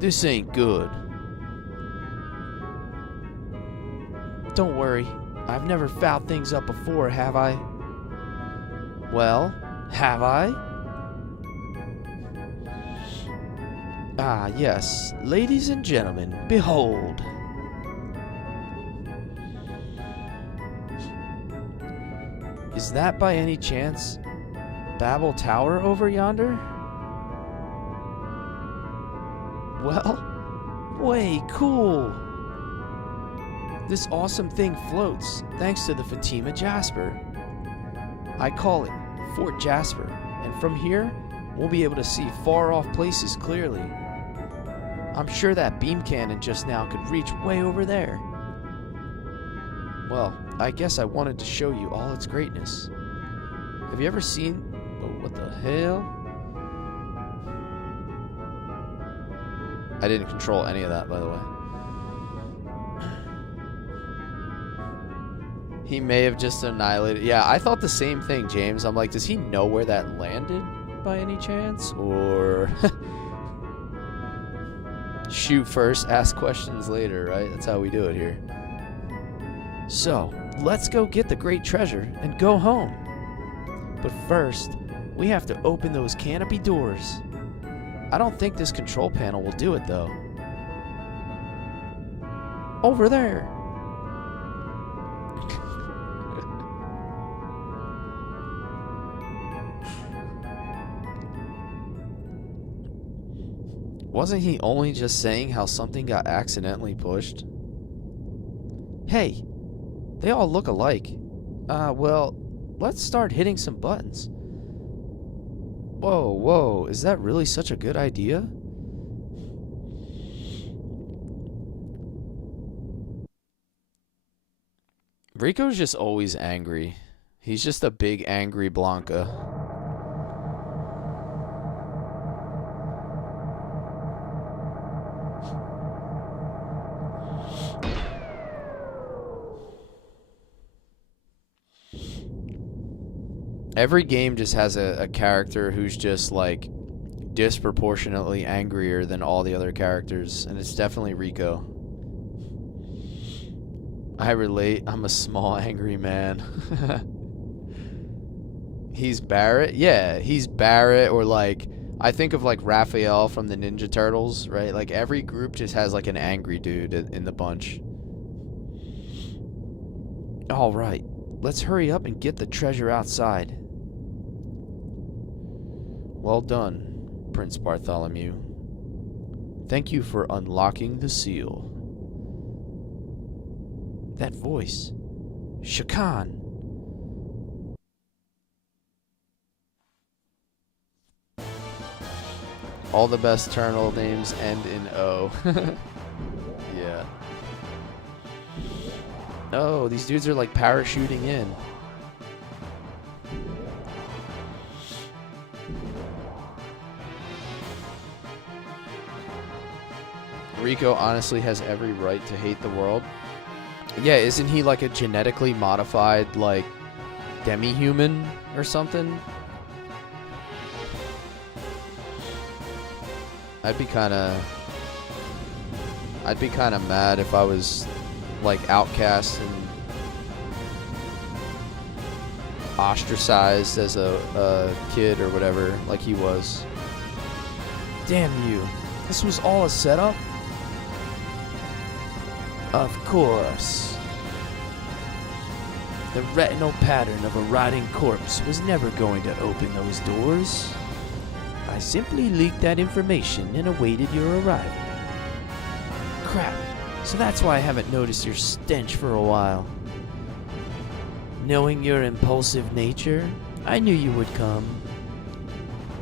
This ain't good. Don't worry. I've never fouled things up before, have I? Well, have I? Ah, yes. Ladies and gentlemen, behold. Is that by any chance Babel Tower over yonder? Well, way cool. This awesome thing floats thanks to the Fatima Jasper. I call it Fort Jasper, and from here, we'll be able to see far-off places clearly. I'm sure that beam cannon just now could reach way over there. Well, I guess I wanted to show you all its greatness. Have you ever seen... Oh, what the hell? I didn't control any of that, by the way. He may have just annihilated... Yeah, I thought the same thing, James. I'm like, does he know where that landed by any chance? Or... shoot first, ask questions later, right? That's how we do it here. So, let's go get the great treasure and go home. But first, We have to open those canopy doors. I don't think this control panel will do it, though. Over there. Wasn't he only just saying how something got accidentally pushed? Hey, they all look alike. Well, let's start hitting some buttons. Whoa, is that really such a good idea? Rico's just always angry. He's just a big angry Blanca. Every game just has a character who's just like disproportionately angrier than all the other characters, and it's definitely Rico. I relate. I'm a small angry man. He's Barrett? Yeah, he's Barrett, or like I think of like Raphael from the Ninja Turtles, right? Like every group just has like an angry dude in the bunch. All right, let's hurry up and get the treasure outside. Well done, Prince Bartholomew. Thank you for unlocking the seal. That voice. Shakan. All the best turtle names end in O. Yeah. Oh, these dudes are like parachuting in. Rico honestly has every right to hate the world. Yeah, isn't he like a genetically modified, like, demi-human or something? I'd be kinda mad if I was, like, outcast and ostracized as a kid or whatever, like he was. Damn you. This was all a setup? Of course. The retinal pattern of a rotting corpse was never going to open those doors. I simply leaked that information and awaited your arrival. Crap, so that's why I haven't noticed your stench for a while. Knowing your impulsive nature, I knew you would come.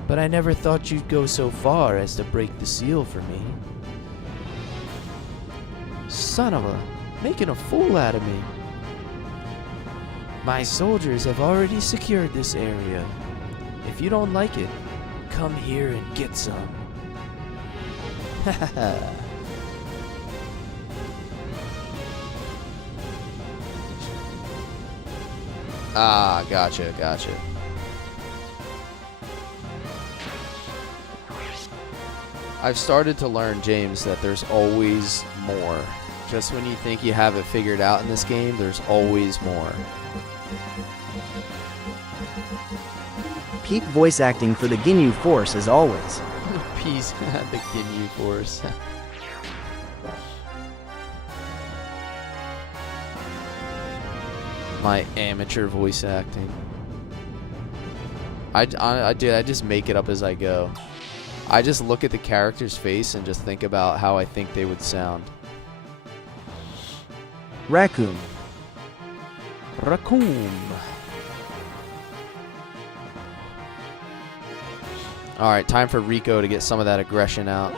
But I never thought you'd go so far as to break the seal for me. Son of a, making a fool out of me. My soldiers have already secured this area. If you don't like it, come here and get some. Hahaha. Ah, gotcha. I've started to learn, James, that there's always more. Just when you think you have it figured out in this game, there's always more. Peak voice acting for the Ginyu Force as always. Peace, the Ginyu Force. My amateur voice acting. I just make it up as I go. I just look at the character's face and just think about how I think they would sound. Raccoon. Alright, time for Rico to get some of that aggression out.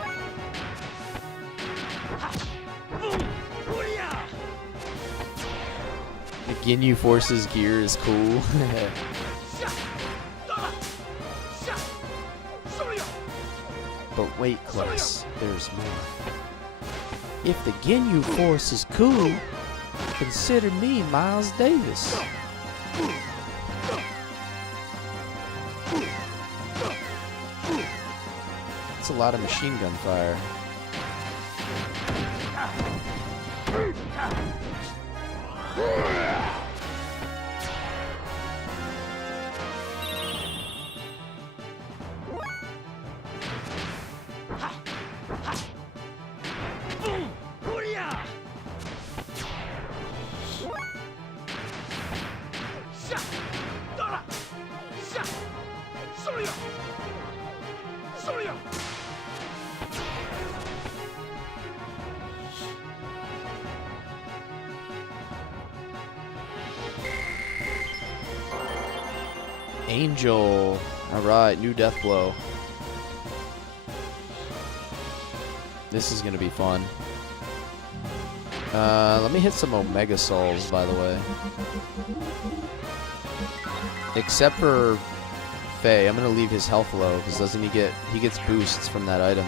The Ginyu Force's gear is cool. But wait, Close, there's more. If the Ginyu Force is cool, consider me Miles Davis. That's a lot of machine gun fire. Angel. Alright, new death blow. This is gonna be fun. Let me hit some Omega Souls, by the way. Except for Faye, I'm gonna leave his health low, because doesn't he gets boosts from that item.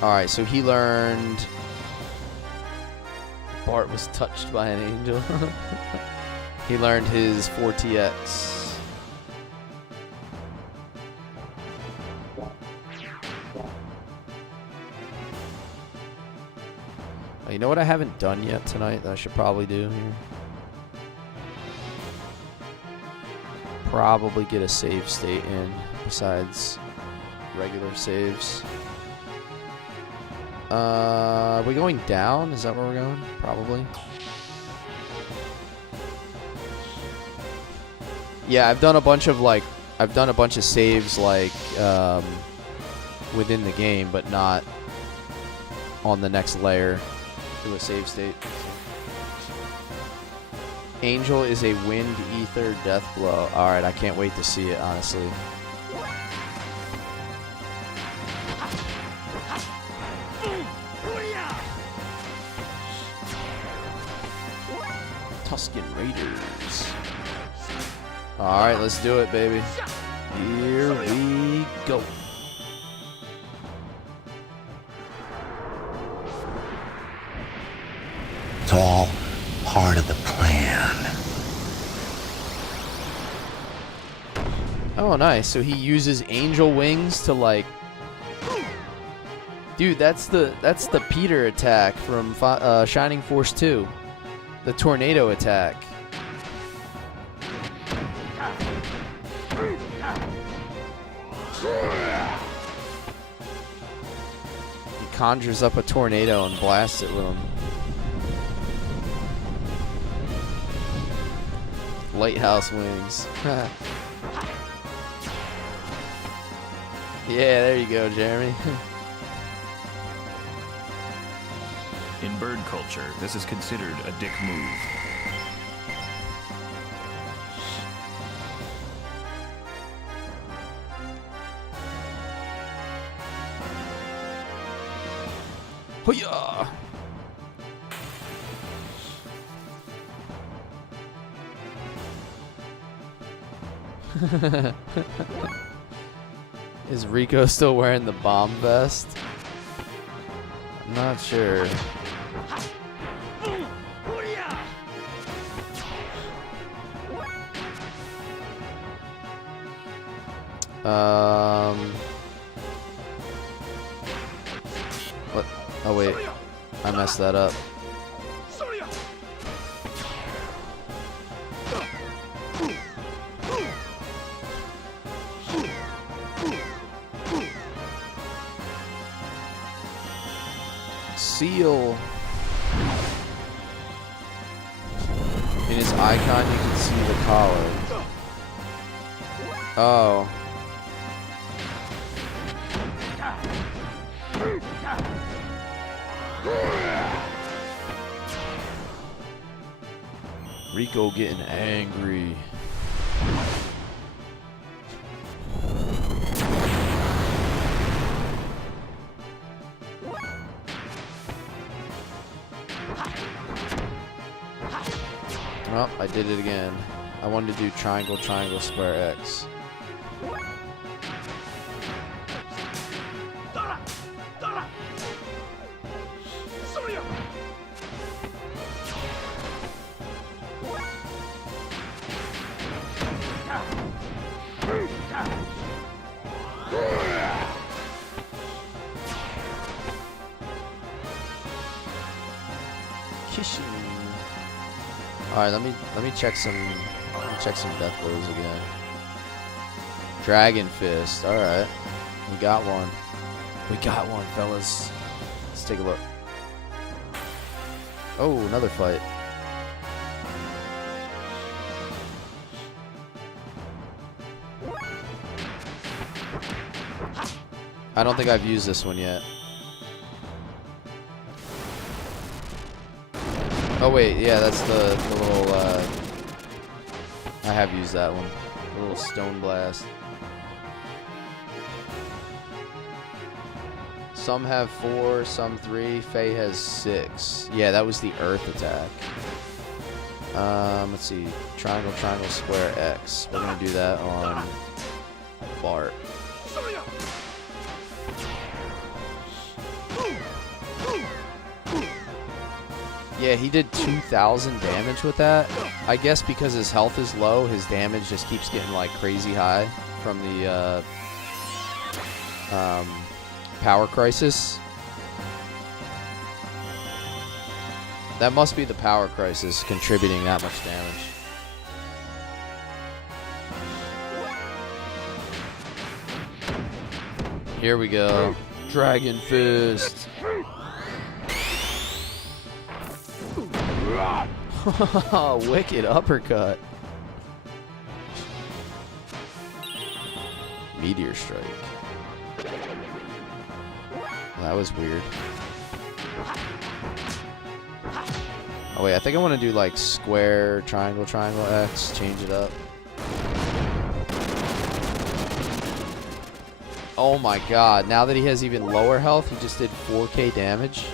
Alright, so he learned... Bart was touched by an angel. He learned his 4TX. You know what I haven't done yet tonight that I should probably do here? Probably get a save state in besides regular saves. Are we going down? Is that where we're going? Probably. Yeah, I've done a bunch of saves like within the game, but not on the next layer to a save state. Angel is a wind ether death blow. Alright, I can't wait to see it, honestly. Tusken Raiders. Alright, let's do it, baby. Here we go. It's all part of the plan. Oh, nice. So he uses angel wings to like... Dude, that's the Peter attack from Shining Force 2. The tornado attack. He conjures up a tornado and blasts it with him. Lighthouse wings. Yeah, there you go, Jeremy. In bird culture, this is considered a dick move. Hoo-yah! Is Rico still wearing the bomb vest? I'm not sure. What? Oh wait, I messed that up. Seal. In his icon, you can see the collar. Oh. Rico getting angry. Oh, I did it again. I wanted to do triangle, triangle, square, X. Alright, let me check some death blows again. Dragon Fist, alright. We got one. We got one, fellas. Let's take a look. Oh, another fight. I don't think I've used this one yet. Oh wait, yeah, that's the little, I have used that one. The little stone blast. Some have 4, some 3. Faye has 6. Yeah, that was the earth attack. Let's see. Triangle, triangle, square, X. We're gonna do that on Bart. Yeah, he did 2,000 damage with that. I guess because his health is low, his damage just keeps getting like crazy high from the power crisis. That must be the power crisis contributing that much damage. Here we go. Dragon Fist. Wicked uppercut. Meteor strike. That was weird. Oh wait, I think I want to do like square, triangle, triangle, X. Change it up. Oh my god, now that he has even lower health, he just did 4k damage.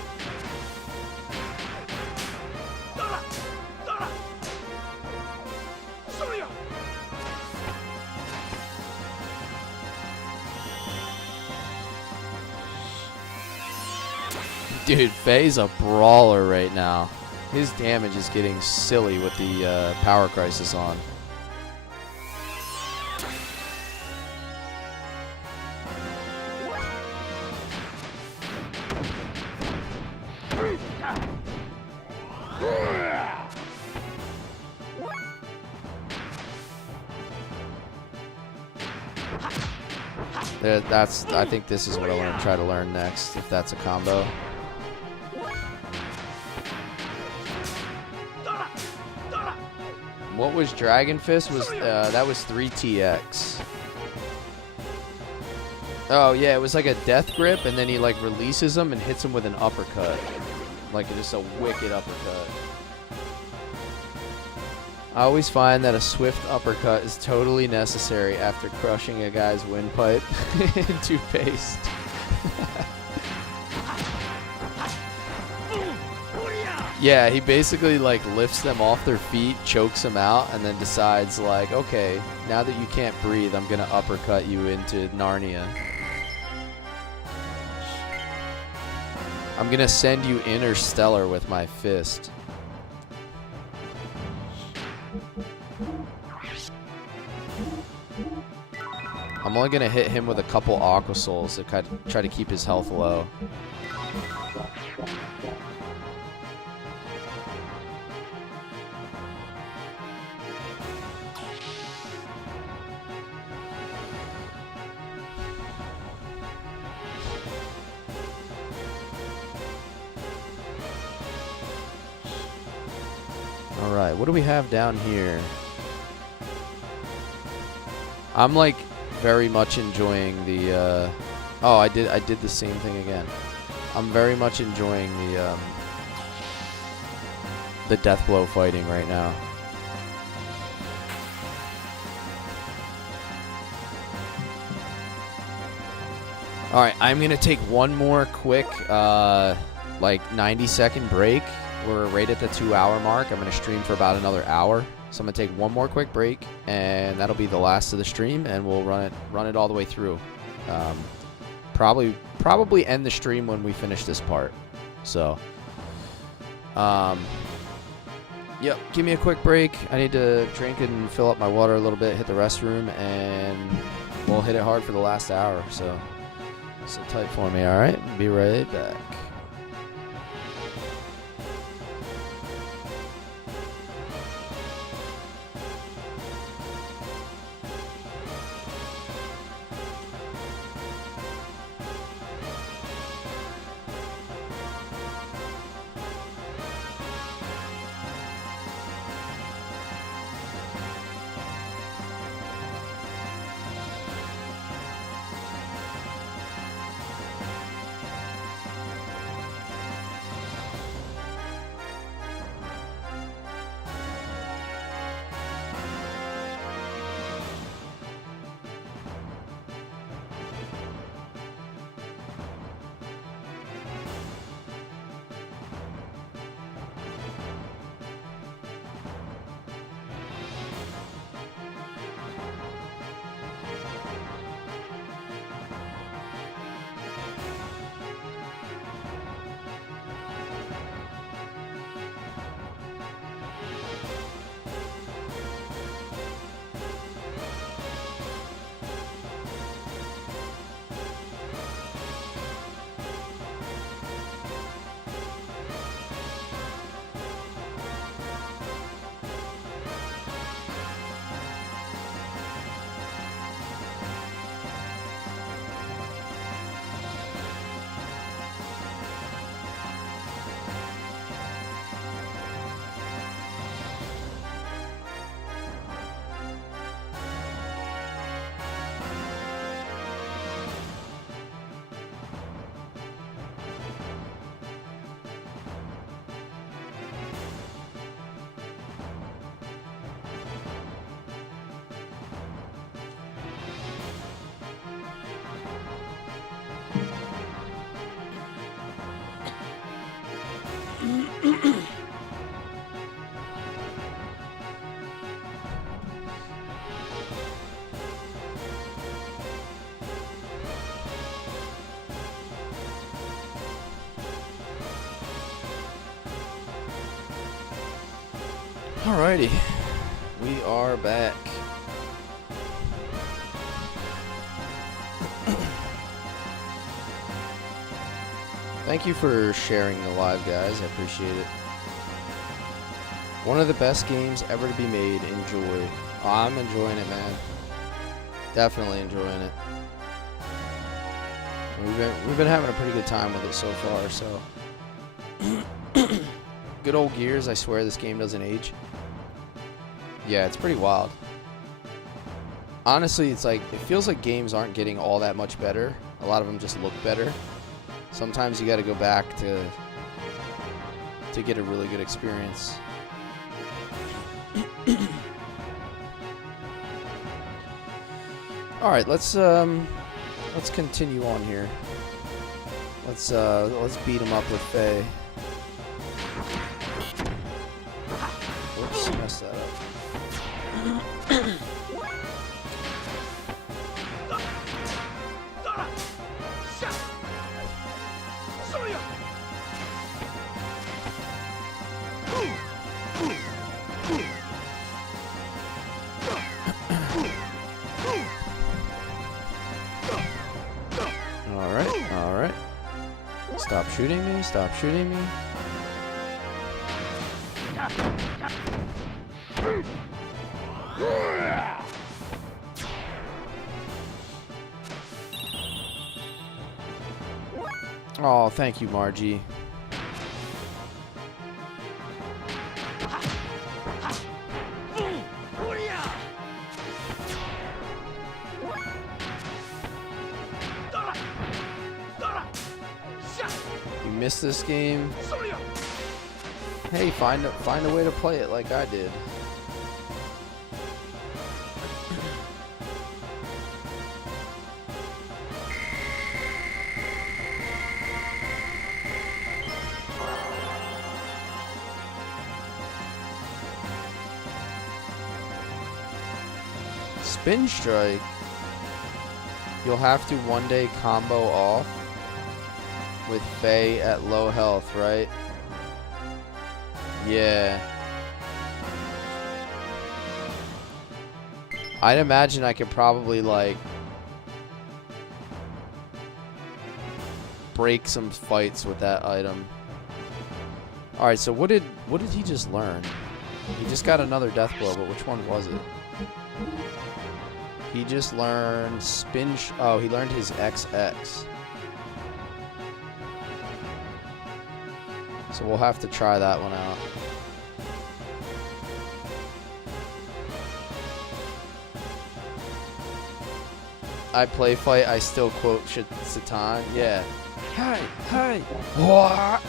Dude, Faye's a brawler right now. His damage is getting silly with the power crisis on. I think this is what I want to try to learn next, if that's a combo. What was Dragon Fist? That was 3TX. Oh yeah, it was like a death grip, and then he like releases him and hits him with an uppercut, like just a wicked uppercut. I always find that a swift uppercut is totally necessary after crushing a guy's windpipe into paste. Yeah, he basically like lifts them off their feet, chokes them out, and then decides like, okay, now that you can't breathe, I'm gonna uppercut you into Narnia. I'm gonna send you interstellar with my fist. I'm only gonna hit him with a couple Aqua Souls to try to keep his health low. Alright, what do we have down here? I'm like very much enjoying the oh, I did the same thing again. I'm very much enjoying the death blow fighting right now. Alright, I'm gonna take one more quick like 90-second break. We're right at the 2-hour mark. I'm going to stream for about another hour. So I'm going to take one more quick break, and that'll be the last of the stream, and we'll run it all the way through. Probably end the stream when we finish this part. So, yep, give me a quick break. I need to drink and fill up my water a little bit, hit the restroom, and we'll hit it hard for the last hour. So sit tight for me, all right? Be right back. Alrighty, we are back. Thank you for sharing the live, guys. I appreciate it. One of the best games ever to be made. Enjoy. Oh, I'm enjoying it, man. Definitely enjoying it. We've been having a pretty good time with it so far. So, good old Gears. I swear this game doesn't age. Yeah, it's pretty wild. Honestly, it's like it feels like games aren't getting all that much better. A lot of them just look better. Sometimes you got to go back to get a really good experience. All right, let's continue on here. Let's beat him up with Faye. Whoops, messed that up. All right. Stop shooting me, stop shooting me. Oh, thank you, Margie. You missed this game? Hey, find a way to play it like I did. Spin Strike. You'll have to one day combo off with Faye at low health, right? Yeah. I'd imagine I could probably like break some fights with that item. All right, so what did he just learn? He just got another death blow, but which one was it? He just learned spin. Oh, he learned his XX. So we'll have to try that one out. I play fight. I still quote Satan. Yeah. Hey. What?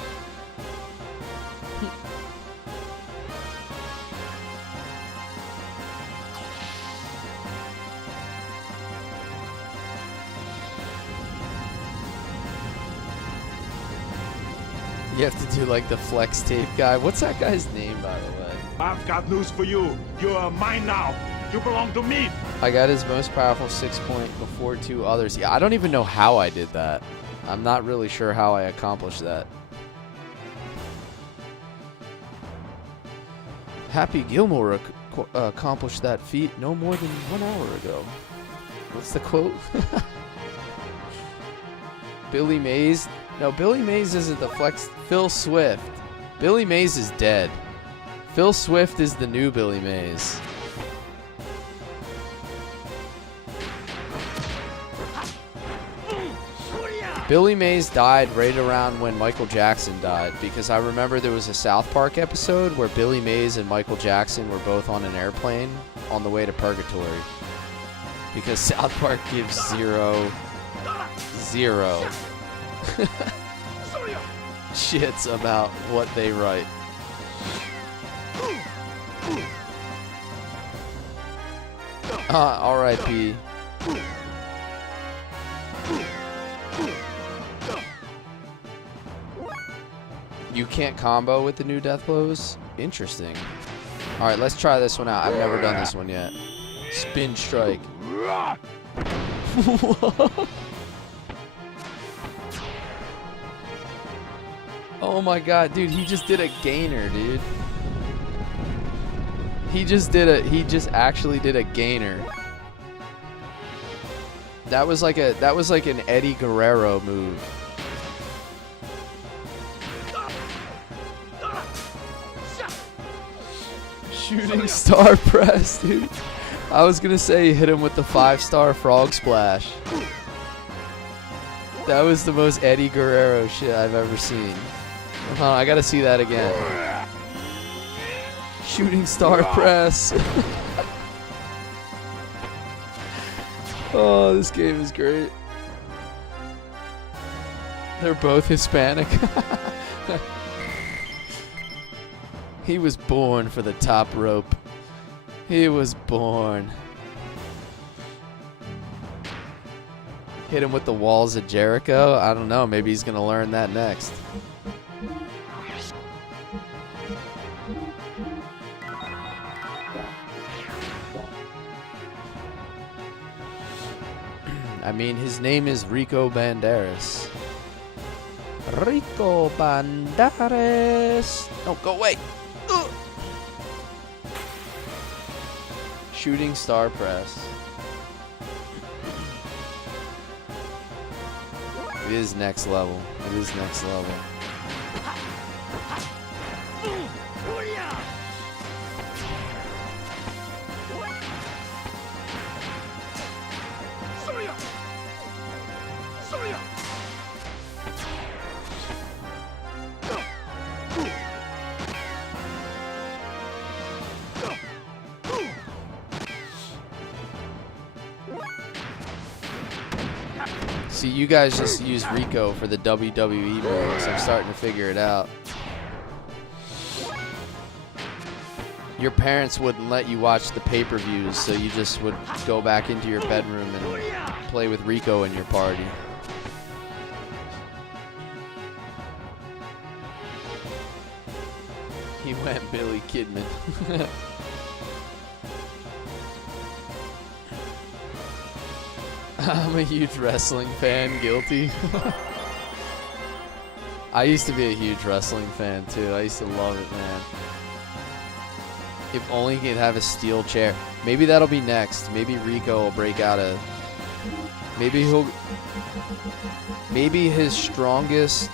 You have to do like the flex tape guy. What's that guy's name, by the way? I've got news for you. You're mine now. You belong to me. I got his most powerful 6 point before 2 others. Yeah, I don't even know how I did that. I'm not really sure how I accomplished that. Happy Gilmore accomplished that feat no more than 1 hour ago. What's the quote? Billy Mays? No, Billy Mays isn't the flex. Phil Swift. Billy Mays is dead. Phil Swift is the new Billy Mays. Billy Mays died right around when Michael Jackson died, because I remember there was a South Park episode where Billy Mays and Michael Jackson were both on an airplane on the way to purgatory. Because South Park gives zero shits about what they write. R.I.P. You can't combo with the new death blows? Interesting. Alright, let's try this one out. I've never done this one yet. Spin strike. Oh my god, dude, he just did a gainer, dude. He just actually did a gainer. That was like an Eddie Guerrero move. Shooting star press, dude. I was gonna say hit him with the 5-star frog splash. That was the most Eddie Guerrero shit I've ever seen. I gotta see that again. Shooting star press. Oh, this game is great. They're both Hispanic. He was born for the top rope. He was born. Hit him with the walls of Jericho? I don't know. Maybe he's going to learn that next. I mean, his name is Rico Banderas. Rico Banderas. No, go away. Ugh. Shooting star press. It is next level. It is next level. See, you guys just use Rico for the WWE moves. I'm starting to figure it out. Your parents wouldn't let you watch the pay-per-views, so you just would go back into your bedroom and play with Rico in your party. He went Billy Kidman. I'm a huge wrestling fan, guilty. I used to be a huge wrestling fan too. I used to love it, man. If only he could have a steel chair. Maybe that'll be next. Maybe Rico will break out a... Maybe his strongest...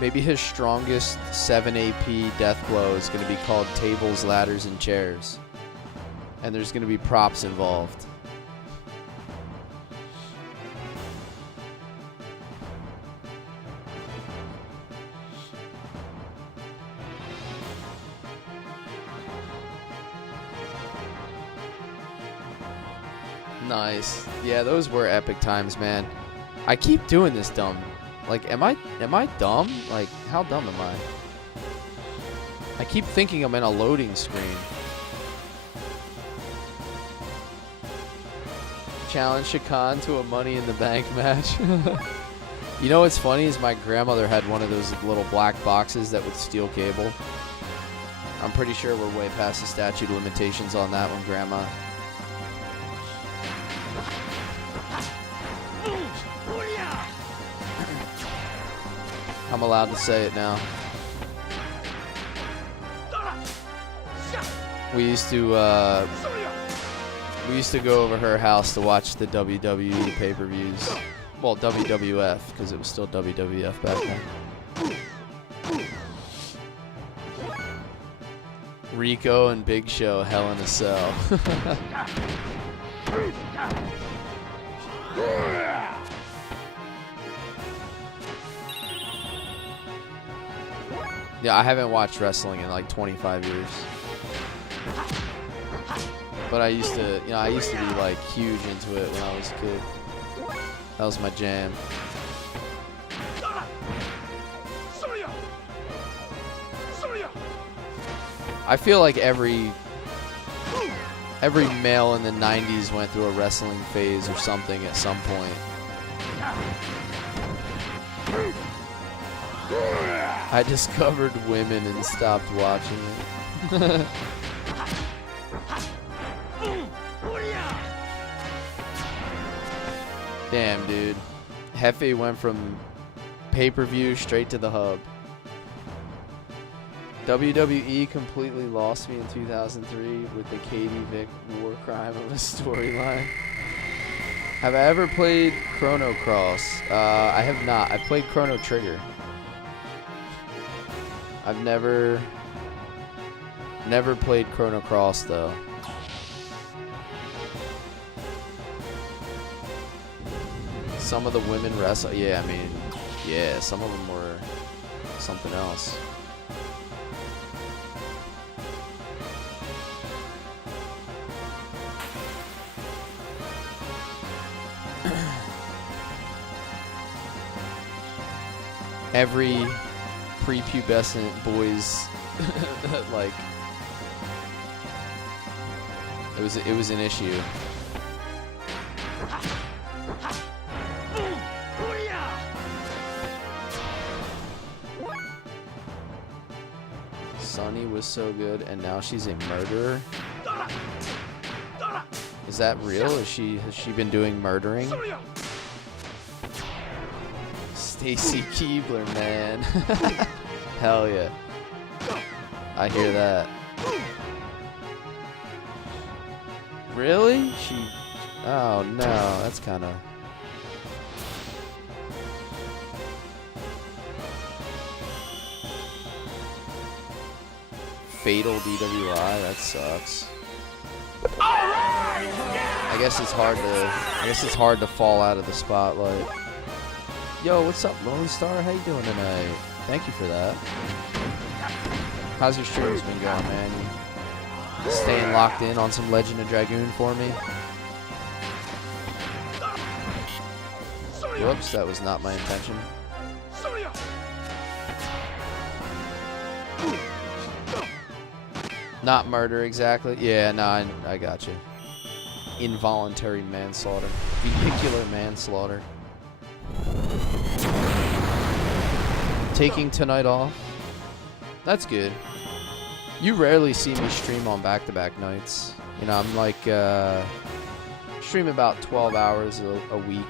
Maybe his strongest 7 AP death blow is going to be called tables, ladders, and chairs. And there's going to be props involved. Nice. Yeah, those were epic times, man. I keep doing this dumb. Like, am I dumb? Like, how dumb am I? I keep thinking I'm in a loading screen. Challenge Shakan to a Money in the Bank match. You know what's funny is my grandmother had one of those little black boxes that would steal cable. I'm pretty sure we're way past the statute of limitations on that one, Grandma. I'm allowed to say it now. We used to go over her house to watch the WWE pay-per-views. Well, WWF, because it was still WWF back then. Rico and Big Show, Hell in a Cell. Yeah, I haven't watched wrestling in like 25 years. But I used to be like huge into it when I was a kid. That was my jam. I feel like every male in the 90s went through a wrestling phase or something at some point. I discovered women and stopped watching it. Damn, dude. Hefe went from pay-per-view straight to the hub. WWE completely lost me in 2003 with the Katie Vick war crime of a storyline. Have I ever played Chrono Cross? I have not. I've played Chrono Trigger. I've never played Chrono Cross though. Some of the women wrestle. Yeah, I mean, yeah, some of them were something else. Every prepubescent boys, like, it was an issue. Sunny was so good, and now she's a murderer. Is that real? Has she been doing murdering? Stacy Keebler, man. Hell yeah. I hear that. Really? Oh no, that's kind of... Fatal DWI, that sucks. I guess it's hard to fall out of the spotlight. Yo, what's up, Lone Star? How you doing tonight? Thank you for that. How's your streams been going, man? You staying locked in on some Legend of Dragoon for me? Whoops, that was not my intention. Not murder, exactly. Yeah, no, I got you. Involuntary manslaughter. Vehicular manslaughter. Taking tonight off. That's good. You rarely see me stream on back-to-back nights. You know, I'm like, stream about 12 hours a week.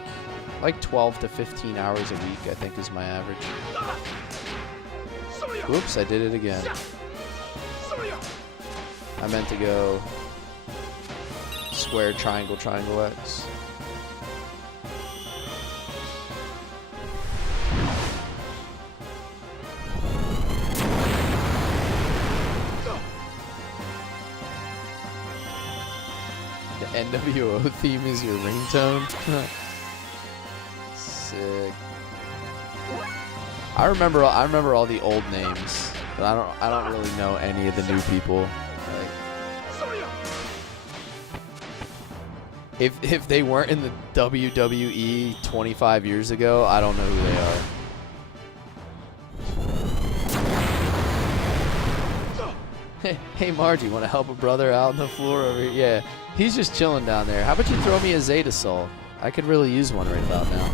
Like 12 to 15 hours a week, I think, is my average. Whoops, I did it again. I meant to go square, triangle, triangle, X. The NWO theme is your ringtone? Sick. I remember all the old names, but I don't really know any of the new people. If they weren't in the WWE 25 years ago, I don't know who they are. Hey Margie, want to help a brother out on the floor over here? Yeah, he's just chilling down there. How about you throw me a Zeta Soul? I could really use one right about now.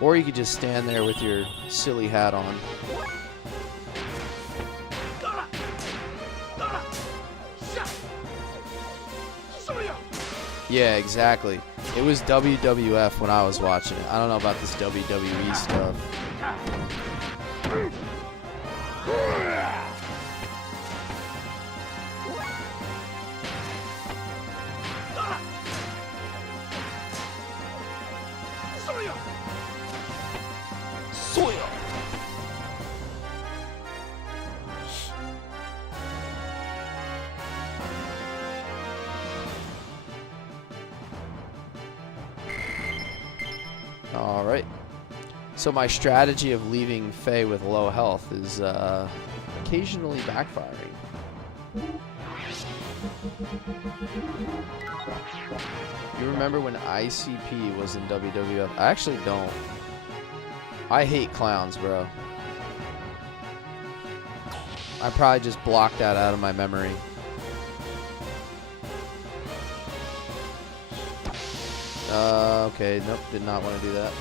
Or you could just stand there with your silly hat on. Yeah, exactly. It was WWF when I was watching it. I don't know about this WWE stuff. Soya. All right. So my strategy of leaving Faye with low health is occasionally backfiring. You remember when ICP was in WWF? I actually don't. I hate clowns, bro. I probably just blocked that out of my memory. Okay, nope, did not want to do that.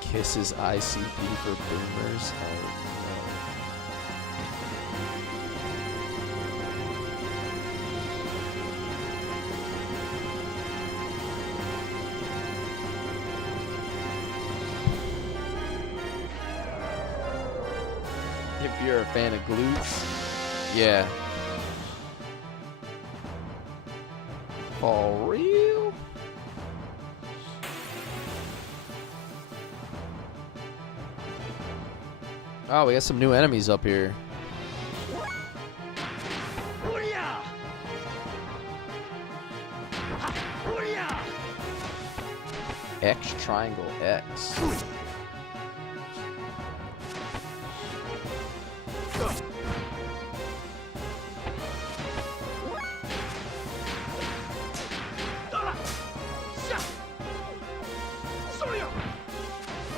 Kisses ICP for boomers. Oh, no. If you're a fan of glutes, yeah. For real? Oh, we got some new enemies up here. X triangle X.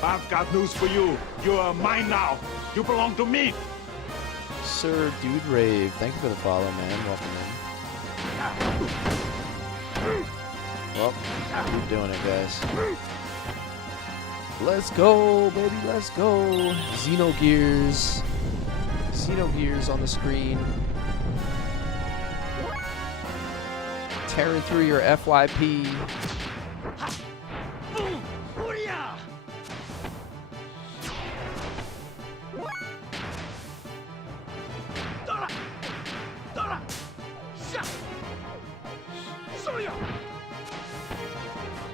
I've got news for you. You're mine now. You belong to me. Sir Dude Rave, thank you for the follow, man. Welcome in. Well, keep doing it, guys. Let's go, baby, let's go. Xenogears. Xenogears on the screen. Tearing through your FYP.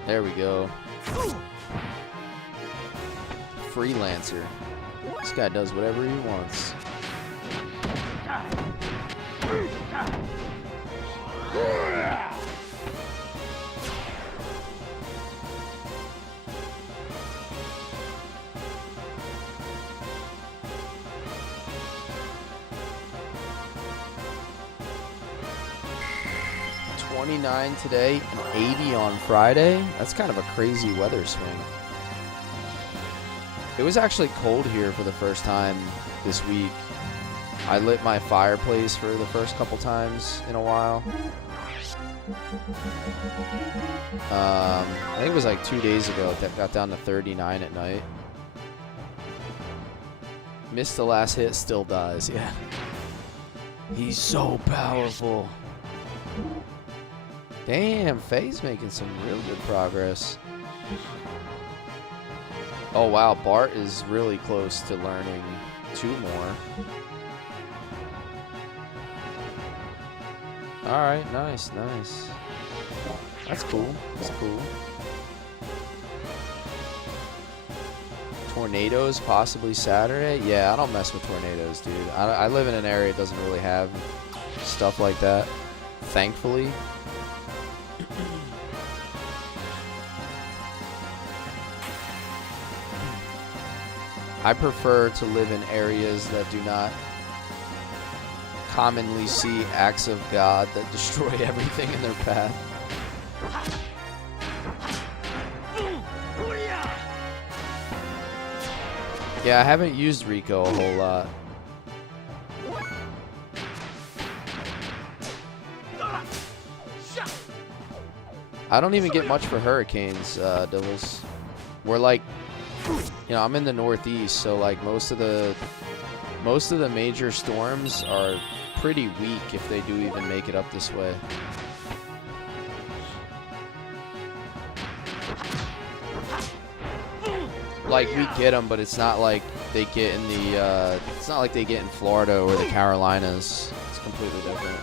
There we go. Freelancer. This guy does whatever he wants. $29 today and $80 on Friday. That's kind of a crazy weather swing. It was actually cold here for the first time this week. I lit my fireplace for the first couple times in a while. I think it was like 2 days ago that got down to 39 at night. Missed the last hit, still dies, yeah. He's so powerful. Damn, Faye's making some real good progress. Oh wow, Bart is really close to learning 2 more. Alright, nice, nice. That's cool, that's cool. Tornadoes possibly Saturday? Yeah, I don't mess with tornadoes, dude. I live in an area that doesn't really have stuff like that, thankfully. I prefer to live in areas that do not commonly see acts of God that destroy everything in their path. Yeah, I haven't used Rico a whole lot. I don't even get much for hurricanes, Devils. We're like, you know, I'm in the Northeast, so like most of the major storms are pretty weak if they do even make it up this way. Like we get them, but it's not like they get in the it's not like they get in Florida or the Carolinas. It's completely different.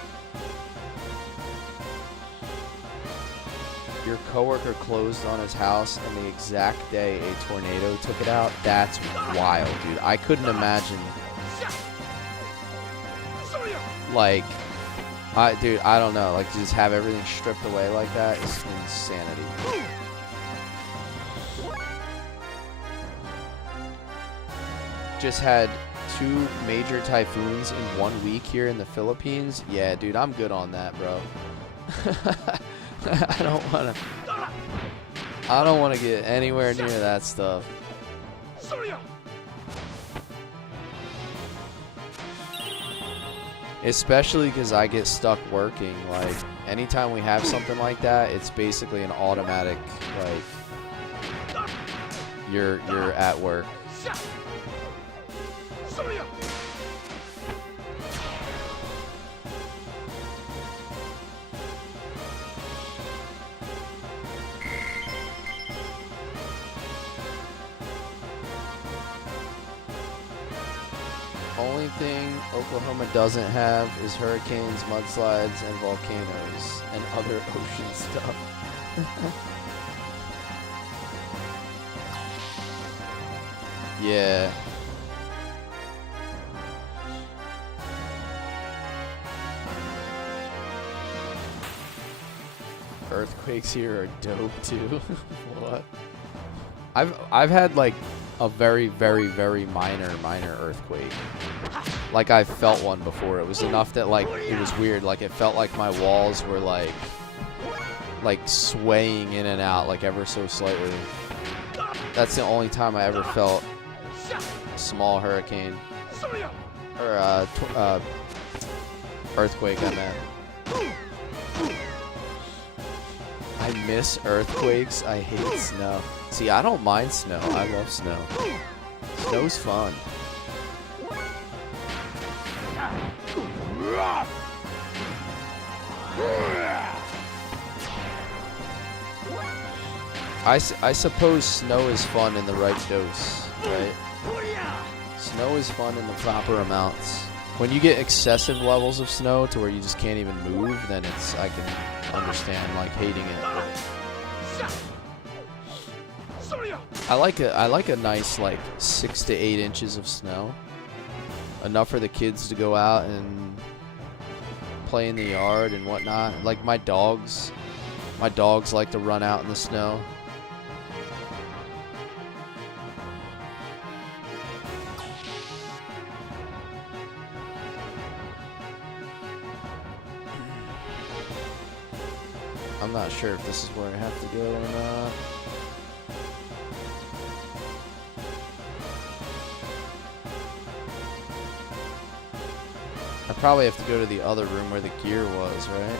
Your coworker closed on his house and the exact day a tornado took it out. That's wild, dude. I couldn't imagine. Like, dude, I don't know. Like, just have everything stripped away like that is insanity. Just had 2 major typhoons in 1 week here in the Philippines. Yeah, dude, I'm good on that, bro. I don't want to get anywhere near that stuff. Especially because I get stuck working. Like, anytime we have something like that, it's basically an automatic, like, you're at work. Only thing Oklahoma doesn't have is hurricanes, mudslides, and volcanoes, and other ocean stuff. Yeah. Earthquakes here are dope too. What? I've had like a very minor earthquake. Like I felt one before. It was enough that like it was weird. Like it felt like my walls were like swaying in and out like ever so slightly. That's the only time I ever felt a small hurricane or earthquake. I meant. I miss earthquakes. I hate snow. See, I don't mind snow. I love snow. Snow's fun. I suppose snow is fun in the right dose, right? Snow is fun in the proper amounts. When you get excessive levels of snow to where you just can't even move, then it's, I can understand like hating it. I like a nice like 6 to 8 inches of snow. Enough for the kids to go out and play in the yard and whatnot. Like my dogs like to run out in the snow. I'm not sure if this is where I have to go or not. I probably have to go to the other room where the gear was, right?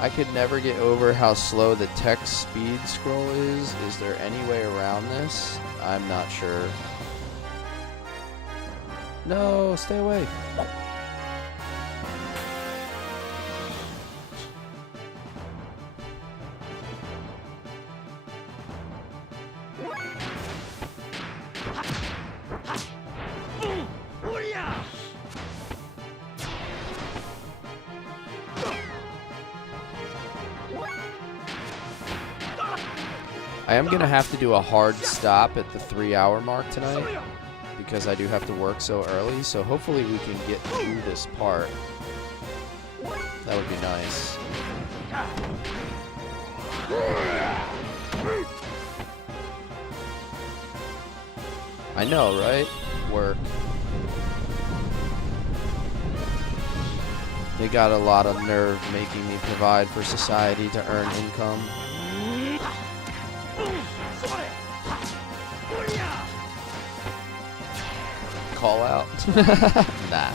I could never get over how slow the text speed scroll is. Is there any way around this? I'm not sure. No, stay away. I am gonna have to do a hard stop at the 3-hour mark tonight because I do have to work so early, so hopefully we can get through this part. That would be nice. I know, right? Work. They got a lot of nerve making me provide for society to earn income. Call out. Nah.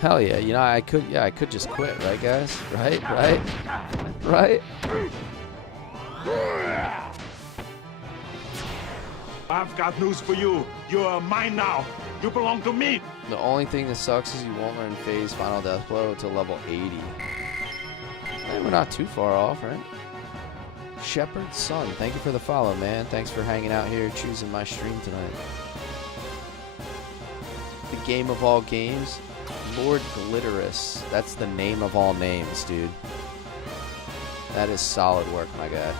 Hell yeah, you know, I could just quit, right guys? Right? I've got news for you. You're mine now. You belong to me. The only thing that sucks is you won't learn phase final death blow until level 80. Hey, we're not too far off, right? Shepherd's Son, thank you for the follow, man. Thanks for hanging out here, choosing my stream tonight. The game of all games, Lord Glitterous. That's the name of all names, dude. That is solid work, my guy.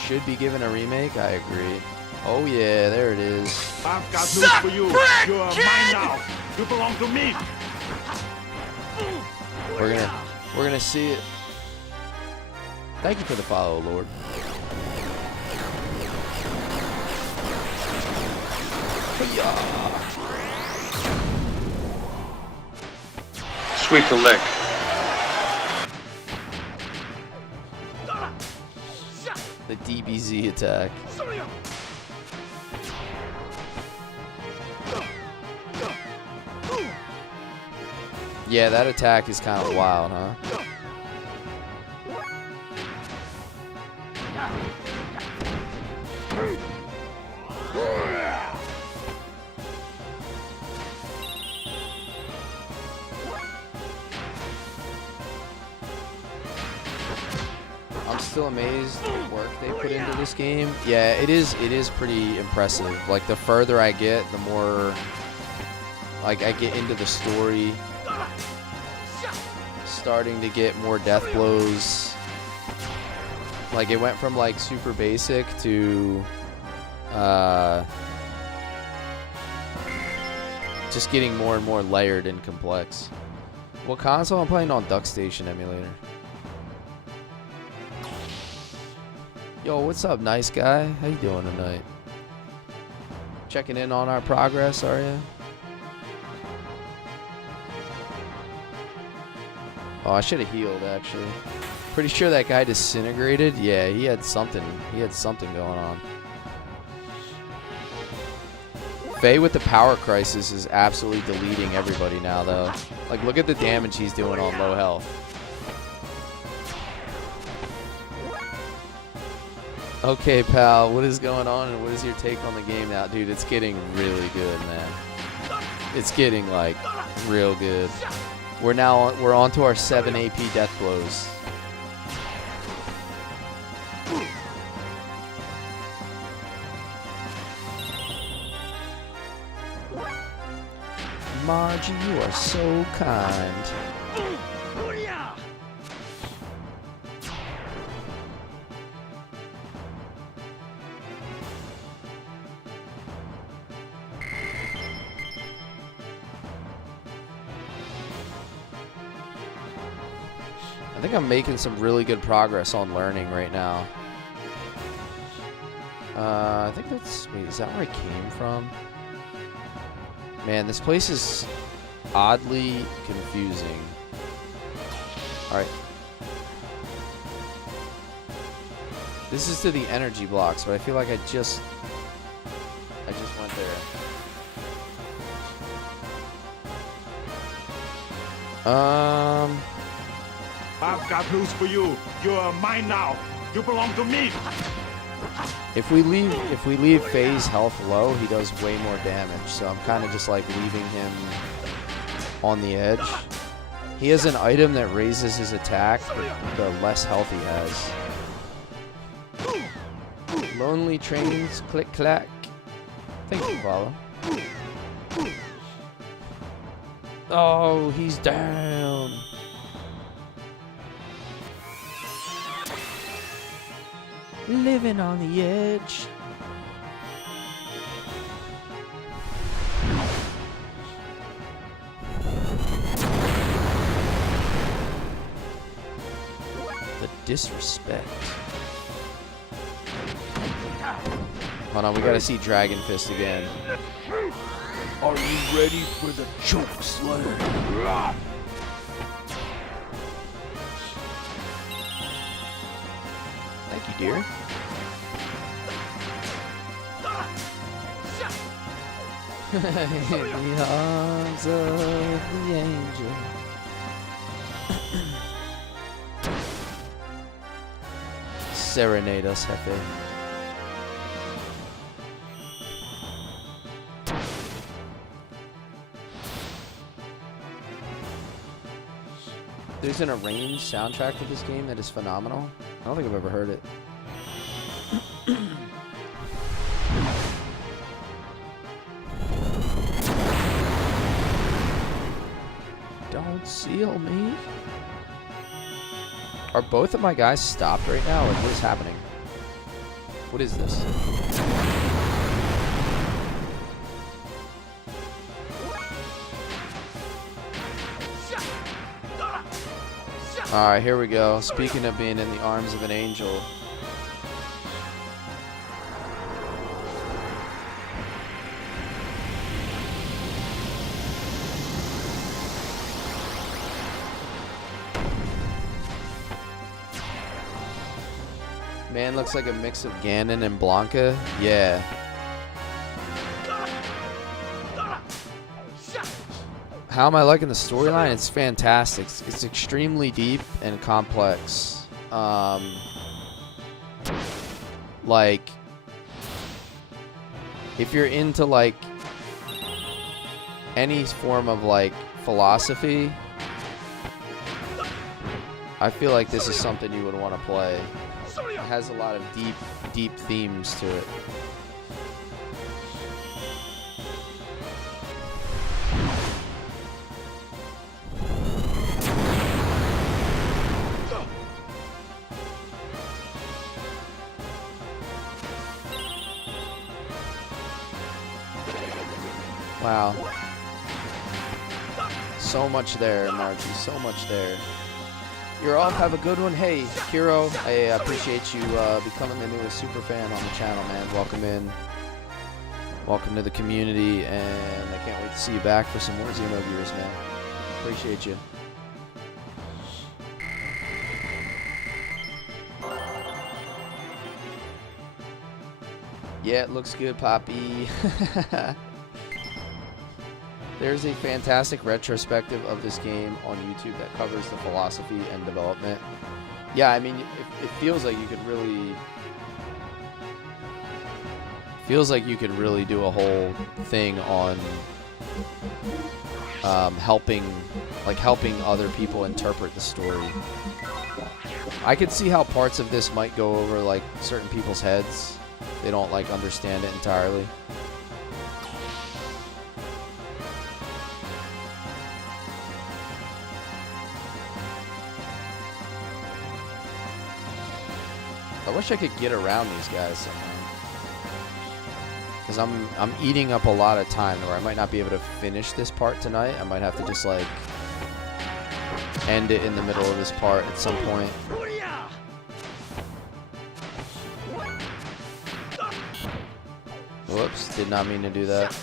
Should be given a remake, I agree. Oh yeah, there it is. I've got news for you. You're mine now. You belong to me. We're gonna see it. Thank you for the follow, Lord. Sweep the lick. The DBZ attack. Yeah, that attack is kind of wild, huh? I'm still amazed at the work they put into this game. Yeah, it is pretty impressive. Like, the further I get, the more like I get into the story. Starting to get more death blows. Like, it went from like super basic to just getting more and more layered and complex. What console? I'm playing on DuckStation emulator. Yo, what's up, nice guy? How you doing tonight? Checking in on our progress, are you? Oh, I should have healed, actually. Pretty sure that guy disintegrated. Yeah, he had something. He had something going on. Faye with the power crisis is absolutely deleting everybody now, though. Like, look at the damage he's doing on low health. Okay, pal, what is going on and what is your take on the game now? Dude, it's getting really good, man. It's getting, like, real good. We're on to our 7 AP death blows. Margie, you are so kind. I think I'm making some really good progress on learning right now. I think that's... Wait, is that where I came from? Man, this place is oddly confusing. Alright. This is to the energy blocks, but I feel like I just went there. I've got news for you. You're mine now. You belong to me. If we leave Faye's health low, he does way more damage. So I'm kind of just like leaving him on the edge. He has an item that raises his attack, but the less health he has. Lonely trains, click clack. Thank you, follow. Oh, he's down. Living on the edge. The disrespect. Hold on, we gotta see Dragon Fist again. Are you ready for the choke slam? Thank you, dear. In the arms of the angel. Serenade us, Hefe. There's an arranged soundtrack to this game that is phenomenal. I don't think I've ever heard it. Don't seal me. Are both of my guys stopped right now, or what is happening? What is this? Alright, here we go. Speaking of being in the arms of an angel. Man looks like a mix of Ganon and Blanca. Yeah. How am I liking the storyline? It's fantastic. It's extremely deep and complex. Like, if you're into like any form of like philosophy, I feel like this is something you would want to play. It has a lot of deep themes to it. Wow. So much there, Margie. So much there. You're off. Have a good one. Hey, Hero. I appreciate you becoming the newest super fan on the channel, man. Welcome in. Welcome to the community, and I can't wait to see you back for some more Xenogears, man. Appreciate you. Yeah, it looks good, Poppy. There's a fantastic retrospective of this game on YouTube that covers the philosophy and development. Yeah, I mean, it feels like you could really... Feels like you could really do a whole thing on helping other people interpret the story. I could see how parts of this might go over like certain people's heads. They don't like understand it entirely. I wish I could get around these guys somehow. Because I'm eating up a lot of time where I might not be able to finish this part tonight. I might have to just like end it in the middle of this part at some point. Whoops, did not mean to do that.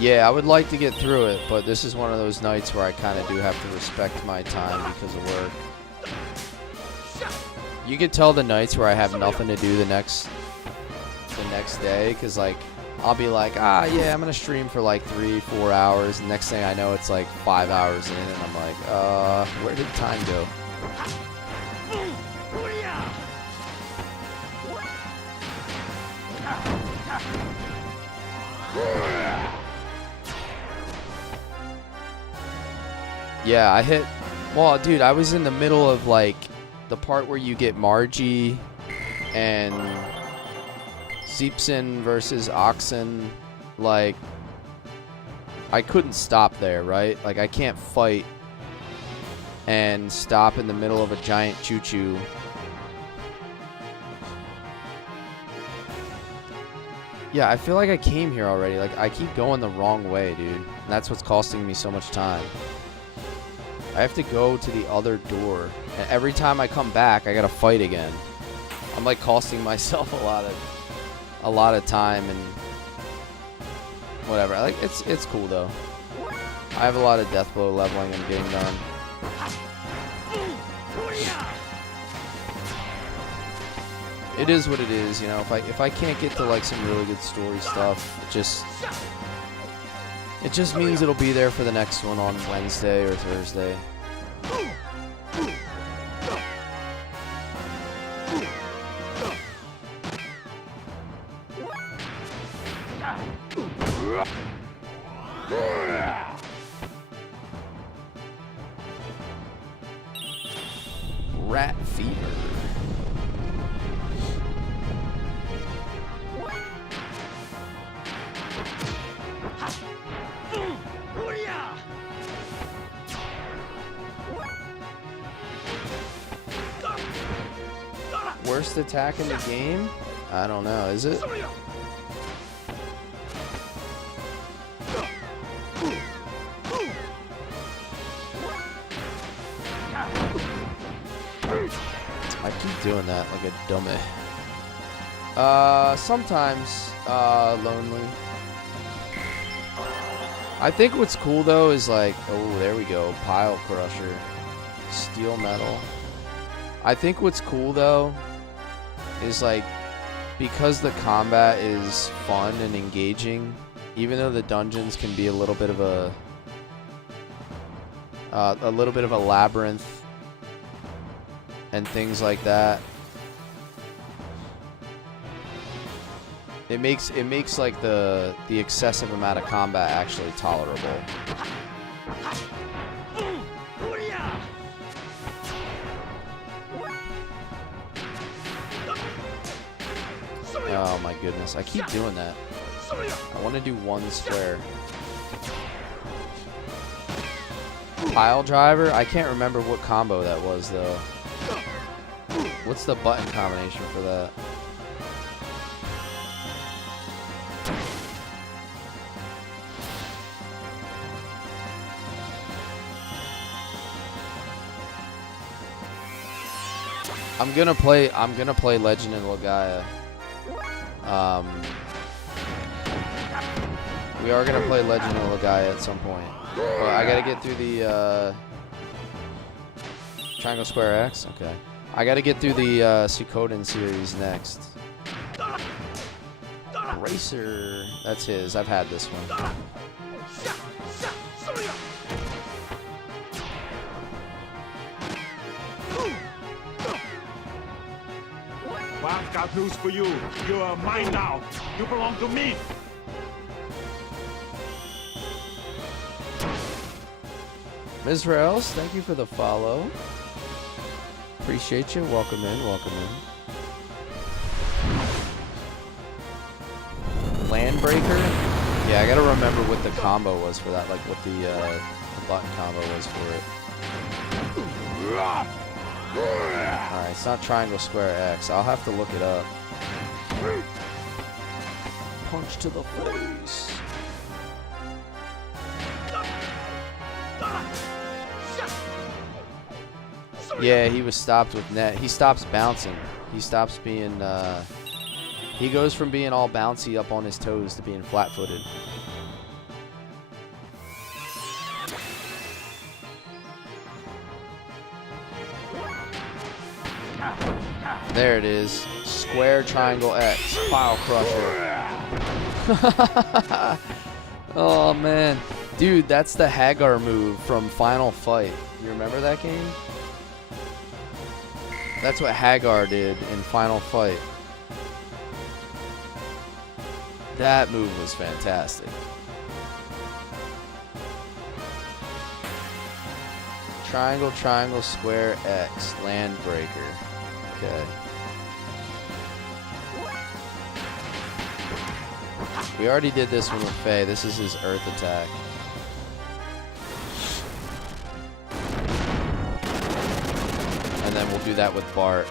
Yeah, I would like to get through it, but this is one of those nights where I kind of do have to respect my time because of work. You can tell the nights where I have nothing to do the next day, because like I'll be like, yeah, I'm gonna stream for like 3-4 hours, and next thing I know it's like 5 hours in, and I'm like, where did time go? Yeah, I hit... Well, dude, I was in the middle of, like, the part where you get Margie and Zeepson versus Oxen. Like, I couldn't stop there, right? Like, I can't fight and stop in the middle of a giant choo-choo. Yeah, I feel like I came here already. Like, I keep going the wrong way, dude. And that's what's costing me so much time. I have to go to the other door, and every time I come back, I gotta fight again. I'm like costing myself a lot of time and whatever. Like it's cool though. I have a lot of death blow leveling and getting done. It is what it is, you know. If I can't get to like some really good story stuff, it just means it'll be there for the next one on Wednesday or Thursday. Rat fever. Worst attack in the game? I don't know, is it? I keep doing that like a dummy. Sometimes, lonely. I think what's cool though is like, oh, there we go, pile crusher, steel metal. I think what's cool though is like, because the combat is fun and engaging, even though the dungeons can be a little bit of a labyrinth and things like that. It makes like the excessive amount of combat actually tolerable. Oh my goodness, I keep doing that. I want to do one square. Pile driver? I can't remember what combo that was though. What's the button combination for that? I'm gonna play Legend of Legaia. We are gonna play Legend of Legaia at some point. But I gotta get through the Triangle Square X. Okay. I gotta get through the Suikoden series next. Racer. That's his. I've had this one. Well, I've got news for you. You are mine now. You belong to me. Ms. Rails, thank you for the follow. Appreciate you. Welcome in. Welcome in. Landbreaker? Yeah, I gotta remember what the combo was for that. Like what the button combo was for it. Alright, it's not triangle square X. I'll have to look it up. Punch to the face. Yeah, he was stopped with net. He stops bouncing. He stops being, he goes from being all bouncy up on his toes to being flat-footed. There it is. Square, triangle, X. Pile crusher. Oh, man. Dude, that's the Hagar move from Final Fight. You remember that game? That's what Hagar did in Final Fight. That move was fantastic. Triangle, triangle, square, X. Landbreaker. Okay. We already did this one with Faye. This is his Earth attack. And then we'll do that with Bart.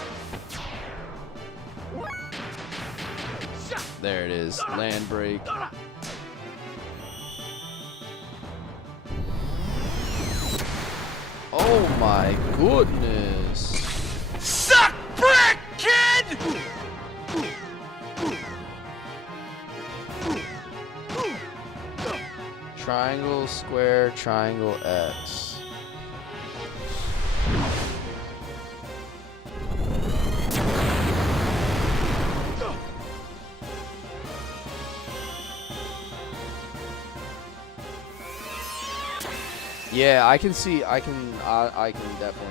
There it is. Land break. Oh my goodness. Suck brick, kid! Triangle, square, triangle, X. Yeah, I can definitely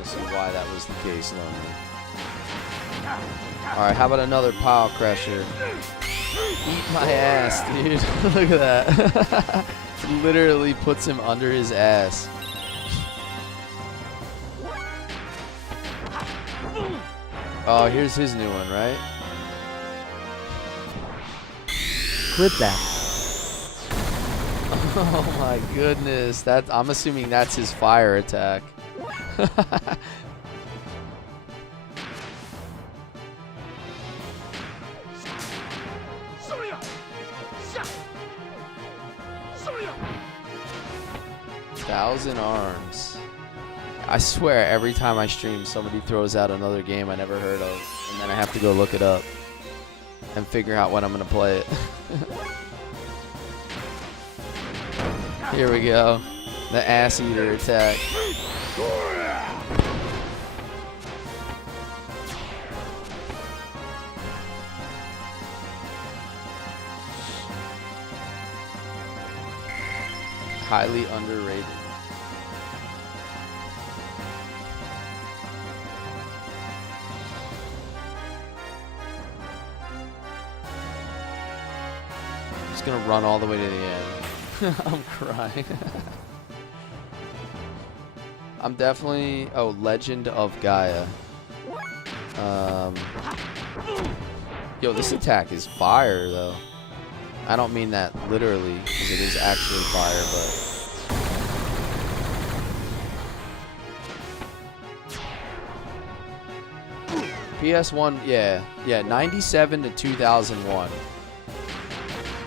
see why that was the case, Lonely. Alright, how about another pile crusher? Eat my ass, dude. Look at that. Literally puts him under his ass. Oh, here's his new one, right? Clip that. Oh my goodness. I'm assuming that's his fire attack. Thousand arms. I swear, every time I stream, somebody throws out another game I never heard of, and then I have to go look it up and figure out when I'm gonna play it. Here we go. The ass eater attack. Highly underrated. Just gonna run all the way to the end. I'm crying. I'm definitely... Oh, Legend of Gaia. Yo, this attack is fire, though. I don't mean that literally, because it is actually fire, but... PS1, yeah, 97 to 2001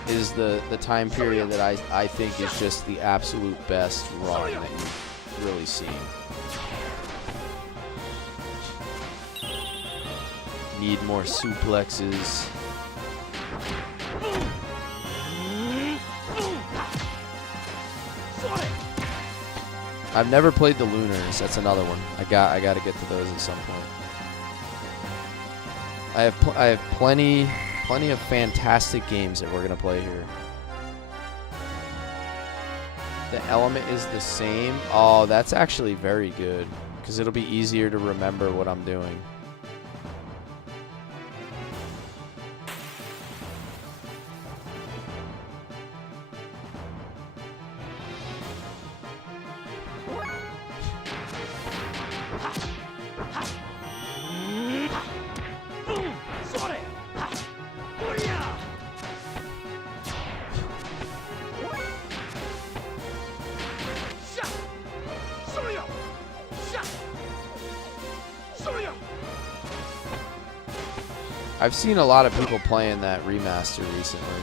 is the time period that I think is just the absolute best run that you've really seen. Need more suplexes. I've never played the Lunars. That's another one. I got to get to those at some point. I have plenty of fantastic games that we're gonna play here. The element is the same. Oh, that's actually very good, because it'll be easier to remember what I'm doing. I've seen a lot of people playing that remaster recently.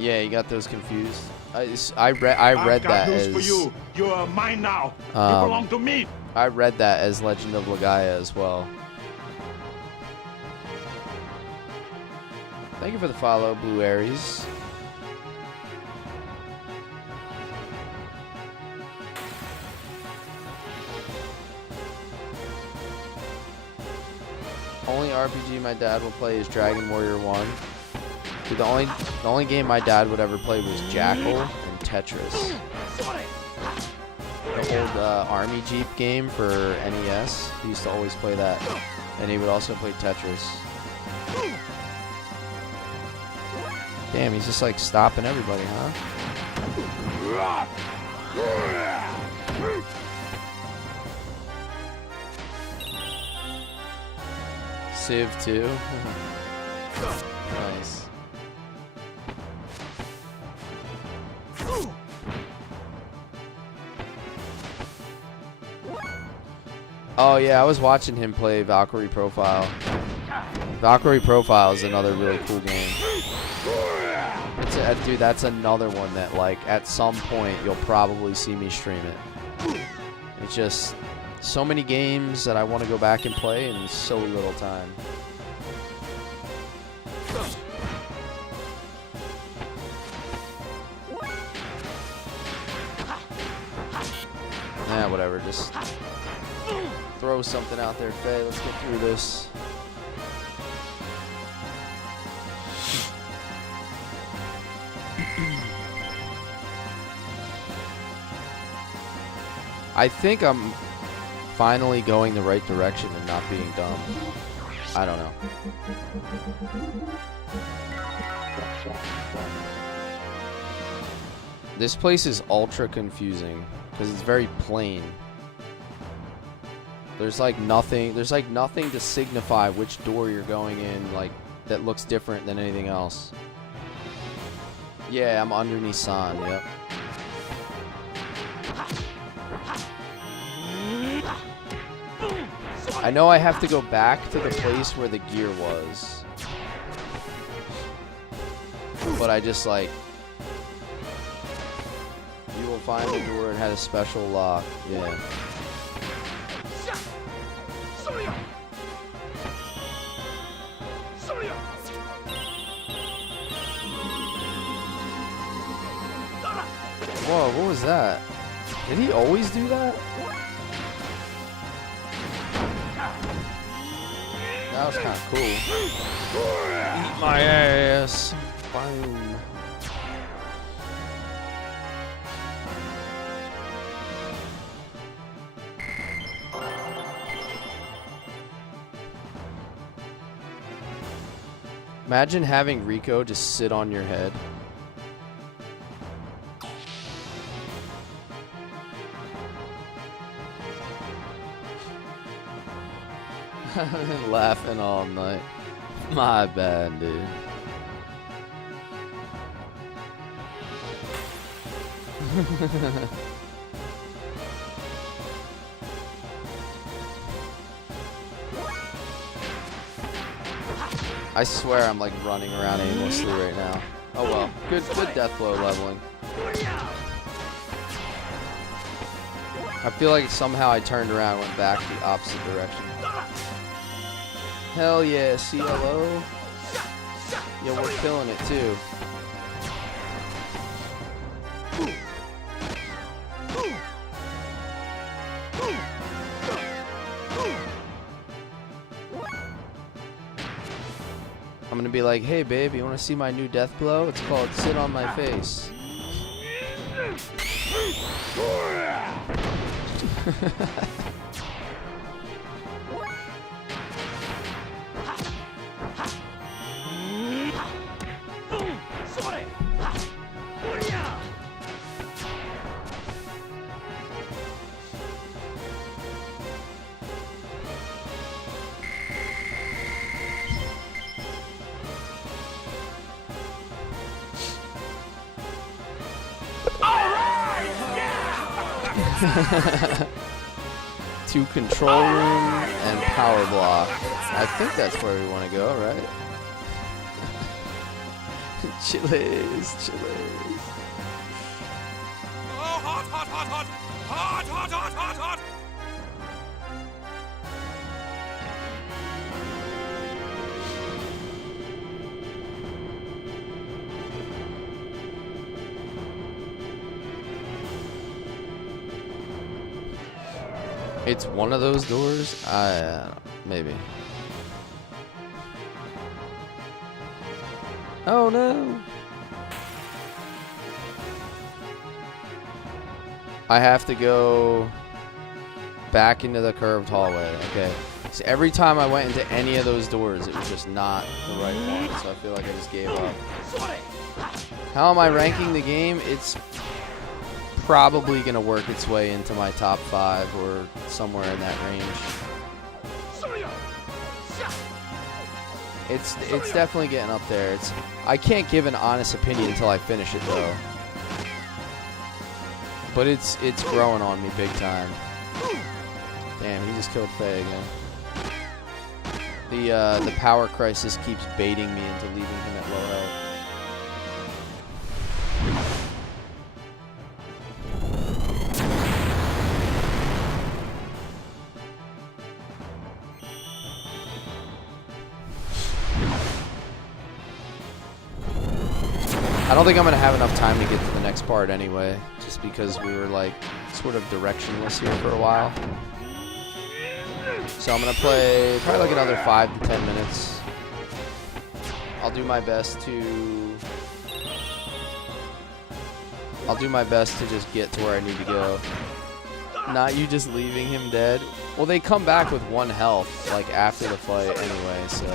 Yeah, you got those confused. I read that as. For you. You are mine now. You belong to me. I read that as Legend of Gaia as well. Thank you for the follow, Blue Aries. Only RPG my dad will play is Dragon Warrior 1. Dude, the only game my dad would ever play was Jackal and Tetris. The old Army Jeep game for NES. He used to always play that. And he would also play Tetris. Damn, he's just like stopping everybody, huh? Civ 2. Nice. Oh yeah, I was watching him play Valkyrie Profile. Valkyrie Profile is another really cool game. Dude, that's another one that, like, at some point you'll probably see me stream it. It's just so many games that I want to go back and play in so little time. Whatever, just throw something out there, Faye. Let's get through this. I think I'm finally going the right direction and not being dumb. I don't know. This place is ultra confusing because it's very plain. There's like nothing to signify which door you're going in, like, that looks different than anything else. Yeah, I'm underneath San, yep. I know I have to go back to the place where the gear was. But I just, like... You will find the door and had a special lock. Yeah. Whoa, what was that? Did he always do that? That was kind of cool. Eat my ass. Boom. Imagine having Rico just sit on your head. I've been laughing all night. My bad, dude. I swear I'm like running around aimlessly right now. Oh well. Good death blow leveling. I feel like somehow I turned around and went back the opposite direction. Hell yeah, CLO. Yeah, we're killing it too. I'm gonna be like, hey babe, you wanna see my new death blow? It's called Sit on My Face. To control room and power block. I think that's where we want to go, right? Chili's. Oh, hot, hot, hot, hot! Hot, hot, hot, hot, hot! It's one of those doors? Maybe. Oh no! I have to go back into the curved hallway. Okay. So every time I went into any of those doors, it was just not the right one. So I feel like I just gave up. How am I ranking the game? It's probably going to work its way into my top 5 or somewhere in that range. It's definitely getting up there. I can't give an honest opinion until I finish it though. But it's growing on me big time. Damn, he just killed Faye again. The power crisis keeps baiting me into leaving him at low health. I don't think I'm going to have enough time to get to the next part anyway, just because we were like sort of directionless here for a while. So I'm going to play probably like another 5 to 10 minutes. I'll do my best to just get to where I need to go. Not you just leaving him dead. Well, they come back with 1 health like after the fight anyway, so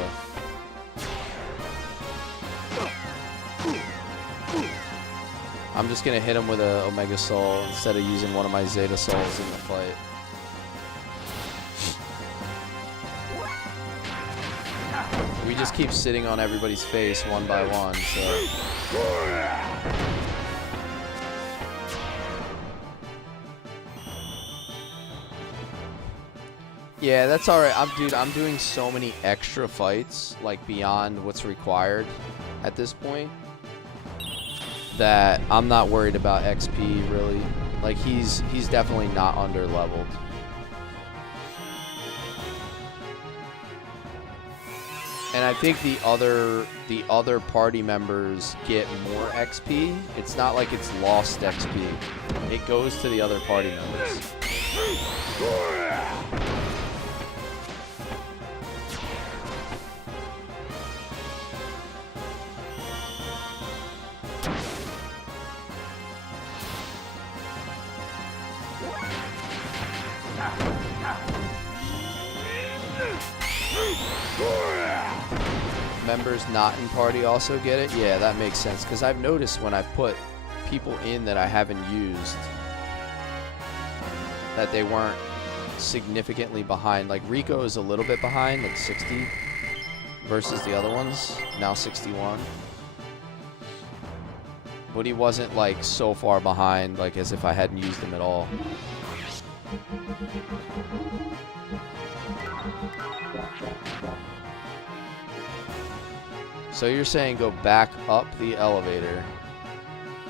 I'm just going to hit him with a Omega Soul instead of using one of my Zeta Souls in the fight. we just keep sitting on everybody's face one by one, so. Yeah, that's alright. Dude, I'm doing so many extra fights, like beyond what's required at this point, that I'm not worried about XP really. Like he's definitely not under leveled. And I think the other party members get more XP. It's not like it's lost XP. It goes to the other party members. Members not in party also get it? Yeah, that makes sense. Because I've noticed when I've put people in that I haven't used, that they weren't significantly behind. Like Rico is a little bit behind, like 60 versus the other ones, now 61. But he wasn't like so far behind, like as if I hadn't used him at all. So you're saying go back up the elevator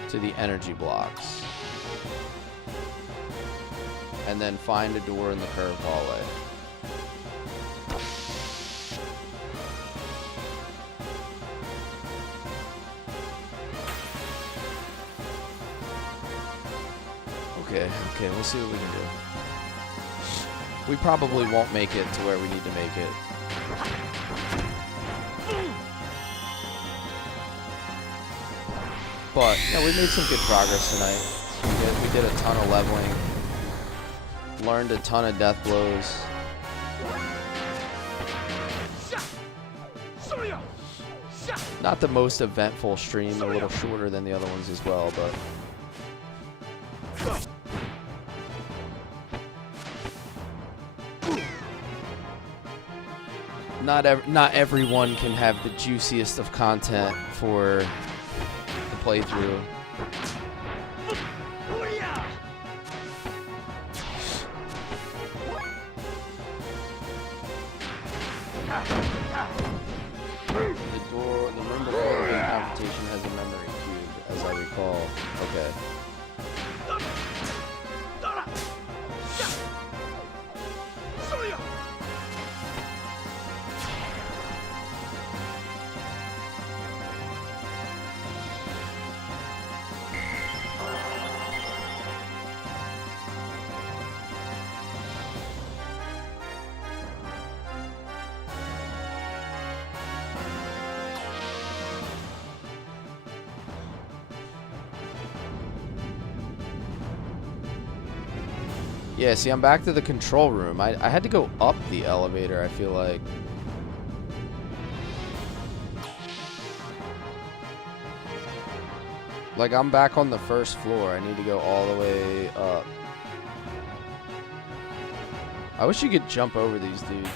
to the energy blocks and then find a door in the curved hallway. Okay, we'll see what we can do. We probably won't make it to where we need to make it. But, yeah, we made some good progress tonight. We did a ton of leveling. Learned a ton of death blows. Not the most eventful stream, a little shorter than the other ones as well, but... Not everyone can have the juiciest of content for the playthrough. The room before the confrontation has a memory cube, as I recall. Okay. Yeah, see, I'm back to the control room. I had to go up the elevator, I feel like. Like, I'm back on the first floor. I need to go all the way up. I wish you could jump over these dudes.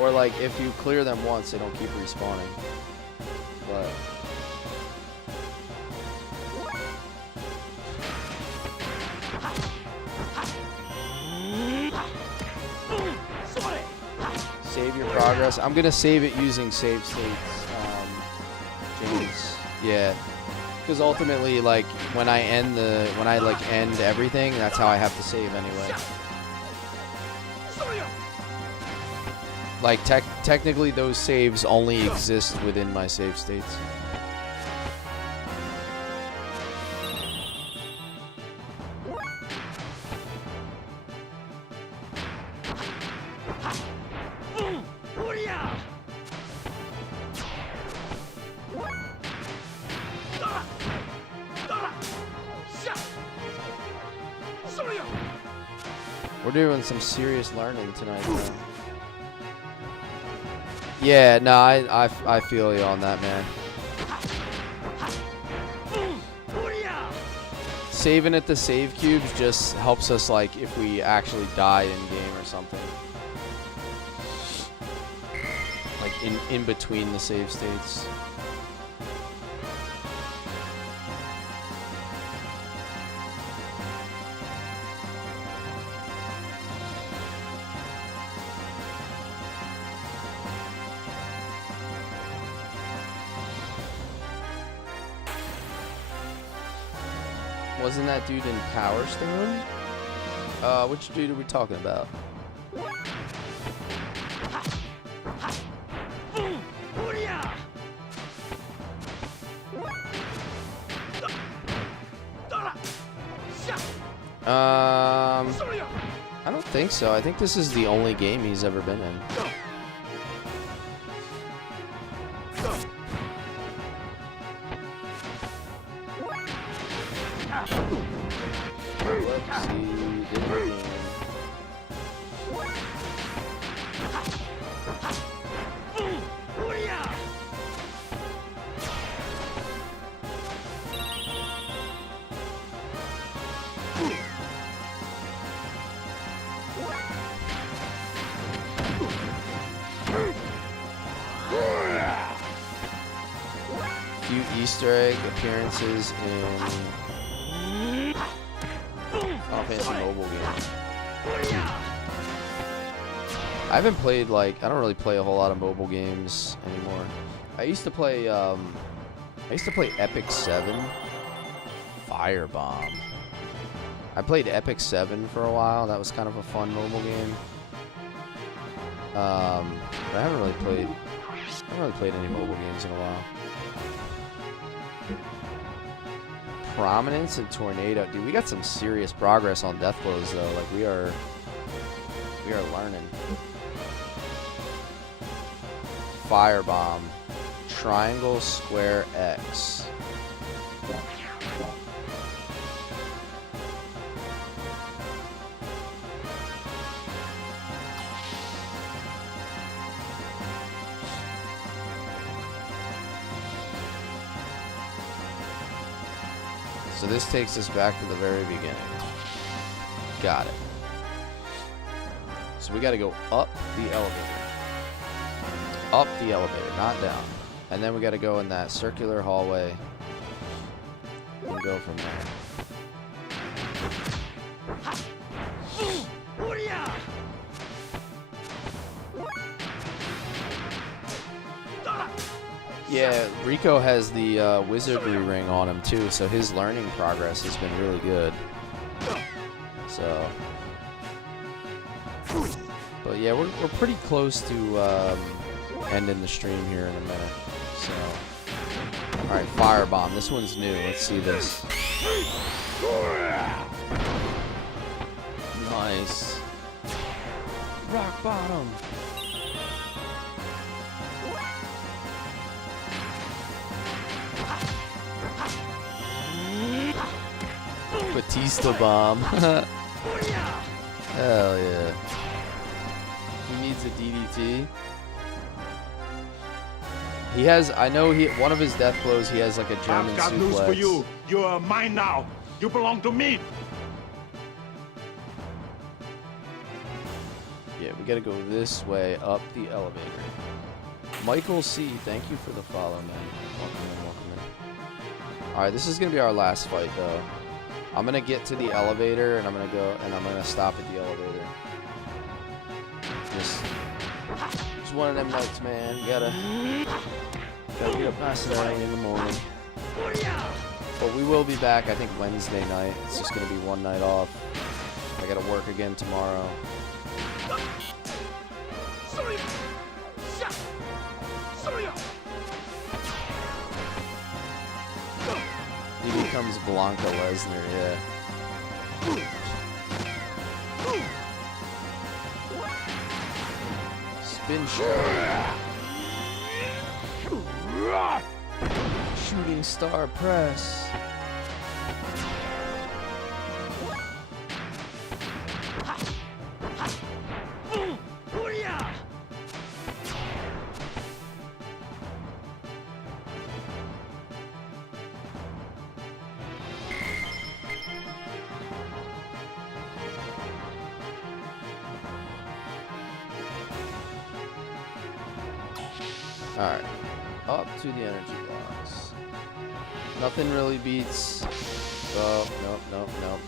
Or, like, if you clear them once, they don't keep respawning. But... save your progress. I'm gonna save it using save states, James. Yeah, because ultimately, like when I end everything, that's how I have to save anyway. Like technically, those saves only exist within my save states. We're doing some serious learning tonight, man. Yeah, no, I feel you on that, man. Saving at the save cubes just helps us, like, if we actually die in game or something. like in between the save states. Wasn't that dude in Power Stone? Which dude are we talking about? I don't think so. I think this is the only game he's ever been in. Let's see. Different game. Few Easter egg appearances in Final Fantasy mobile games. I haven't played, like, I don't really play a whole lot of mobile games anymore. I used to play Epic 7 Firebomb. I played Epic 7 for a while. That was kind of a fun mobile game. But I haven't really played any mobile games in a while. Prominence and Tornado. Dude, we got some serious progress on Death Blows though. Like we are learning. Firebomb. Triangle, square, X. So this takes us back to the very beginning. Got it. So we got to go up the elevator. Up the elevator, not down. And then we got to go in that circular hallway and go from there. Yeah, Rico has the wizardry ring on him too, so his learning progress has been really good. So, but yeah, we're pretty close to ending the stream here in a minute. So, all right, Firebomb. This one's new. Let's see this. Nice. Rock bottom. Batista bomb. Hell yeah. He needs a DDT. He has, I know one of his death blows, he has like a German I've got suplex. news for you. You are mine now. You belong to me. Yeah, we gotta go this way up the elevator. Michael C, thank you for the follow, man. Welcome in, welcome in. Alright, this is gonna be our last fight though. I'm gonna get to the elevator and I'm gonna stop at the elevator. Just one of them nights, man. You gotta get up nice and early in the morning. But we will be back, I think, Wednesday night. It's just gonna be one night off. I gotta work again tomorrow. He becomes Blanca Lesnar, yeah. Spin shot. Shooting star press. Alright. Up to the energy blocks. Nothing really beats... Oh, nope.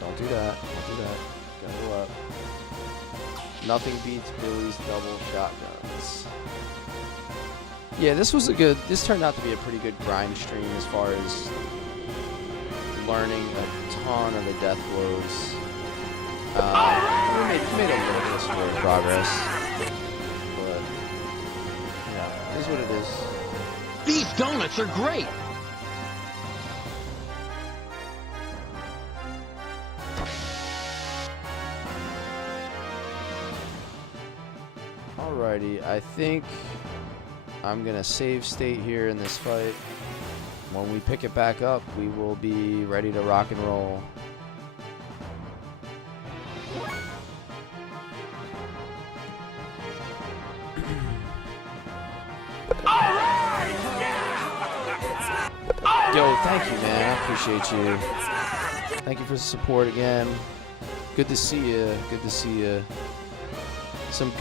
Don't do that. Don't do that. Gotta go up. Nothing beats Billy's double shotguns. Yeah, this turned out to be a pretty good grind stream as far as learning a ton of the death blows. We made a little bit of story progress, but yeah, it is what it is. These donuts are great! Alrighty, I think I'm gonna save state here in this fight. When we pick it back up, we will be ready to rock and roll. Yo, thank you, man. I appreciate you. Thank you for the support again. Good to see you. Good to see you. Some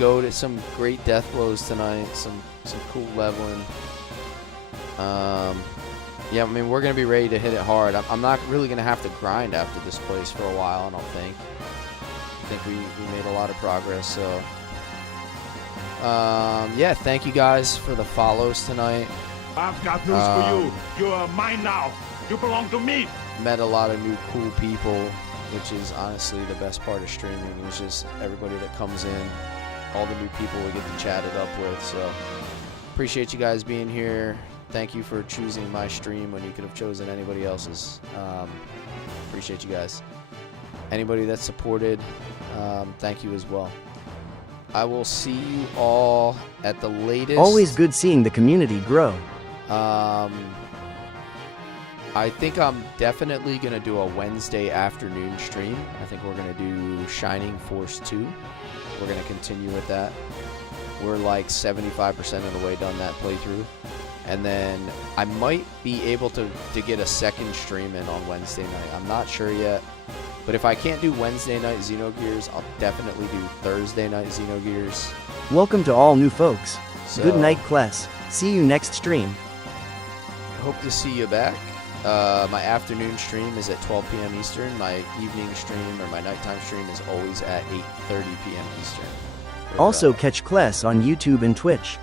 great death blows tonight. Some cool leveling. Yeah, I mean, we're gonna be ready to hit it hard. I'm not really gonna have to grind after this place for a while. I don't think. I think we made a lot of progress. So, yeah, thank you guys for the follows tonight. I've got news for you. You are mine now. You belong to me. Met a lot of new cool people, which is honestly the best part of streaming. It's just everybody that comes in, all the new people we get to chat it up with. So appreciate you guys being here. Thank you for choosing my stream when you could have chosen anybody else's. Appreciate you guys. Anybody that supported, thank you as well. I will see you all at the latest. Always good seeing the community grow. I think I'm definitely going to do a Wednesday afternoon stream. I think we're going to do Shining Force 2. We're going to continue with that. We're like 75% of the way done that playthrough. And then I might be able to get a second stream in on Wednesday night. I'm not sure yet. But if I can't do Wednesday night Xenogears, I'll definitely do Thursday night Xenogears. Welcome to all new folks. So, Good night, class. See you next stream. Hope to see you back. My afternoon stream is at 12 p.m. Eastern. My evening stream or my nighttime stream is always at 8:30 p.m. Eastern. Also catch class on YouTube and Twitch.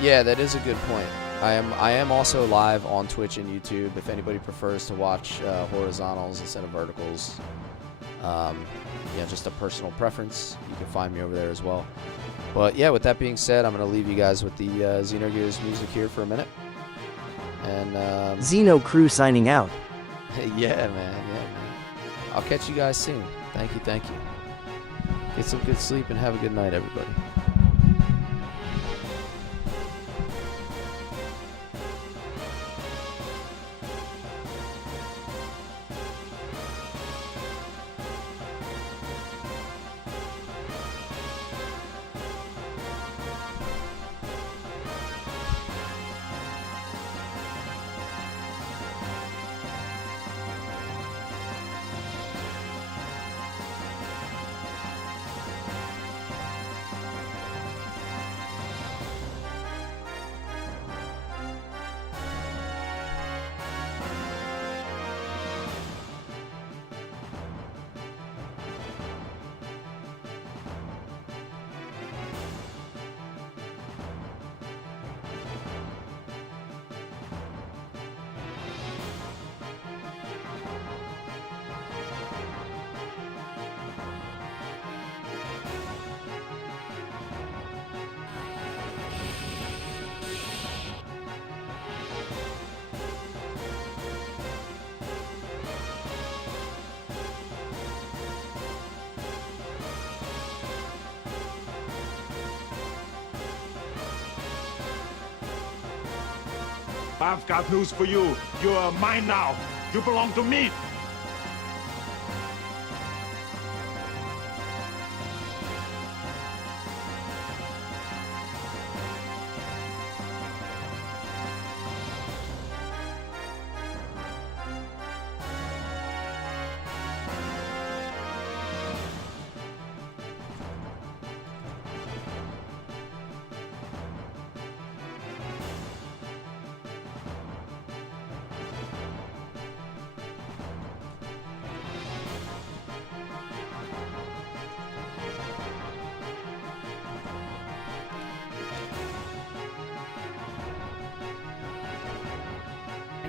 Yeah, that is a good point. I am also live on Twitch and YouTube. If anybody prefers to watch horizontals instead of verticals, yeah, just a personal preference. You can find me over there as well. But yeah, with that being said, I'm going to leave you guys with the Xenogears music here for a minute. And Xeno Crew signing out. yeah, man. I'll catch you guys soon. Thank you. Get some good sleep and have a good night, everybody. I've got news for you. You are mine now. You belong to me.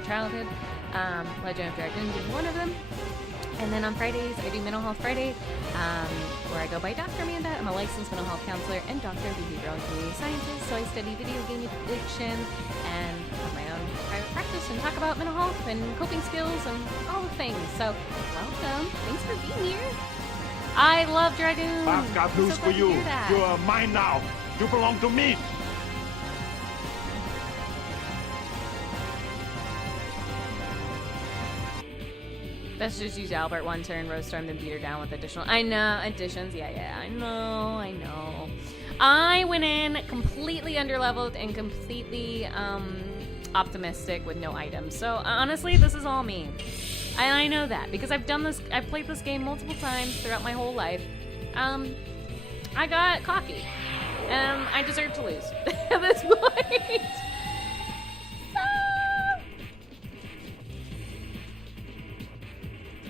childhood. Legend of Dragoon being one of them. And then on Fridays, I do Mental Health Friday, where I go by Dr. Amanda. I'm a licensed mental health counselor and doctor of behavioral and community sciences. So I study video game addiction and have my own private practice and talk about mental health and coping skills and all the things. So welcome. Thanks for being here. I love Dragoon. I've got I'm news so for glad to you. hear that. You are mine now. You belong to me. Let's just use Albert one turn, Roadstorm, then beat her down with additional. I know, additions. Yeah, I know. I went in completely underleveled and completely optimistic with no items. So honestly, this is all me. And I know that because I've done this. I've played this game multiple times throughout my whole life. I got cocky, and I deserve to lose at this point.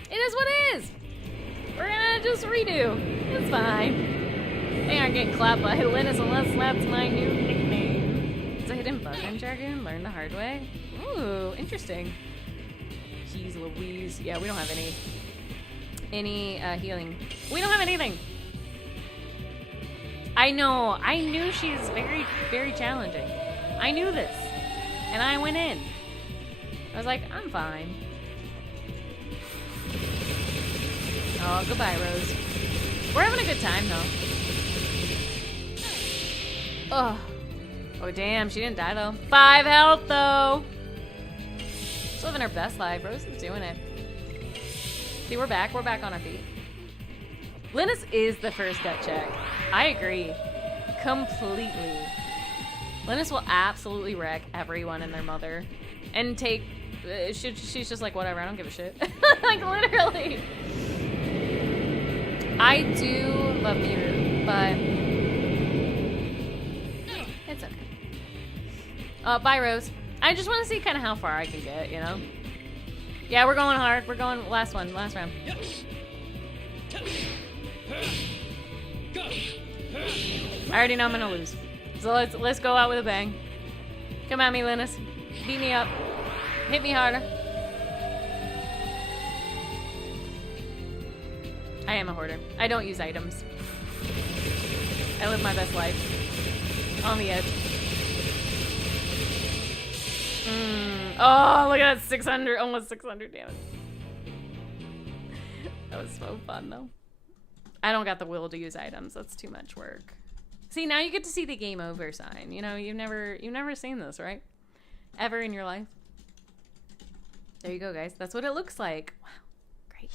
It is what it is. We're gonna just redo. It's fine. They aren't getting clapped by Linus unless that's my new nickname. It's a hidden bug in Jargon. Learn the hard way. Ooh, interesting. Jeez Louise. Yeah, we don't have any healing. We don't have anything. I know. I knew she's very, very challenging. I knew this. And I went in. I was like, I'm fine. Oh, goodbye, Rose. We're having a good time, though. Oh. Oh, damn. She didn't die, though. 5 health, though. She's living her best life. Rose is doing it. See, we're back. We're back on our feet. Linus is the first gut check. I agree. Completely. Linus will absolutely wreck everyone and their mother. And take... she's just like, whatever. I don't give a shit. Like, literally. I do love Miru, but it's okay. Bye, Rose. I just want to see kind of how far I can get, you know? Yeah, we're going hard. We're going last round. I already know I'm gonna lose. So let's go out with a bang. Come at me, Linus. Beat me up. Hit me harder. I am a hoarder. I don't use items. I live my best life. On the edge. Oh, look at that 600, almost 600 damage. That was so fun, though. I don't got the will to use items. That's too much work. See, now you get to see the game over sign. You know, you've never seen this, right? Ever in your life. There you go, guys. That's what it looks like. Wow, great.